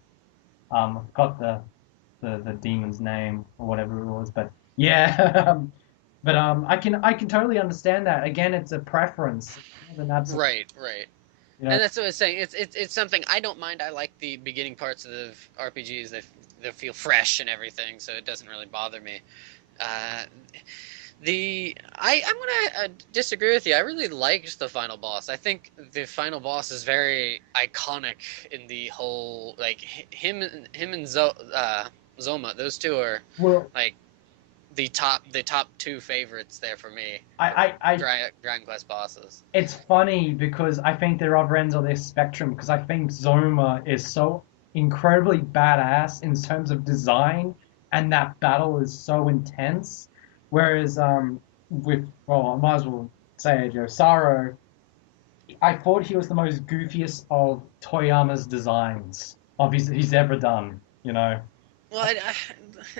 I forgot the demon's name or whatever it was, but yeah. But I can totally understand that. Again, it's a preference. Right. You know? And that's what I was saying. It's something I don't mind. I like the beginning parts of the RPGs. They feel fresh and everything, so it doesn't really bother me. I'm gonna disagree with you. I really liked the final boss. I think the final boss is very iconic in the whole, like, him and Zoma. Those two are like the top 2 favorites there for me. Dragon Quest bosses. It's funny because I think they're other ends of this spectrum, because I think Zoma is so incredibly badass in terms of design, and that battle is so intense. Whereas I might as well say it, Saro, I thought he was the most goofiest of Toyama's designs he's ever done. Well,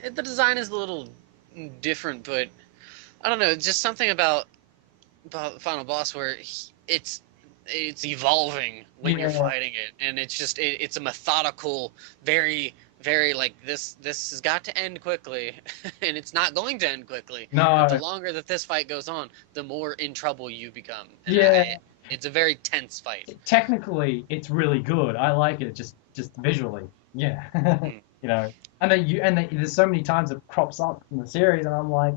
the design is a little different, but I don't know, just something about the final boss where it's evolving when you're fighting it, and it's just it's a methodical, very like, this has got to end quickly, and it's not going to end quickly. No. But the longer that this fight goes on, the more in trouble you become. And it's a very tense fight. Technically, it's really good. I like it just visually. Yeah. And then there's so many times it crops up in the series, and I'm like,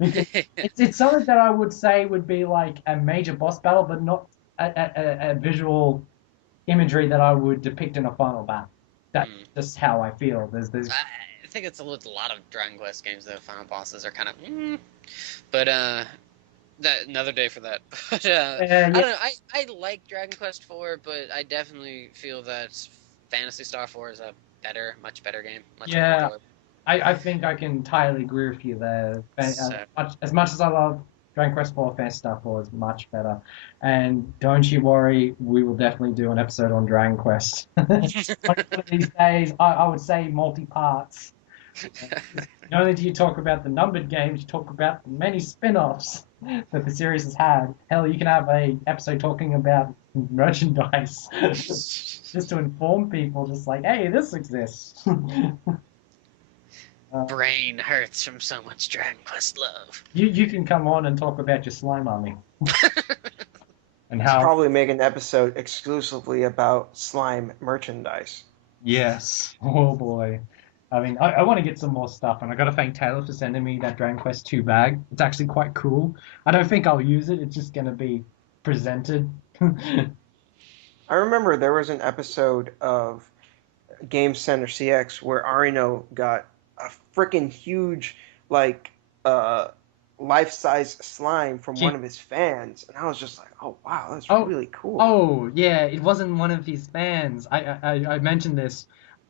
it's something that I would say would be like a major boss battle, but not a visual imagery that I would depict in a final battle. That's just how I feel. There's I think it's a lot of Dragon Quest games, the final bosses are kind of, but Another day for that. But Yeah, I yeah, don't know. I like Dragon Quest IV, but I definitely feel that Phantasy Star 4 is a much better game, much more yeah. enjoyable. I think I can entirely agree with you there. So As much as I love Dragon Quest IV, Fantasy Star 4 is much better. And don't you worry, we will definitely do an episode on Dragon Quest. One of these days, I would say multi-parts. Not only do you talk about the numbered games, you talk about the many spin-offs that the series has had. Hell, you can have a episode talking about merchandise just to inform people, just like, hey, this exists. brain hurts from so much Dragon Quest love. You can come on and talk about your slime army and Let's how. probably make an episode exclusively about slime merchandise. Yes. Oh boy. I mean, I want to get some more stuff, and I got to thank Taylor for sending me that Dragon Quest 2 bag. It's actually quite cool. I don't think I'll use it. It's just gonna be presented. I remember there was an episode of Game Center CX where Arino got a freaking huge, like, uh, life-size slime from one of his fans, and I was just like, oh wow, that's Oh, really cool. oh yeah, it wasn't one of his fans. I mentioned this.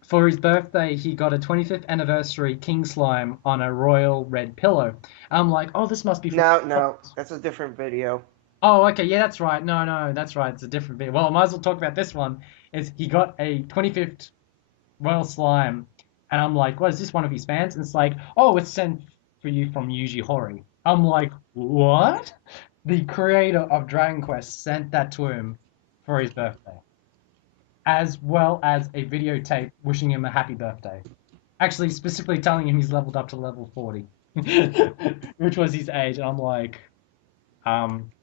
For his birthday, he got a 25th anniversary King Slime on a royal red pillow. I'm like, oh, this must be for. No, that's a different video. Oh, okay, yeah, that's right. No, that's right. It's a different bit. Well, I might as well talk about this one. Is he got a 25th royal slime, and I'm like, what is this one of his fans? And it's like, oh, it's sent for you from Yuji Horii. I'm like, what? The creator of Dragon Quest sent that to him for his birthday, as well as a videotape wishing him a happy birthday. Actually, specifically telling him he's leveled up to level 40, which was his age. And I'm like,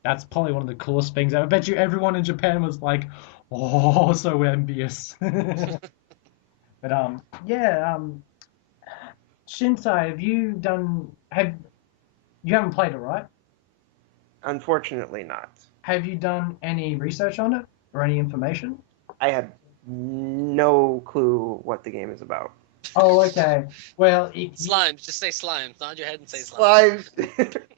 that's probably one of the coolest things. I bet you everyone in Japan was like, oh, so envious. But yeah, Shintai, you haven't played it, right? Unfortunately, not. Have you done any research on it or any information? I have no clue what the game is about. Oh, okay. Well, Slimes, just say slimes. Nod your head and say slimes.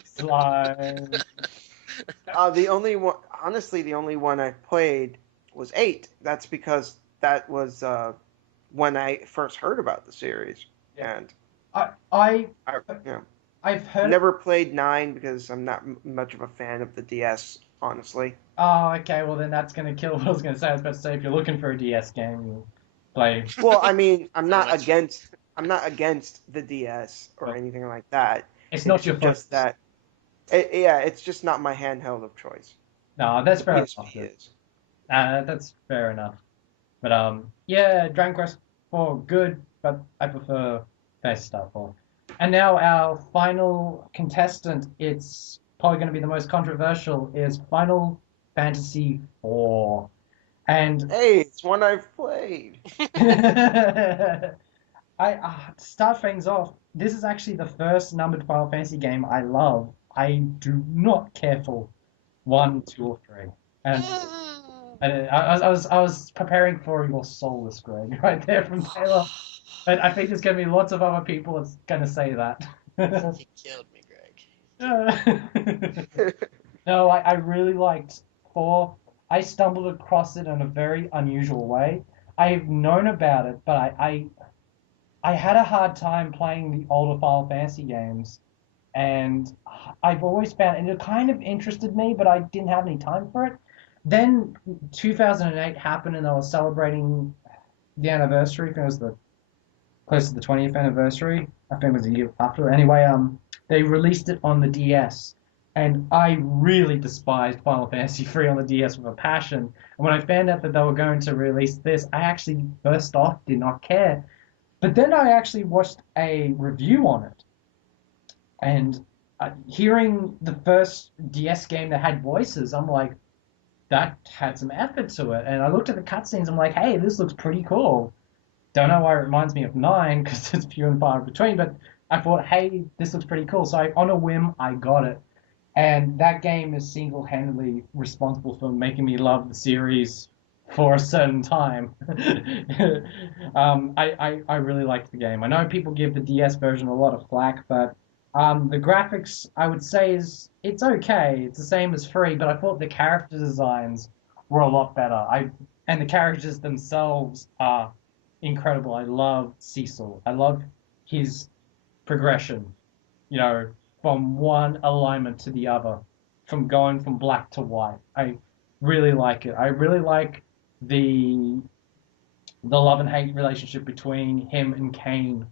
Slime. slime. The only one, honestly, the only one I played was 8. That's because that was when I first heard about the series, Yeah. and I you know, I've heard. never played 9 because I'm not much of a fan of the DS, honestly. Oh, okay. Well, then that's gonna kill what I was gonna say. I was about to say if you're looking for a DS game, you play. Well, I mean, I'm Very not much. against the DS or Well, anything like that. It's not your just first. that. Yeah, it's just not my handheld of choice. No, that's The fair enough. PSP is. That's fair enough. But yeah, Dragon Quest 4 good, but I prefer Fantasy Star 4. And now our final contestant, it's probably going to be the most controversial, is Final Fantasy 4. And Hey, it's one I've played. to start things off, this is actually the first numbered Final Fantasy game I love. I do not care for 1, 2, or 3. And I was preparing for your soulless Greg right there from Taylor. But I think there's going to be lots of other people that's going to say that. You killed me, Greg. No, I really liked 4. I stumbled across it in a very unusual way. I've known about it, but I had a hard time playing the older Final Fantasy games. And I've always found, and it kind of interested me, but I didn't have any time for it. Then 2008 happened, and they were celebrating the anniversary. I think it was close to the 20th anniversary. I think it was a year after. Anyway, they released it on the DS, and I really despised Final Fantasy 3 on the DS with a passion. And when I found out that they were going to release this, I actually first off did not care. But then I actually watched a review on it, and hearing the first DS game that had voices, I'm like, that had some effort to it. And I looked at the cutscenes, I'm like, hey, this looks pretty cool. Don't know why it reminds me of 9, because it's few and far between, but I thought, hey, this looks pretty cool. So on a whim, I got it. And that game is single-handedly responsible for making me love the series for a certain time. I really liked the game. I know people give the DS version a lot of flack, but The graphics, I would say, it's okay. It's the same as 3, but I thought the character designs were a lot better. And the characters themselves are incredible. I love Cecil. I love his progression, you know, from one alignment to the other, from going from black to white. I really like it. I really like the the love and hate relationship between him and Kane.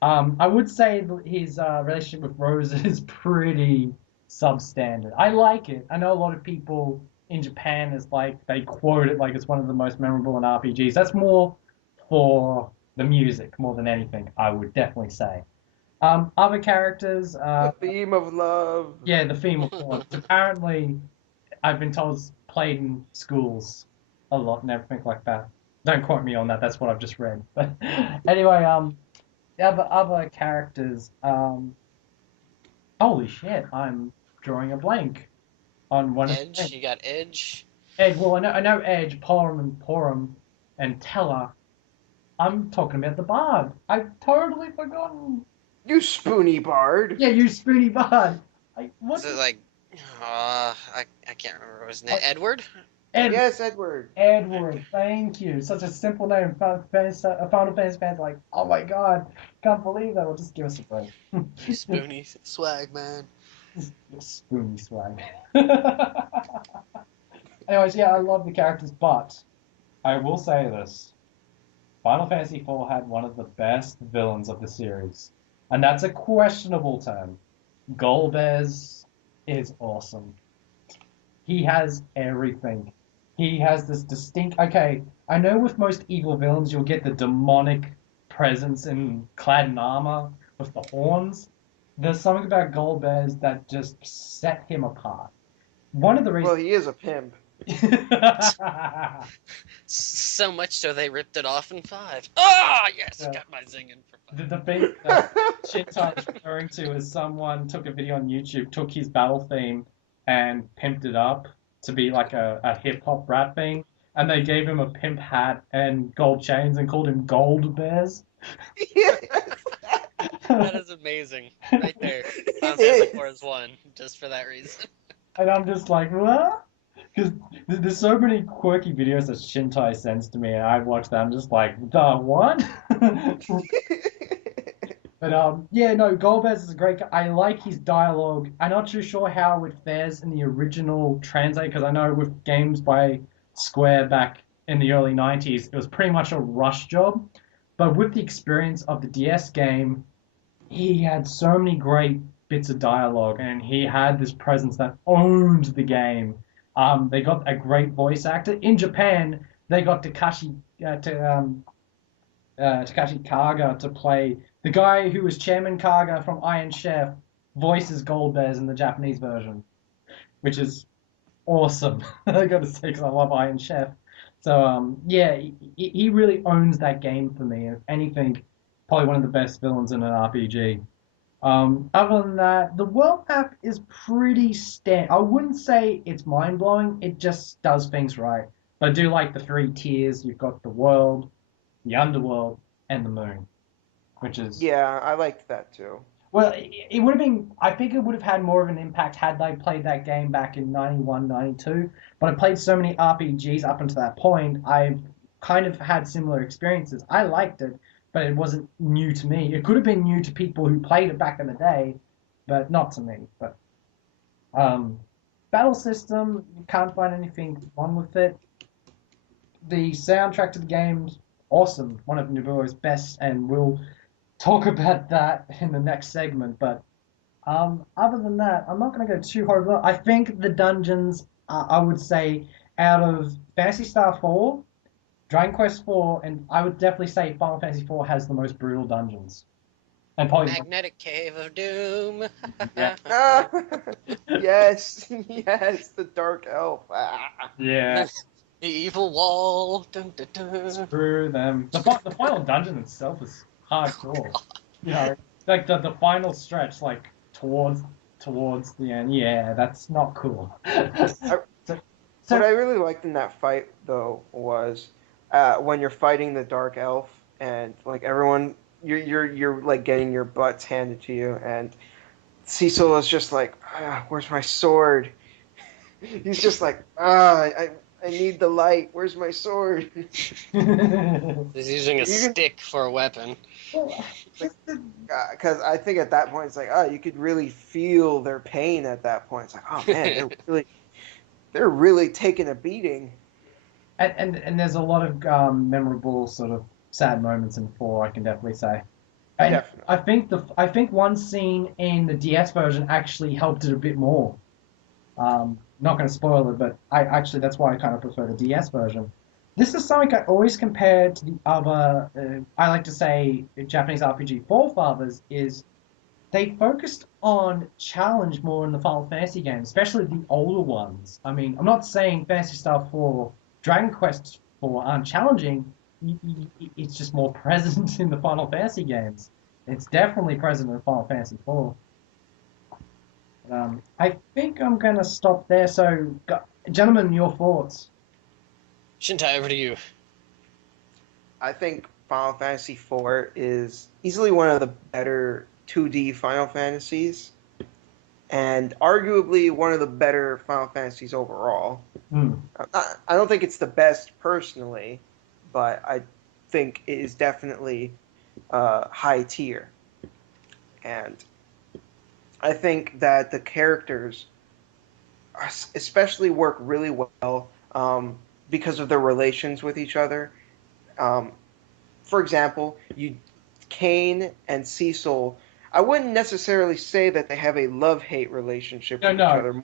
I would say his relationship with Rose is pretty substandard. I like it. I know a lot of people in Japan is like they quote it like it's one of the most memorable in RPGs. That's more for the music more than anything. I would definitely say. Other characters, The theme of love. yeah, the theme of love. Apparently, I've been told it's played in schools a lot and everything like that. Don't quote me on that. That's what I've just read. But anyway, the other characters. Holy shit! I'm drawing a blank on one of Edge, you got Edge. Ed. Well, I know Edge, Porum, and Teller. I'm talking about the Bard. I've totally forgotten. You spoony bard. Yeah, you Spoony Bard. What? Is it like, I can't remember his name. Edward? Ed, Yes, Edward. Edward. Thank you. Such a simple name. Final Fantasy fans like, oh my god, can't believe that. Well, just give us a break. You spoony swag, man. Spoony swag. Anyways, yeah, I love the characters, but I will say this. Final Fantasy IV had one of the best villains of the series. And that's a questionable term. Golbez is awesome. He has everything. He has this distinct. Okay, I know with most evil villains you'll get the demonic presence in clad in armor with the horns. There's something about Golbez that just set him apart. One of the Well, reasons. he is a pimp. So much so they ripped it off in 5. Ah, yes, Yeah. got my zinging for 5. The thing that Shintai is referring to is someone took a video on YouTube, took his battle theme and pimped it up to be like a hip hop rap thing, and they gave him a pimp hat and gold chains and called him Gold Bears. That is amazing. Right there. Final It Fantasy is. 4 is 1, just for that reason. And I'm just like, what? Because there's so many quirky videos that Shintai sends to me, and I watch them. I'm just like, what? But yeah, no, Golbez is a great. I like his dialogue. I'm not too sure how it fares in the original translate because I know with games by Square back in the early '90s, it was pretty much a rush job. But with the experience of the DS game, he had so many great bits of dialogue, and he had this presence that owned the game. They got a great voice actor in Japan. They got Takashi Kaga to play the guy who was Chairman Kaga from Iron Chef, voices Goldbears in the Japanese version, which is awesome. I gotta say, because I love Iron Chef. So yeah, he really owns that game for me. If anything, probably one of the best villains in an RPG. Other than that, the world map is pretty I wouldn't say it's mind blowing. It just does things right. But I do like the 3 tiers. You've got the world, the underworld, and the moon, which is Yeah, I liked that too. well, it would have been. I think it would have had more of an impact had they played that game back in 91, 92. But I played so many RPGs up until that point. I've kind of had similar experiences. I liked it, but it wasn't new to me. It could have been new to people who played it back in the day, but not to me. But battle system, you can't find anything wrong with it. The soundtrack to the game's awesome. One of Nobuo's best, and we'll talk about that in the next segment. But other than that, I'm not going to go too hard. I think the dungeons, I would say, out of Phantasy Star 4, Dragon Quest 4, and I would definitely say Final Fantasy 4 has the most brutal dungeons. And probably Magnetic Cave of Doom. Yeah. Ah, yes, yes, the dark elf. yeah, The evil wall. Dun, dun, dun. screw them. The final dungeon itself is hardcore. You know, like the final stretch, like towards the end. Yeah, that's not cool. What I really liked in that fight, though, was when you're fighting the dark elf and like everyone, you're like getting your butts handed to you, and Cecil is just like, where's my sword? He's just like, I need the light. Where's my sword? He's using a You can, stick for a weapon. Well, like, because I think at that point it's like, you could really feel their pain at that point. It's like, oh man, they're really taking a beating. and there's a lot of memorable sort of sad moments in 4, I can definitely say. And Definitely. I think one scene in the DS version actually helped it a bit more. Not going to spoil it, but that's why I kind of prefer the DS version. This is something I always compare to the other. I like to say Japanese RPG forefathers is they focused on challenge more in the Final Fantasy games, especially the older ones. I mean, I'm not saying Fantasy Star 4, Dragon Quest 4 aren't challenging. It's just more present in the Final Fantasy games. It's definitely present in Final Fantasy 4. I think I'm going to stop there. So, gentlemen, your thoughts? Shintai, over to you. I think Final Fantasy IV is easily one of the better 2D Final Fantasies, and arguably one of the better Final Fantasies overall. Hmm. I don't think it's the best personally, but I think it is definitely high tier. And I think that the characters especially work really well because of their relations with each other. Um, for example, Kane and Cecil, I wouldn't necessarily say that they have a love-hate relationship No, with each no. other.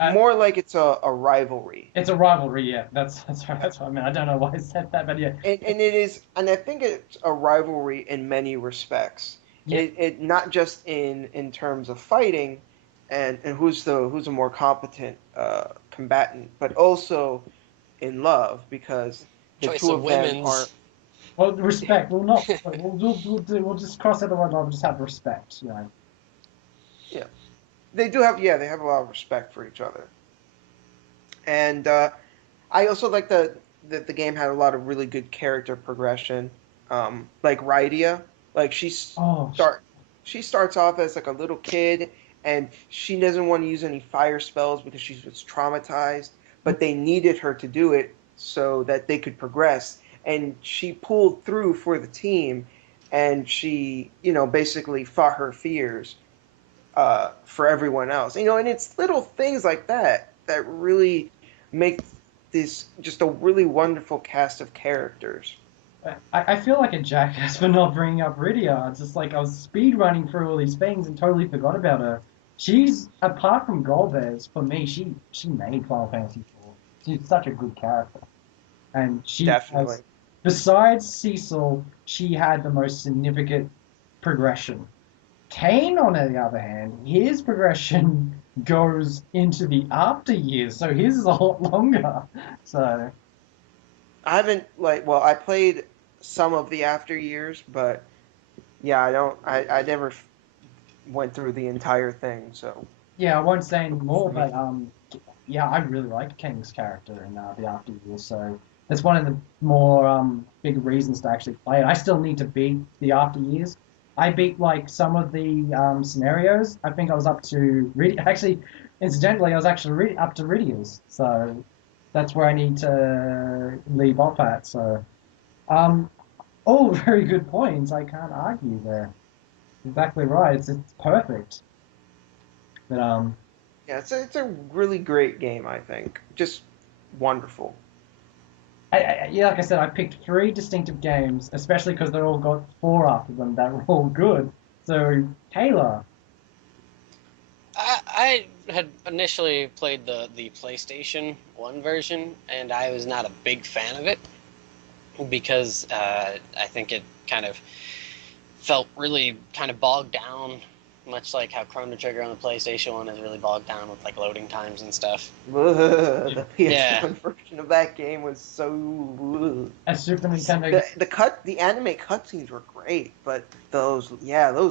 Uh, More like it's a rivalry. it's a rivalry, yeah. That's what I mean. I don't know why I said that, but yeah. And it is, and I think it's a rivalry in many respects. Yeah, It not just in terms of fighting, and who's the more competent combatant, but also in love because the Choice two of of them women's. are well, respect. We'll just cross out the line. We'll just have respect, you know. yeah they have a lot of respect for each other, and I also like that the game had a lot of really good character progression. Like Rydia, like Oh, she starts off as like a little kid, and she doesn't want to use any fire spells because she was traumatized, but they needed her to do it so that they could progress. And she pulled through for the team, and she, basically fought her fears for everyone else. And it's little things like that that really make this just a really wonderful cast of characters. I feel like a jackass for not bringing up Rydia. It's just like I was speed running through all these things and totally forgot about her. She's apart from Golbez, for me, she made Final Fantasy 4. She's such a good character, and she has, Definitely. besides Cecil, she had the most significant progression. Kane, on the other hand, his progression goes into the after years, so his is a lot longer. So I haven't well, I played some of the after years, but yeah, I never went through the entire thing. So yeah, I won't say any more, for me, but yeah, I really like Kane's character in the after years, so that's one of the more big reasons to actually play it. I still need to beat the after years. I beat like some of the scenarios. I think I was up to actually, incidentally, I was actually up to Ridia's, so that's where I need to leave off at. So, um, all very good points. I can't argue there. Exactly right. It's perfect. But yeah, it's a really great game. I think just wonderful. yeah, like I said, I picked three distinctive games, especially because they're all got four after them that were all good. So, Taylor. I had initially played the PlayStation 1 version, and I was not a big fan of it because I think it kind of felt really kind of bogged down, much like how Chrono Trigger on the PlayStation 1 is really bogged down with like loading times and stuff. The Yeah. PS1 version of that game was so. A Super Nintendo. The anime cutscenes were great, but those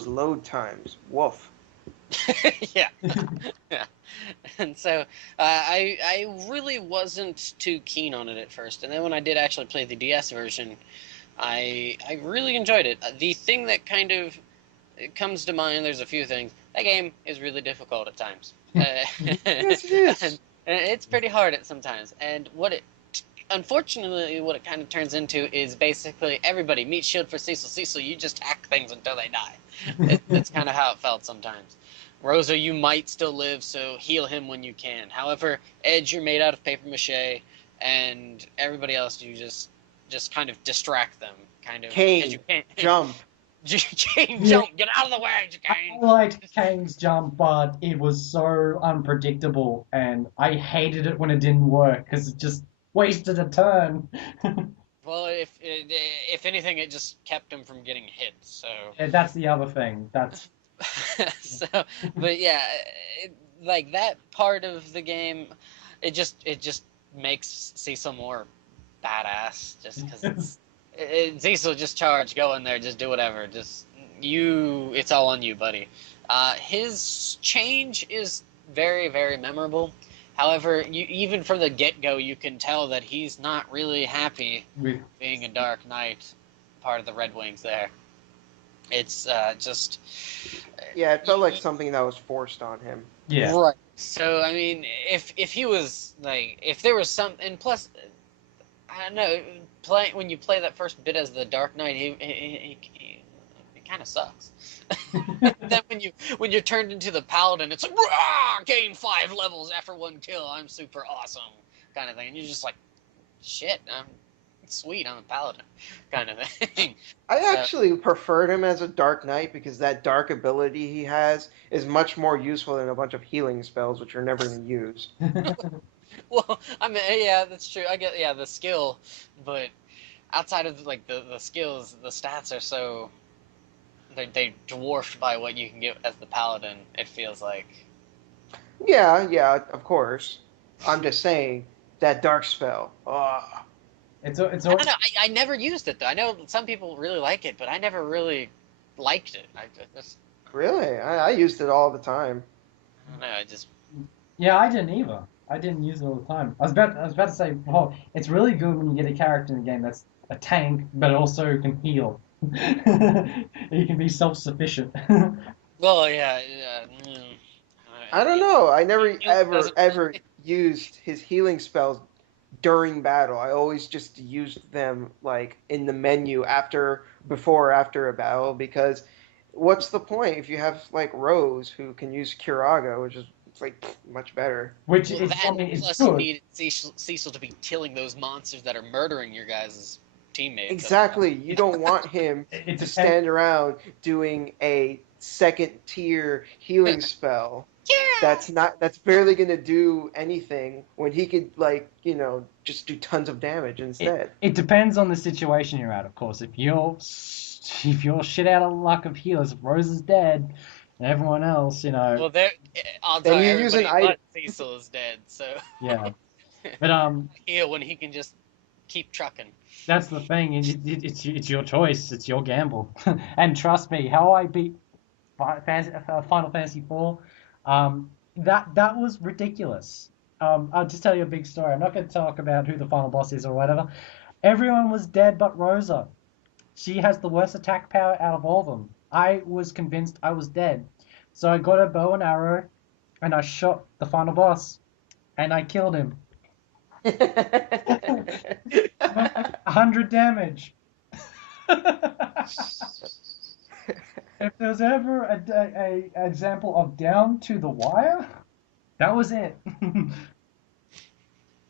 load times, woof. Yeah. Yeah. And so I really wasn't too keen on it at first, and then when I did actually play the DS version, I really enjoyed it. The thing that kind of it comes to mind, there's a few things. that game is really difficult at times. Yes, it is. And it's pretty hard at sometimes. And unfortunately, what it kind of turns into is basically everybody meet shield for Cecil. Cecil, you just hack things until they die. That's kind of how it felt sometimes. Rosa, you might still live, so heal him when you can. However, Edge, you're made out of paper mache, and everybody else, you just kind of distract them, kind of. Kane, you can't jump. Kane, jump! Get out of the way, Kane! I liked Kane's jump, but it was so unpredictable, and I hated it when it didn't work because it just wasted a turn. Well, if anything, it just kept him from getting hit. So. And that's the other thing. That's So, but yeah, like that part of the game, it just makes Cecil more badass. Just because Cecil just charge, go in there, just do whatever. It's all on you, buddy. His change is very, very memorable. However, even from the get-go, you can tell that he's not really happy being a Dark Knight, part of the Red Wings there. It's just... Yeah, it felt like something that was forced on him. yeah. Right. So, I mean, if he was, like, if there was some... And plus, I don't know, when you play that first bit as the Dark Knight, he kind of sucks. Then when you're turned into the Paladin, it's like, Rah! Gain 5 levels after 1 kill, I'm super awesome, kind of thing. And you're just like, shit, I'm sweet, I'm a Paladin, kind of thing. I actually preferred him as a Dark Knight because that dark ability he has is much more useful than a bunch of healing spells, which you're never going to use. Well, I mean, yeah, that's true. I get, yeah, the skill, but outside of like the skills, the stats are so they dwarfed by what you can get as the Paladin. It feels like. Yeah, of course. I'm just saying that dark spell. It's I don't know. I never used it though. I know some people really like it, but I never really liked it. Really? I used it all the time. I don't know. I just. Yeah, I didn't either. I didn't use it all the time. I was about to say, oh, it's really good when you get a character in the game that's a tank, but also can heal. You can be self-sufficient. Well, yeah. I don't know. I never ever used his healing spells during battle. I always just used them like in the menu before or after a battle because what's the point if you have like Rose who can use Curaga, which is like much better. Which Well, is that, something is plus you good. need Cecil to be killing those monsters that are murdering your guys' teammates. Exactly. You don't want him It's to a stand around doing a second tier healing spell. That's barely gonna do anything when he could just do tons of damage instead. It depends on the situation you're at, of course. If you're shit out of luck of healers, if Rose is dead, and everyone else, Well, odds Then are you use everybody an but Cecil is dead, so yeah. But heal when he can just keep trucking. that's the thing. It's your choice. It's your gamble. And trust me, how I beat Final Fantasy IV, that was ridiculous. I'll just tell you a big story. I'm not going to talk about who the final boss is or whatever. Everyone was dead but Rosa. She has the worst attack power out of all of them. I was convinced I was dead. So I got a bow and arrow, and I shot the final boss, and I killed him. 100 damage. If there's ever a example of down to the wire, that was it.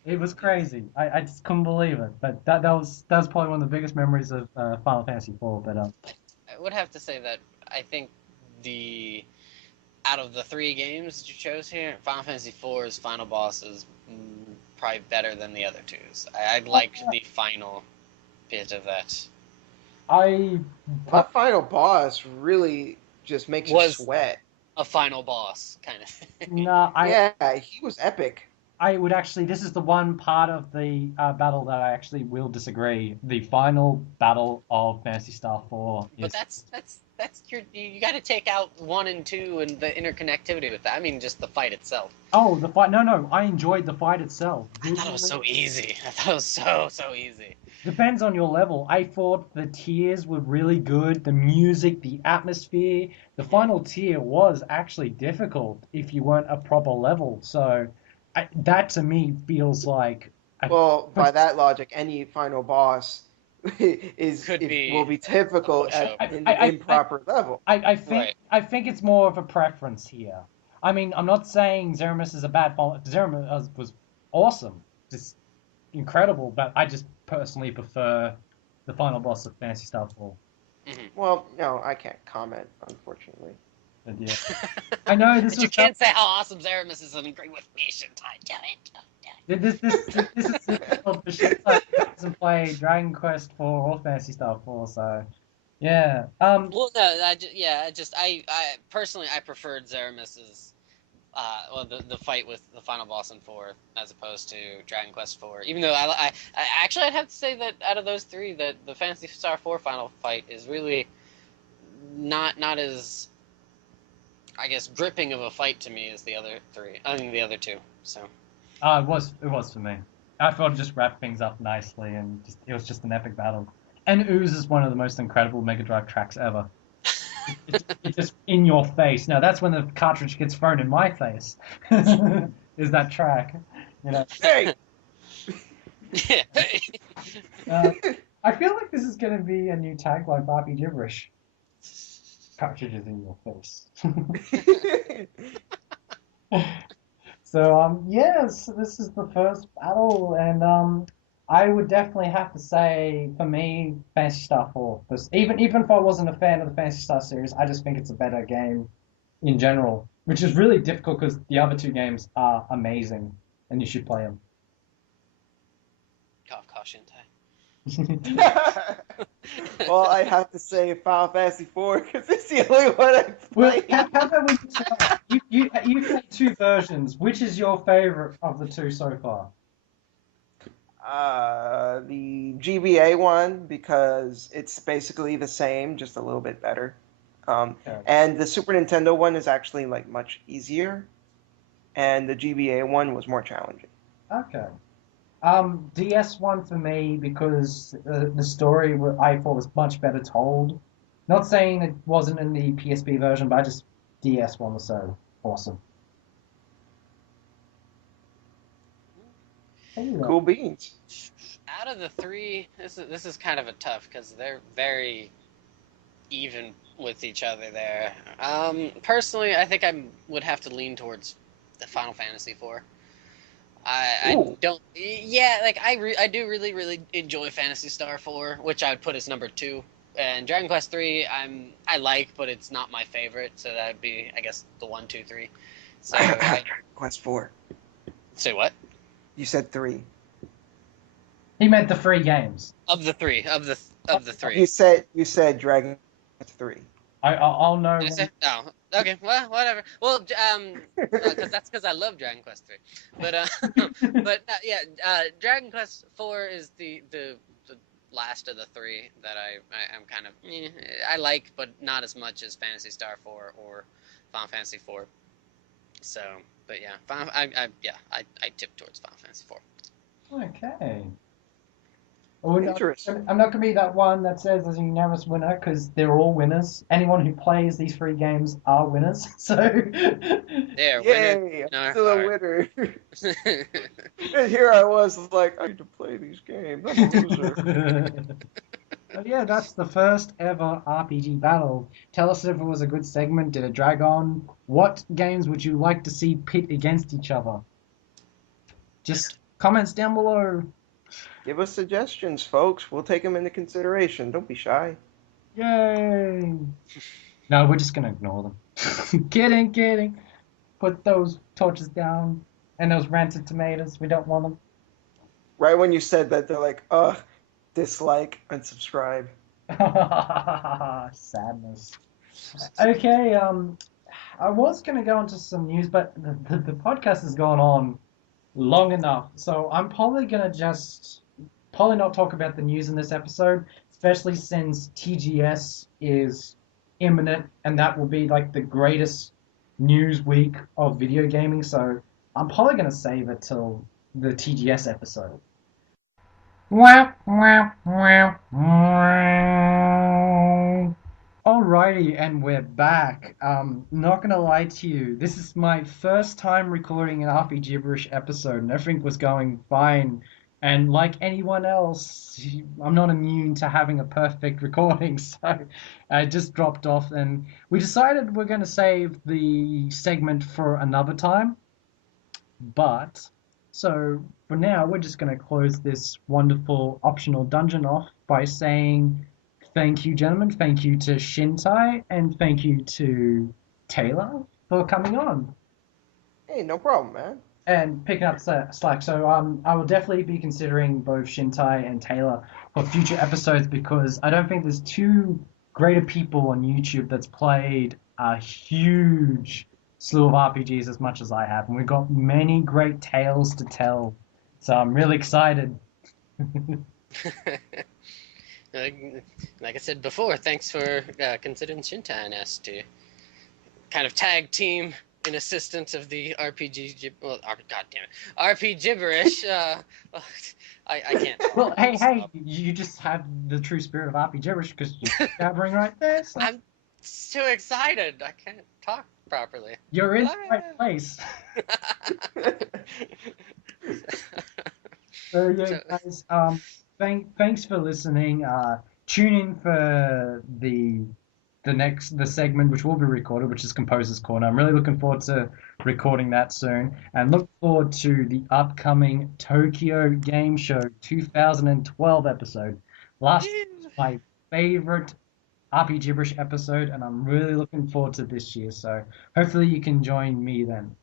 It was crazy. I just couldn't believe it. But that was probably one of the biggest memories of Final Fantasy IV. But I would have to say that I think out of the 3 games that you chose here, Final Fantasy IV's final boss is probably better than the other 2's. I liked the final bit of that. That final boss really just makes you sweat. A final boss, kind of thing. No, he was epic. I would actually. This is the one part of the battle that I actually will disagree. The final battle of Phantasy Star 4. But that's you got to take out 1 and 2 and the interconnectivity with that. I mean, just the fight itself. Oh, the fight! No, I enjoyed the fight itself. I thought it was so easy. I thought it was so easy. Depends on your level. I thought the tiers were really good. The music, the atmosphere. The final tier was actually difficult if you weren't a proper level. So that to me feels like a, Well, by that logic, any final boss will be a typical at pushover. in the improper level. Right. I think it's more of a preference here. I mean, I'm not saying Zeramus is a bad final. Zeramus was awesome, just incredible. But I just personally prefer the final boss of Phantasy Star 4. Well, no, I can't comment, unfortunately. But yeah, I know this But was you can't say how awesome Zeramus is and agree with me, Shintai. Damn it. this is difficult for Shintai who hasn't played Dragon Quest 4 or Phantasy Star 4, so yeah. Well, no, I personally I preferred Zeramus's the fight with the final boss in 4 as opposed to Dragon Quest 4. Even though I actually I'd have to say that out of those three, that the Phantasy Star 4 final fight is really not as, I guess, gripping of a fight to me as the other three. I mean the other two. So. It was for me. I thought it just wrapped things up nicely, and it was just an epic battle. And Ooze is one of the most incredible Mega Drive tracks ever. It's just in your face. Now that's when the cartridge gets thrown in my face. Is that track? You know. Hey! I feel like this is going to be a new tagline for RPGibberish. Cartridges in your face. So yes, this is the first battle, and I would definitely have to say, for me, Phantasy Star 4. Because even if I wasn't a fan of the Phantasy Star series, I just think it's a better game in general, which is really difficult because the other two games are amazing, and you should play them. Cough, cough, Shintai. Well, I have to say Final Fantasy IV because it's the only one I played. How about we try? You played two versions. Which is your favorite of the two so far? The GBA one because it's basically the same, just a little bit better. Okay. And the Super Nintendo one is actually like much easier, and the GBA one was more challenging. Okay. DS one for me because the story I thought was much better told. Not saying it wasn't in the PSP version, but I just DS one was so awesome. Cool beans. Out of the three, this is kind of a tough because they're very even with each other there. Personally, I think I would have to lean towards the Final Fantasy IV. I don't. Yeah, like I do really enjoy Phantasy Star 4, which I would put as number 2. And Dragon Quest 3, I like, but it's not my favorite. So that would be, I guess, the 1, 2, 3. So Dragon Quest 4. Say what? You said 3. He meant the free games. Of the three. Of the three. You said Dragon Quest 3. I'll know. Did I say? No. Okay. Well, whatever. Well, because I love Dragon Quest 3. But Dragon Quest 4 is the last of the three that I'm kind of I like, but not as much as Phantasy Star 4 or Final Fantasy 4. So, but yeah, I tip towards Final Fantasy 4. Okay. Interesting. I'm not going to be that one that says there's a unanimous winner because they're all winners. Anyone who plays these three games are winners. So There, yay! winner. I'm still a winner. And here I was like, I need to play these games. I'm a loser. But yeah, that's the first ever RPG battle. Tell us if it was a good segment. Did it drag on? What games would you like to see pit against each other? Just comments down below. Give us suggestions, folks. We'll take them into consideration. Don't be shy. Yay! No, we're just gonna ignore them. Kidding. Put those torches down and those rancid tomatoes. We don't want them. Right when you said that, they're like, dislike, unsubscribe. Sadness. Okay, I was gonna go into some news, but the podcast has gone on long enough, so I'm probably gonna probably not talk about the news in this episode, especially since TGS is imminent, and that will be like the greatest news week of video gaming, so I'm probably going to save it till the TGS episode. Alrighty, and we're back. Not gonna lie to you, this is my first time recording an RPGibberish episode, and everything was going fine. And like anyone else, I'm not immune to having a perfect recording, so I just dropped off. And we decided we're gonna save the segment for another time. But so for now, we're just gonna close this wonderful optional dungeon off by saying thank you, gentlemen. Thank you to Shintai and thank you to Taylor for coming on Hey, no problem, man. and picking up slack. So I will definitely be considering both Shintai and Taylor for future episodes because I don't think there's two greater people on YouTube that's played a huge slew of RPGs as much as I have, and we've got many great tales to tell. So I'm really excited. Like I said before, thanks for considering Shintai and us to kind of tag team in assistance of the God damn it, RPGibberish. I can't. Well, hey, you just have the true spirit of RPGibberish because you're jabbering right there. So I'm too excited. I can't talk properly. you're in the right place. So yeah, guys, thanks for listening. Tune in for the segment which will be recorded, which is Composer's Corner. I'm really looking forward to recording that soon, and look forward to the upcoming Tokyo Game Show 2012 episode. Last was my favorite RPGibberish episode, and I'm really looking forward to this year. So hopefully you can join me then.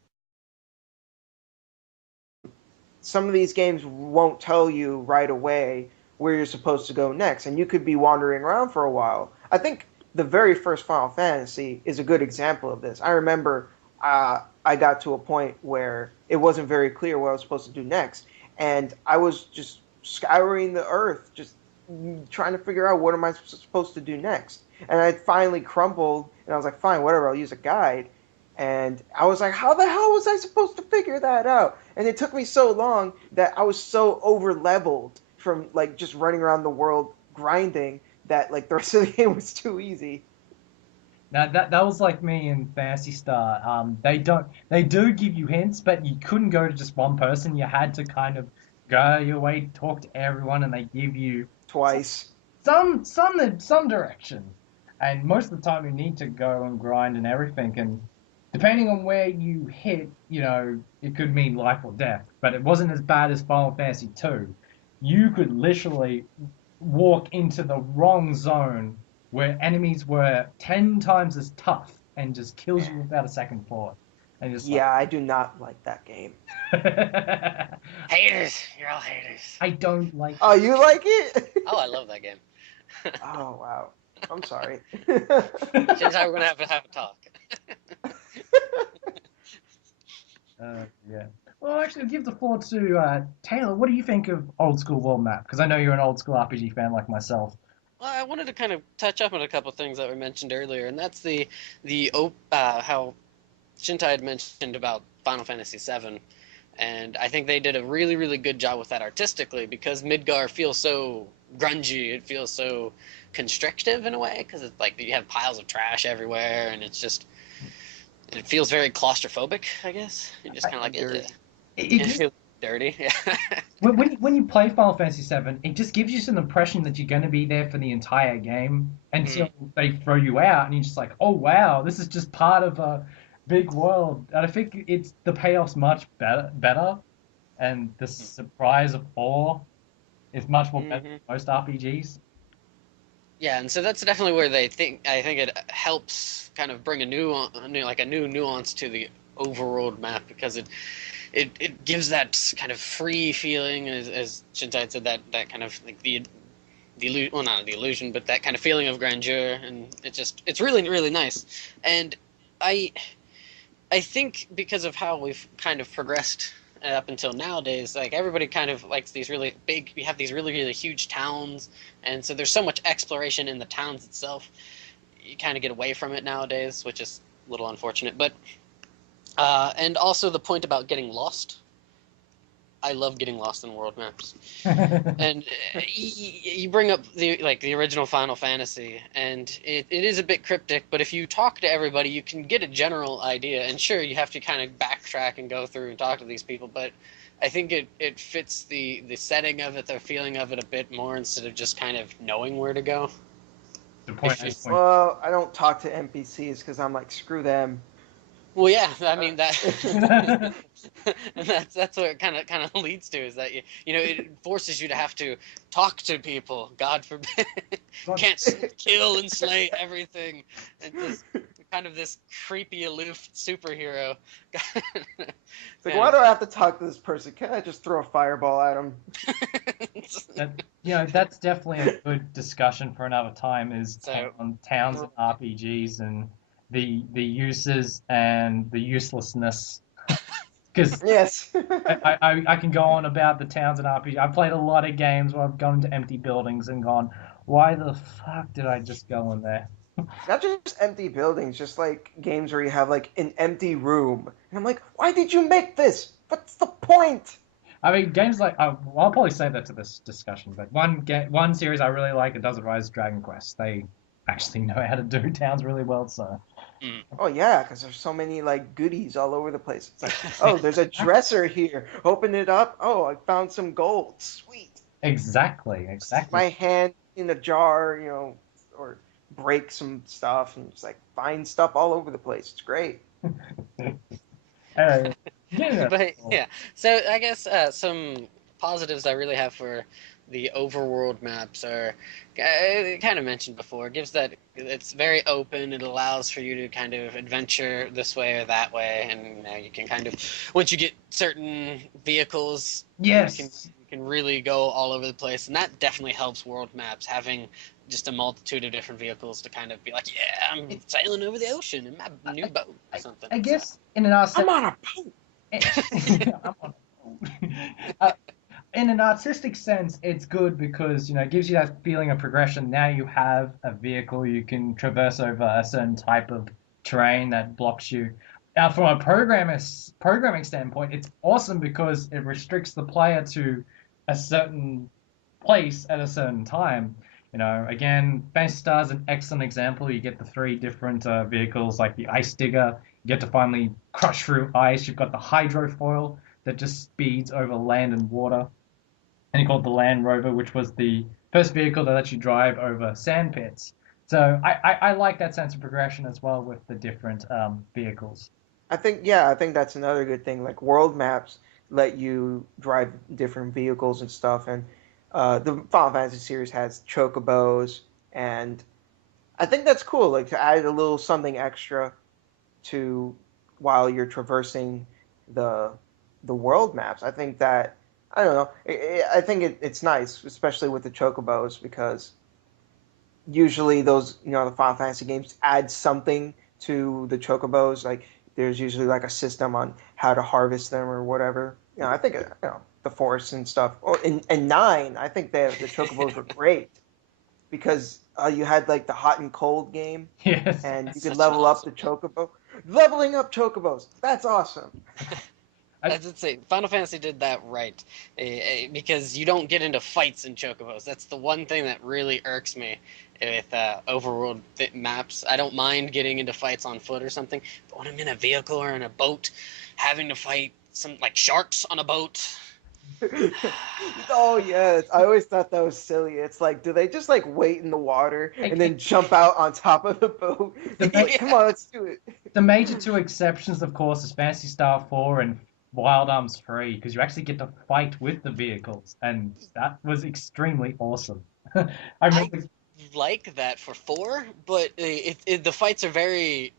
Some of these games won't tell you right away where you're supposed to go next, and you could be wandering around for a while. I think the very first Final Fantasy is a good example of this. I remember I got to a point where it wasn't very clear what I was supposed to do next, and I was just scouring the earth, just trying to figure out what am I supposed to do next. And I finally crumbled, and I was like, fine, whatever, I'll use a guide. And I was like, how the hell was I supposed to figure that out? And it took me so long that I was so over leveled from like just running around the world grinding that like the rest of the game was too easy. Now that was like me in Fantasy Star. They do give you hints, but you couldn't go to just one person. You had to kind of go your way, talk to everyone, and they give you Twice. some direction. And most of the time you need to go and grind and everything. And depending on where you hit, it could mean life or death. But it wasn't as bad as Final Fantasy 2. You could literally walk into the wrong zone where enemies were 10 times as tough and just kills you without a second thought. And just Yeah, I do not like that game. Haters, you're all haters. I don't like Oh, you like it? Oh, I love that game. Oh, wow. I'm sorry. Shintai, we're gonna have a talk. Yeah. Well, actually, I'll give the floor to Taylor. What do you think of Old School World Map? Because I know you're an old school RPG fan like myself. Well, I wanted to kind of touch up on a couple things that we mentioned earlier, and that's how Shintai had mentioned about Final Fantasy VII, and I think they did a really, really good job with that artistically because Midgar feels so grungy. It feels so constrictive in a way because it's like you have piles of trash everywhere, and it feels very claustrophobic. I guess you just kind of like it feels dirty. Yeah. When you play Final Fantasy VII, it just gives you an impression that you're going to be there for the entire game until they throw you out, and you're just like, oh wow, this is just part of a big world. And I think the payoff's much better, and the surprise of awe is much more better than most RPGs. Yeah, and so that's definitely where I think it helps kind of bring a new nuance to the overworld map because it gives that kind of free feeling as Shintai said that kind of like the illusion, well, not the illusion, but that kind of feeling of grandeur, and it's really, really nice. And I think because of how we've kind of progressed up until nowadays, like everybody kind of likes these really big, we have these really, really huge towns, and so there's so much exploration in the towns itself. You kind of get away from it nowadays, which is a little unfortunate. But and also the point about getting lost. I love getting lost in world maps. And you bring up the original Final Fantasy, and it is a bit cryptic, but if you talk to everybody, you can get a general idea. And sure, you have to kind of backtrack and go through and talk to these people, but I think it fits the setting of it, the feeling of it a bit more instead of just kind of knowing where to go. The point is, Well, I don't talk to NPCs because I'm like, screw them. Well, yeah, I mean that, and that's what it kind of leads to, is that it forces you to have to talk to people. God forbid, can't kill and slay everything, and just kind of this creepy, aloof superhero. It's like, why do I have to talk to this person? Can't I just throw a fireball at him? That's definitely a good discussion for another time. Is on towns and RPGs and the uses and the uselessness. Because yes, I can go on about the towns and RPGs. I've played a lot of games where I've gone into empty buildings and gone, why the fuck did I just go in there? not just empty buildings, just like games where you have like an empty room, and I'm like, why did you make this? What's the point? I mean, games like I'll probably say that to this discussion, but one series I really like that doesn't rise Dragon Quest. They actually know how to do towns really well, so. Oh yeah, because there's so many like goodies all over the place. It's like, oh, there's a dresser here. Open it up. Oh, I found some gold. Sweet. Exactly. Stick my hand in a jar, or break some stuff and just like find stuff all over the place. It's great. But yeah, so I guess some positives I really have for the overworld maps are, I kind of mentioned before, it gives that it's very open. It allows for you to kind of adventure this way or that way, and you can kind of, once you get certain vehicles, yes, you can really go all over the place, and that definitely helps world maps, having just a multitude of different vehicles to kind of be like, yeah, I'm sailing over the ocean in my new boat or something. I guess in an artistic, I'm on a boat. I'm on a boat. In an artistic sense, it's good because it gives you that feeling of progression. Now you have a vehicle, you can traverse over a certain type of terrain that blocks you. Now, from a programming standpoint, it's awesome because it restricts the player to a certain place at a certain time. Again, Phantasy Star is an excellent example. You get the 3 different vehicles, like the Ice Digger. You get to finally crush through ice. You've got the Hydrofoil that just speeds over land and water. And you called the Land Rover, which was the first vehicle that lets you drive over sand pits. So I like that sense of progression as well with the different vehicles. I think that's another good thing. Like world maps let you drive different vehicles and stuff, and the Final Fantasy series has chocobos, and I think that's cool. Like to add a little something extra to while you're traversing the world maps. I think that I don't know. I think it's nice, especially with the chocobos, because usually those the Final Fantasy games add something to the chocobos. Like there's usually like a system on how to harvest them or whatever. I think the forests and stuff. Or in 9, I think the chocobos were great because you had like the hot and cold game, Yes, and you could level up the chocobo. Leveling up chocobos, that's awesome. That's insane. Final Fantasy did that right, because you don't get into fights in chocobos. That's the one thing that really irks me with overworld maps. I don't mind getting into fights on foot or something, but when I'm in a vehicle or in a boat, having to fight some like sharks on a boat. Oh yes, I always thought that was silly. It's like, do they just like wait in the water and then jump out on top of the boat? Like, come on, let's do it. The major 2 exceptions, of course, is Phantasy Star 4 and Wild Arms 3, because you actually get to fight with the vehicles, and that was extremely awesome. I like that for 4, but the fights are very.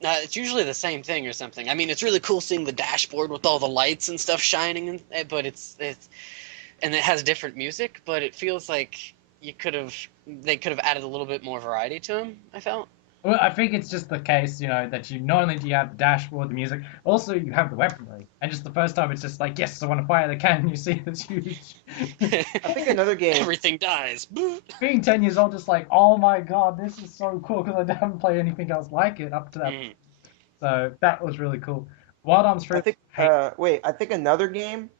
It's usually the same thing or something. I mean, it's really cool seeing the dashboard with all the lights and stuff shining, but it's and it has different music, but it feels like they could have added a little bit more variety to them. I felt. Well, I think it's just the case, that you not only do you have the dashboard, the music, also you have the weaponry. And just the first time, it's just like, yes, I want to fire the cannon. You see this huge. I think another game. Everything dies. Being 10 years old, just like, oh my god, this is so cool because I haven't played anything else like it up to that. So that was really cool. Wild Arms 3. I think another game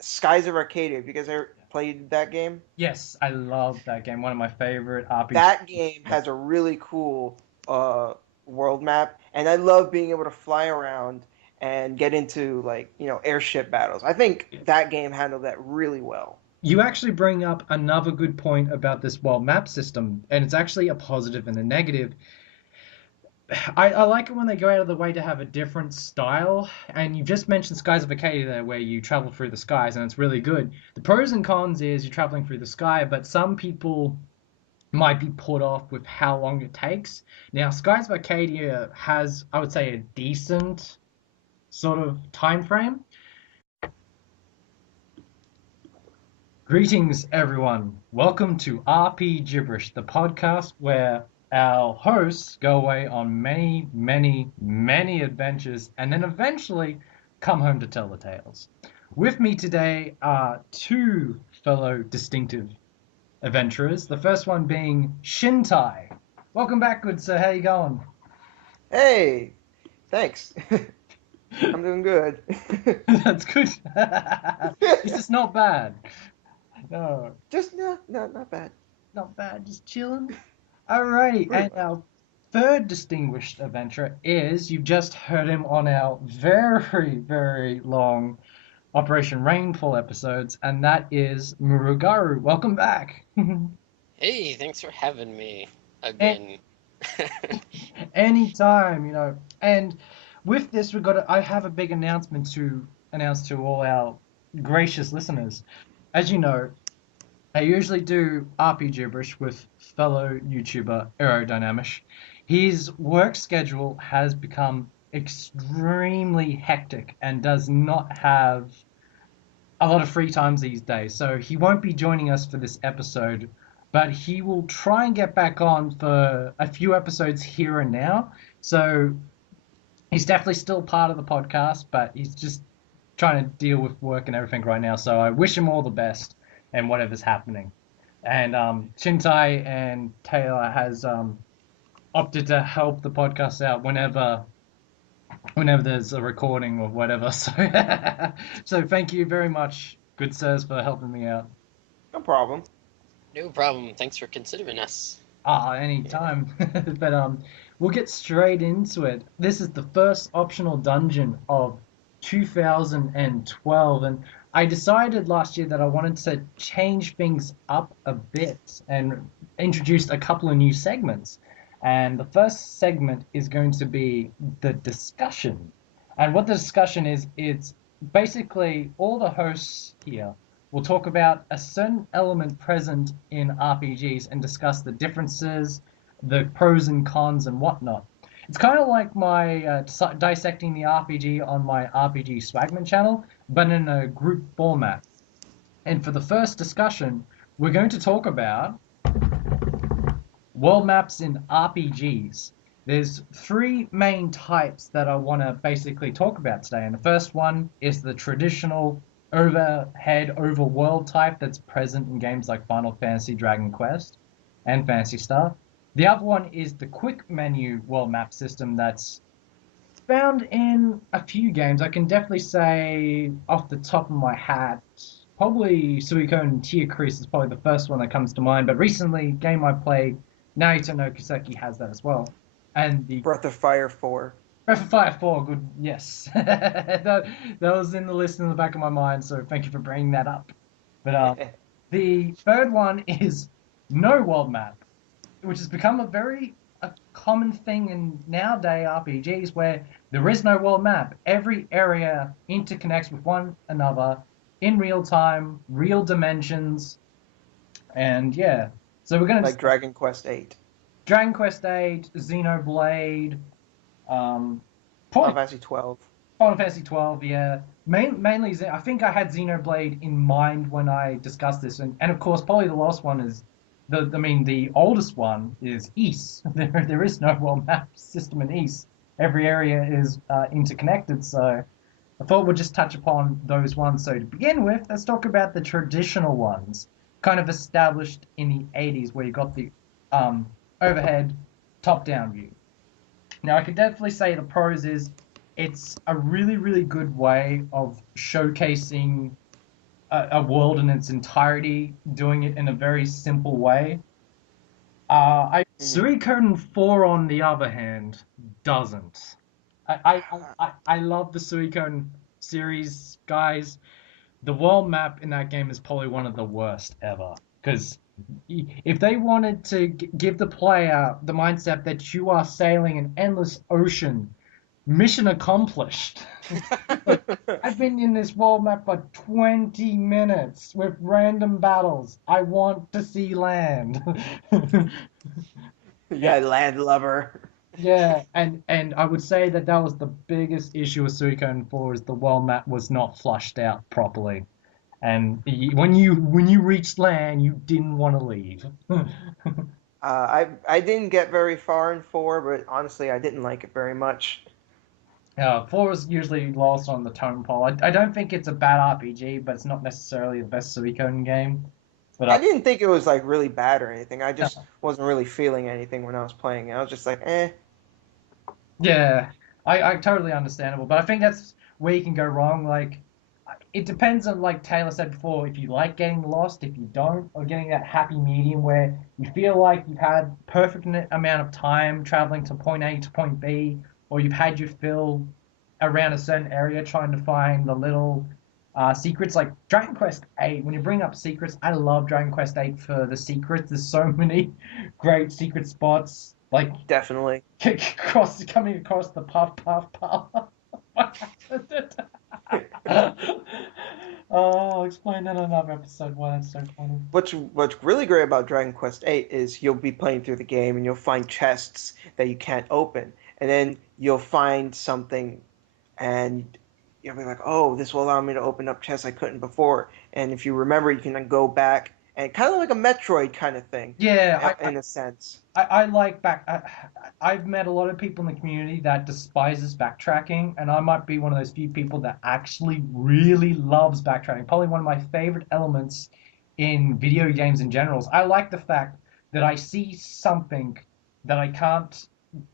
Skies of Arcadia. Have you guys ever played that game? Yes, I love that game. One of my favorite RPGs. That game has a really cool uh, world map, and I love being able to fly around and get into like airship battles. I think that game handled that really well. You actually bring up another good point about this world map system, and it's actually a positive and a negative. I like it when they go out of the way to have a different style, and you just mentioned Skies of Arcadia there, where you travel through the skies, and it's really good. The pros and cons is you're traveling through the sky, but some people might be put off with how long it takes. Now, Skies of Arcadia has, I would say, a decent sort of time frame. Greetings, everyone. Welcome to RPGibberish, the podcast where our hosts go away on many, many, many adventures and then eventually come home to tell the tales. With me today are two fellow distinctive adventurers. The first one being Shintai. Welcome back, good sir. How you going? Hey, thanks. I'm doing good. That's good. It's just not bad. No, Just no, not bad. not bad. Just chilling. Alrighty, Pretty and much. our third distinguished adventurer is, you've just heard him on our very, very long Operation Rainfall episodes, and that is Muragaru. Welcome back. Hey, thanks for having me A- again. Anytime, And with this, I have a big announcement to announce to all our gracious listeners. As you know, I usually do RP gibberish with fellow YouTuber Aerodynamish. His work schedule has become extremely hectic and does not have a lot of free times these days, so he won't be joining us for this episode, but he will try and get back on for a few episodes here and now. So he's definitely still part of the podcast, but he's just trying to deal with work and everything right now. So I wish him all the best and whatever's happening. And Shintai and Taylor has opted to help the podcast out whenever there's a recording or whatever. So so thank you very much, good sirs, for helping me out. No problem. No problem. Thanks for considering us. Anytime. But we'll get straight into it. This is the first optional dungeon of 2012, and I decided last year that I wanted to change things up a bit and introduced a couple of new segments. And the first segment is going to be the discussion. And what the discussion is, it's basically all the hosts here will talk about a certain element present in RPGs and discuss the differences, the pros and cons, and whatnot. It's kind of like my dissecting the RPG on my RPG Swagman channel, but in a group format. And for the first discussion, we're going to talk about world maps in RPGs. There's three main types that I want to basically talk about today. And the first one is the traditional overhead, overworld type that's present in games like Final Fantasy, Dragon Quest, and Phantasy Star. The other one is the quick menu world map system that's found in a few games. I can definitely say off the top of my hat, probably Suikoden Tear Crease is probably the first one that comes to mind. But recently, game I played, Naruto no Kiseki, has that as well. And the Breath of Fire 4. Breath of Fire 4, good, yes. that was in the list in the back of my mind, so thank you for bringing that up. But the third one is no world map, which has become a common thing in nowadays RPGs where there is no world map. Every area interconnects with one another in real time, real dimensions, and yeah. So we're going to Like Dragon Quest 8. Dragon Quest 8, Xenoblade, Final Fantasy 12. Final Fantasy 12, yeah. Mainly, I think I had Xenoblade in mind when I discussed this, and of course, probably the last one is the oldest one is East. There is no world map system in East. Every area is interconnected, so I thought we'd just touch upon those ones. So to begin with, let's talk about the traditional ones, kind of established in the 80s, where you got the overhead top-down view. Now, I could definitely say the pros is it's a really, really good way of showcasing a world in its entirety, doing it in a very simple way. Mhm. Suikoden 4, on the other hand, doesn't. I love the Suikoden series, guys. The world map in that game is probably one of the worst ever. Because if they wanted to give the player the mindset that you are sailing an endless ocean, mission accomplished. I've been in this world map for 20 minutes with random battles. I want to see land. Yeah, land lover. Yeah, and I would say that that was the biggest issue with Suikoden 4 is the world map was not flushed out properly. And when you reached land, you didn't want to leave. I didn't get very far in 4, but honestly, I didn't like it very much. 4 is usually lost on the tone pole. I don't think it's a bad RPG, but it's not necessarily the best Suikoden game. But I didn't think it was like really bad or anything. I just uh, wasn't really feeling anything when I was playing it. I was just like, eh. yeah, I totally understandable. But I think that's where you can go wrong. Like, it depends on, like Taylor said before, if you like getting lost, if you don't, or getting that happy medium where you feel like you've had perfect amount of time traveling to point A to point B, or you've had your fill around a certain area trying to find the little secrets. Like Dragon Quest 8, when you bring up secrets, I love Dragon Quest 8 for the secrets. There's so many great secret spots, like Definitely. coming across the puff puff puff. Oh, I'll explain that in another episode why that's so funny. What's really great about Dragon Quest 8 is you'll be playing through the game and you'll find chests that you can't open, and then you'll find something, and you'll be like, "Oh, this will allow me to open up chests I couldn't before." And if you remember, you can then go back and kind of like a Metroid kind of thing, Yeah, in a sense. I like back. I've met a lot of people in the community that despises backtracking, and I might be one of those few people that actually really loves backtracking. Probably one of my favorite elements in video games in general. I like the fact that I see something that I can't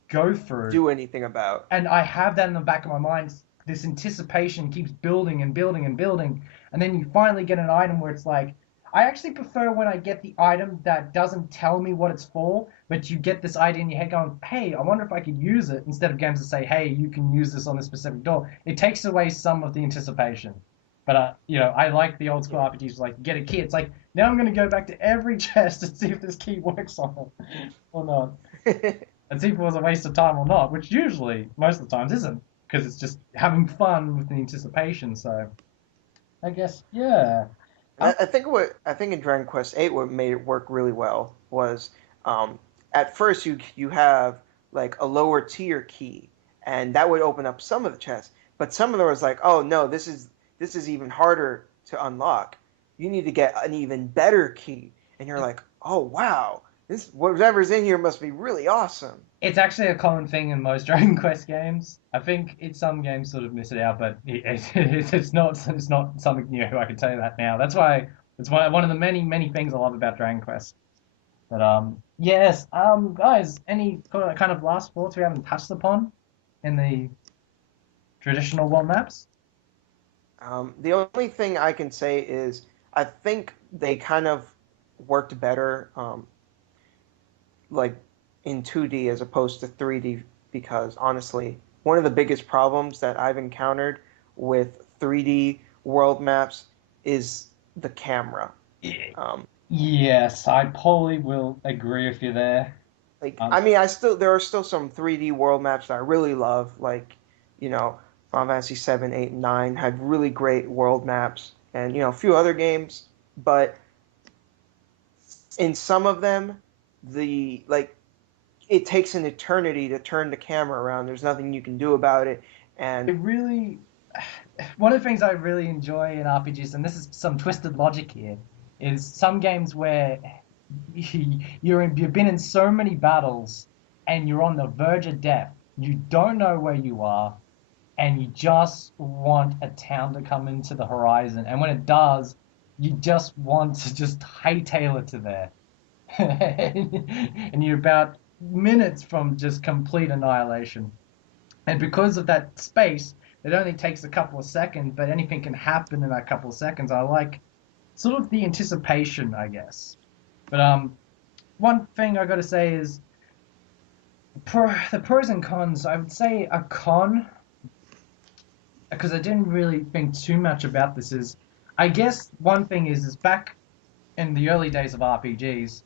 go through, Do anything about. and I have that in the back of my mind. This anticipation keeps building and building and building, and then you finally get an item where it's like, I actually prefer when I get the item that doesn't tell me what it's for, but you get this idea in your head going, hey, I wonder if I could use it, instead of games that say, hey, you can use this on this specific door. It takes away some of the anticipation. But I like the old school RPGs, like get a key. It's like now I'm gonna go back to every chest and see if this key works on it or not, and see if it was a waste of time or not, which usually most of the times isn't, because it's just having fun with the anticipation. So I guess yeah. Um, I think in Dragon Quest 8 what made it work really well was um, at first you have like a lower tier key, and that would open up some of the chests, but some of them was like, oh no, this is even harder to unlock. You need to get an even better key, and you're like, oh wow, this whatever's in here must be really awesome. It's actually a common thing in most Dragon Quest games. I think some games sort of miss it out, but it's not something new. I can tell you that now. That's why it's one of the many things I love about Dragon Quest. But yes, guys, any kind of last thoughts we haven't touched upon in the traditional world maps? The only thing I can say is I think they kind of worked better. Like in 2D as opposed to 3D, because honestly, one of the biggest problems that I've encountered with 3D world maps is the camera. Um, Yes, I probably will agree with you there. I Um, mean, there are still some 3D world maps that I really love, like you know, Final Fantasy 7, 8, and 9 had really great world maps, and a few other games, but in some of them, the like it takes an eternity to turn the camera around. There's nothing you can do about it, it and really one of the things I really enjoy in RPGs, and this is some twisted logic here, is some games where you've been in so many battles and you're on the verge of death. You don't know where you are, and you just want a town to come into the horizon. And when it does, you just want to just hightail it to there. And you're about minutes from just complete annihilation. And because of that space, It only takes a couple of seconds, but anything can happen in that couple of seconds. I like sort of the anticipation, I guess. But one thing I got to say is the pros and cons. I would say a con, because I didn't really think too much about this, is I guess one thing is back in the early days of RPGs,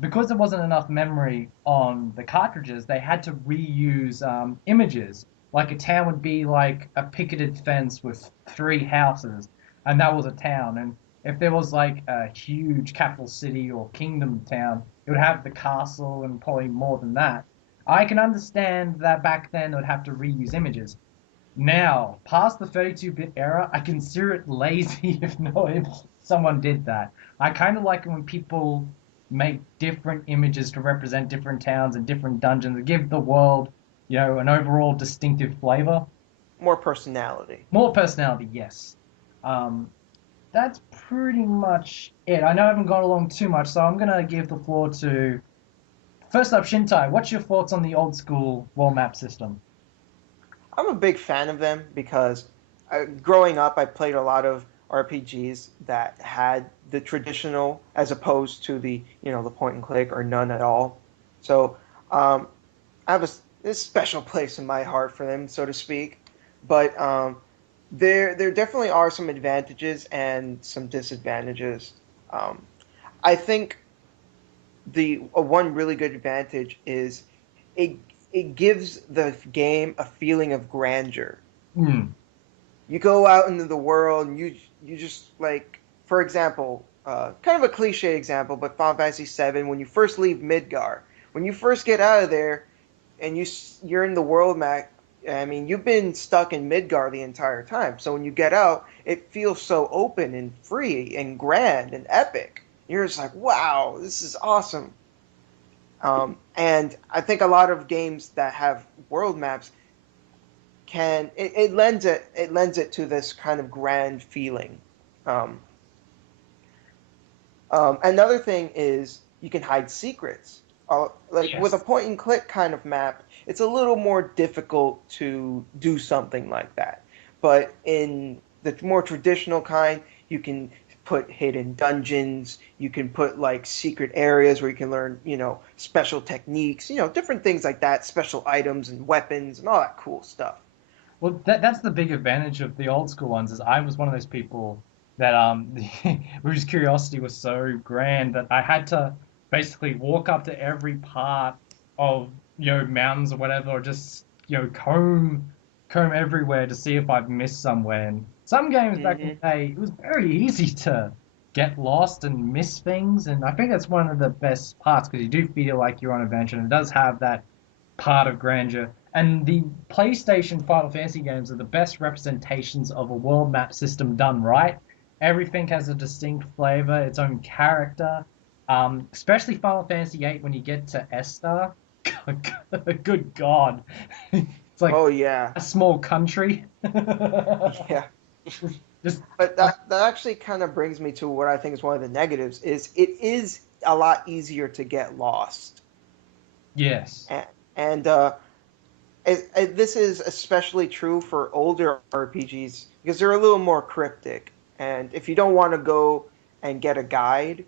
because there wasn't enough memory on the cartridges, they had to reuse images. Like a town would be like a picketed fence with 3 houses, and that was a town. And if there was like a huge capital city or kingdom town, it would have the castle and probably more than that. I can understand that back then they would have to reuse images. Now, past the 32-bit era, I consider it lazy if someone did that. I kind of like it when people make different images to represent different towns and different dungeons and give the world, an overall distinctive flavor. More personality. More personality, yes. That's pretty much it. I know I haven't gone along too much, so I'm going to give the floor to... First up, Shintai, what's your thoughts on the old school world map system? I'm a big fan of them because growing up, I played a lot of RPGs that had the traditional as opposed to the point and click or none at all. So I have a special place in my heart for them, so to speak. But there definitely are some advantages and some disadvantages. I think the one really good advantage is it gives the game a feeling of grandeur. Hmm. You go out into the world and you just like, for example, kind of a cliche example, but Final Fantasy VII, when you first leave Midgar, when you first get out of there and you're in the world map, I mean, you've been stuck in Midgar the entire time. So when you get out, it feels so open and free and grand and epic. You're just like, wow, this is awesome. And I think a lot of games that have world maps it lends it to this kind of grand feeling. Um, Another thing is you can hide secrets. Like with a Yes. point and click kind of map, it's a little more difficult to do something like that. But in the more traditional kind, you can put hidden dungeons, you can put like secret areas where you can learn, special techniques, different things like that, special items and weapons and all that cool stuff. Well, that's the big advantage of the old school ones. Is I was one of those people that whose curiosity was so grand that I had to basically walk up to every part of mountains or whatever, or just comb everywhere to see if I've missed somewhere. And some games back in Hmm. the day, it was very easy to get lost and miss things, and I think that's one of the best parts because you do feel like you're on an adventure, and it does have that part of grandeur. And the PlayStation Final Fantasy games are the best representations of a world map system done right. Everything has a distinct flavor, its own character. Especially Final Fantasy VIII when you get to Estar. Good God. It's like Oh yeah, a small country. yeah. Just, But that actually kind of brings me to what I think is one of the negatives is it is a lot easier to get lost. yes. And this is especially true for older RPGs because they're a little more cryptic. And if you don't want to go and get a guide,